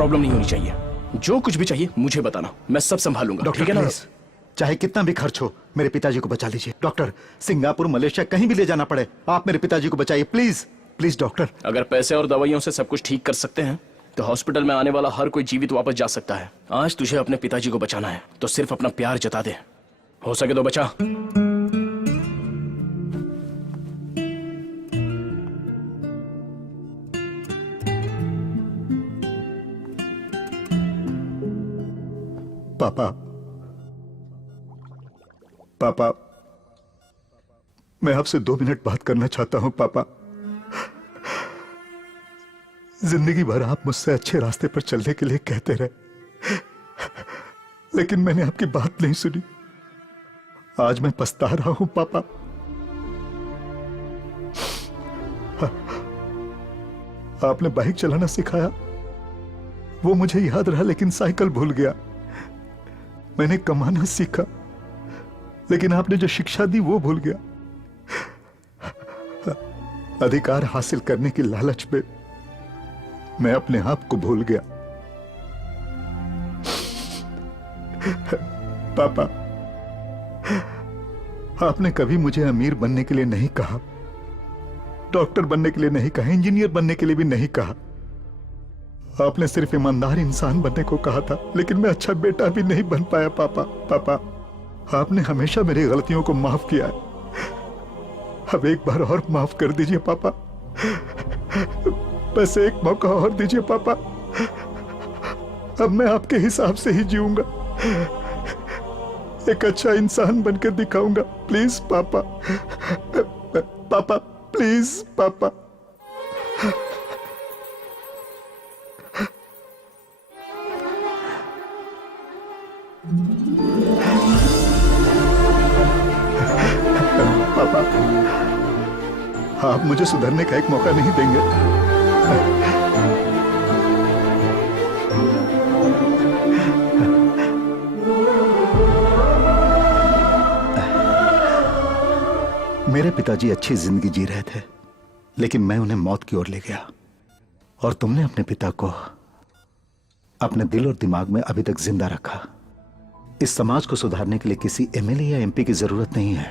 प्रॉब्लम नहीं होनी चाहिए। जो कुछ भी चाहिए मुझे बताना, मैं सब संभालूंगा। डॉक्टर ठीक है ना? प्लीज, चाहे कितना भी खर्च हो मेरे पिताजी को बचा लीजिए। डॉक्टर, सिंगापुर मलेशिया कहीं भी ले जाना पड़े, आप मेरे पिताजी को बचाइए प्लीज प्लीज। डॉक्टर, अगर पैसे और दवाइयों से सब कुछ ठीक कर सकते हैं तो हॉस्पिटल में आने वाला हर कोई जीवित वापस जा सकता है। आज तुझे अपने पिताजी को बचाना है तो सिर्फ अपना प्यार जता दे, हो सके तो बचा। पापा, पापा, मैं आपसे 2 मिनट बात करना चाहता हूं। पापा, जिंदगी भर आप मुझसे अच्छे रास्ते पर चलने के लिए कहते रहे, लेकिन मैंने आपकी बात नहीं सुनी। आज मैं पछता रहा हूं पापा। आपने बाइक चलाना सिखाया, वो मुझे याद रहा, लेकिन साइकिल भूल गया। मैंने कमाना सीखा, लेकिन आपने जो शिक्षा दी वो भूल गया। अधिकार हासिल करने की लालच में मैं अपने आप को भूल गया। पापा, आपने कभी मुझे अमीर बनने के लिए नहीं कहा, डॉक्टर बनने के लिए नहीं कहा, इंजीनियर बनने के लिए भी नहीं कहा। आपने सिर्फ ईमानदार इंसान बनने को कहा था, लेकिन मैं अच्छा बेटा भी नहीं बन पाया। पापा, पापा, आपने हमेशा मेरी गलतियों को माफ किया है, अब एक बार और माफ कर दीजिए पापा। बस एक मौका और दीजिए पापा, अब मैं आपके हिसाब से ही जीऊंगा, एक अच्छा इंसान बनकर दिखाऊंगा। प्लीज पापा, पापा प्लीज पापा। पापा, आप मुझे सुधरने का एक मौका नहीं देंगे? मेरे पिताजी अच्छी जिंदगी जी रहे थे, लेकिन मैं उन्हें मौत की ओर ले गया, और तुमने अपने पिता को अपने दिल और दिमाग में अभी तक जिंदा रखा। इस समाज को सुधारने के लिए किसी एमएलए या एमपी की जरूरत नहीं है।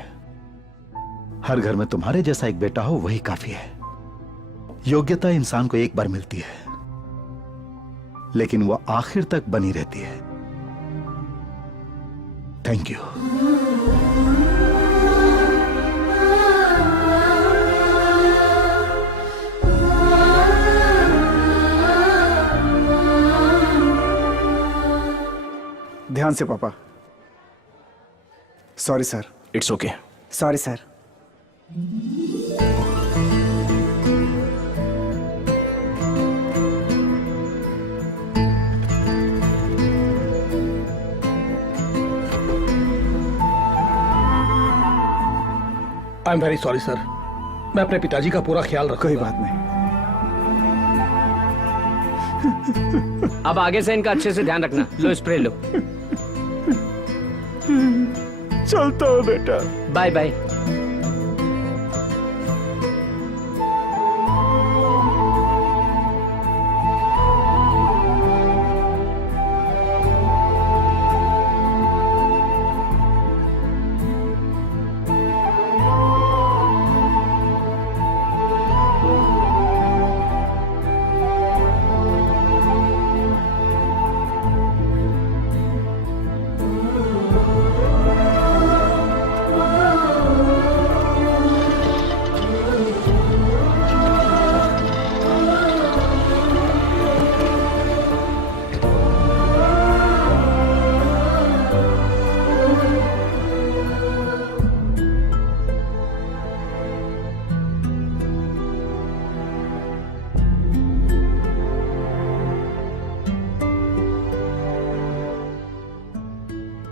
हर घर में तुम्हारे जैसा एक बेटा हो, वही काफी है। योग्यता इंसान को एक बार मिलती है, लेकिन वो आखिर तक बनी रहती है। Thank you. ध्यान से पापा। Sorry sir. It's okay. Sorry sir. I am very sorry sir, मैं अपने पिताजी का पूरा ख्याल रखूंगा। कोई बात नहीं। अब आगे से इनका अच्छे से ध्यान रखना। लो स्प्रे लो। चलता हूँ बेटा। Bye bye.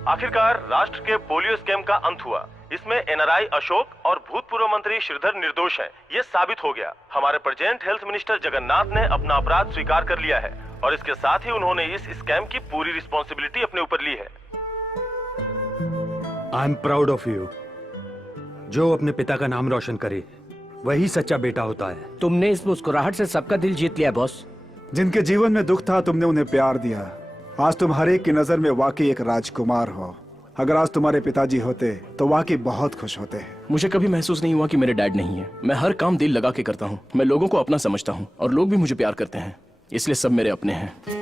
आखिरकार राष्ट्र के पोलियो स्कैम का अंत हुआ। इसमें एनआरआई अशोक और भूतपूर्व मंत्री श्रीधर निर्दोष हैं, ये साबित हो गया। हमारे प्रेजेंट हेल्थ मिनिस्टर जगन्नाथ ने अपना अपराध स्वीकार कर लिया है और इसके साथ ही उन्होंने इस स्कैम की पूरी रिस्पॉन्सिबिलिटी अपने ऊपर ली है। I am proud of you. जो अपने पिता का नाम रोशन करे वही सच्चा बेटा होता है। तुमने इस मुस्कुराहट से सबका दिल जीत लिया बॉस। जिनके जीवन में दुख था तुमने उन्हें प्यार दिया। आज तुम हर एक की नजर में वाकई एक राजकुमार हो। अगर आज तुम्हारे पिताजी होते तो वाकई बहुत खुश होते। मुझे कभी महसूस नहीं हुआ कि मेरे डैड नहीं है। मैं हर काम दिल लगा के करता हूँ। मैं लोगों को अपना समझता हूँ और लोग भी मुझे प्यार करते हैं, इसलिए सब मेरे अपने हैं।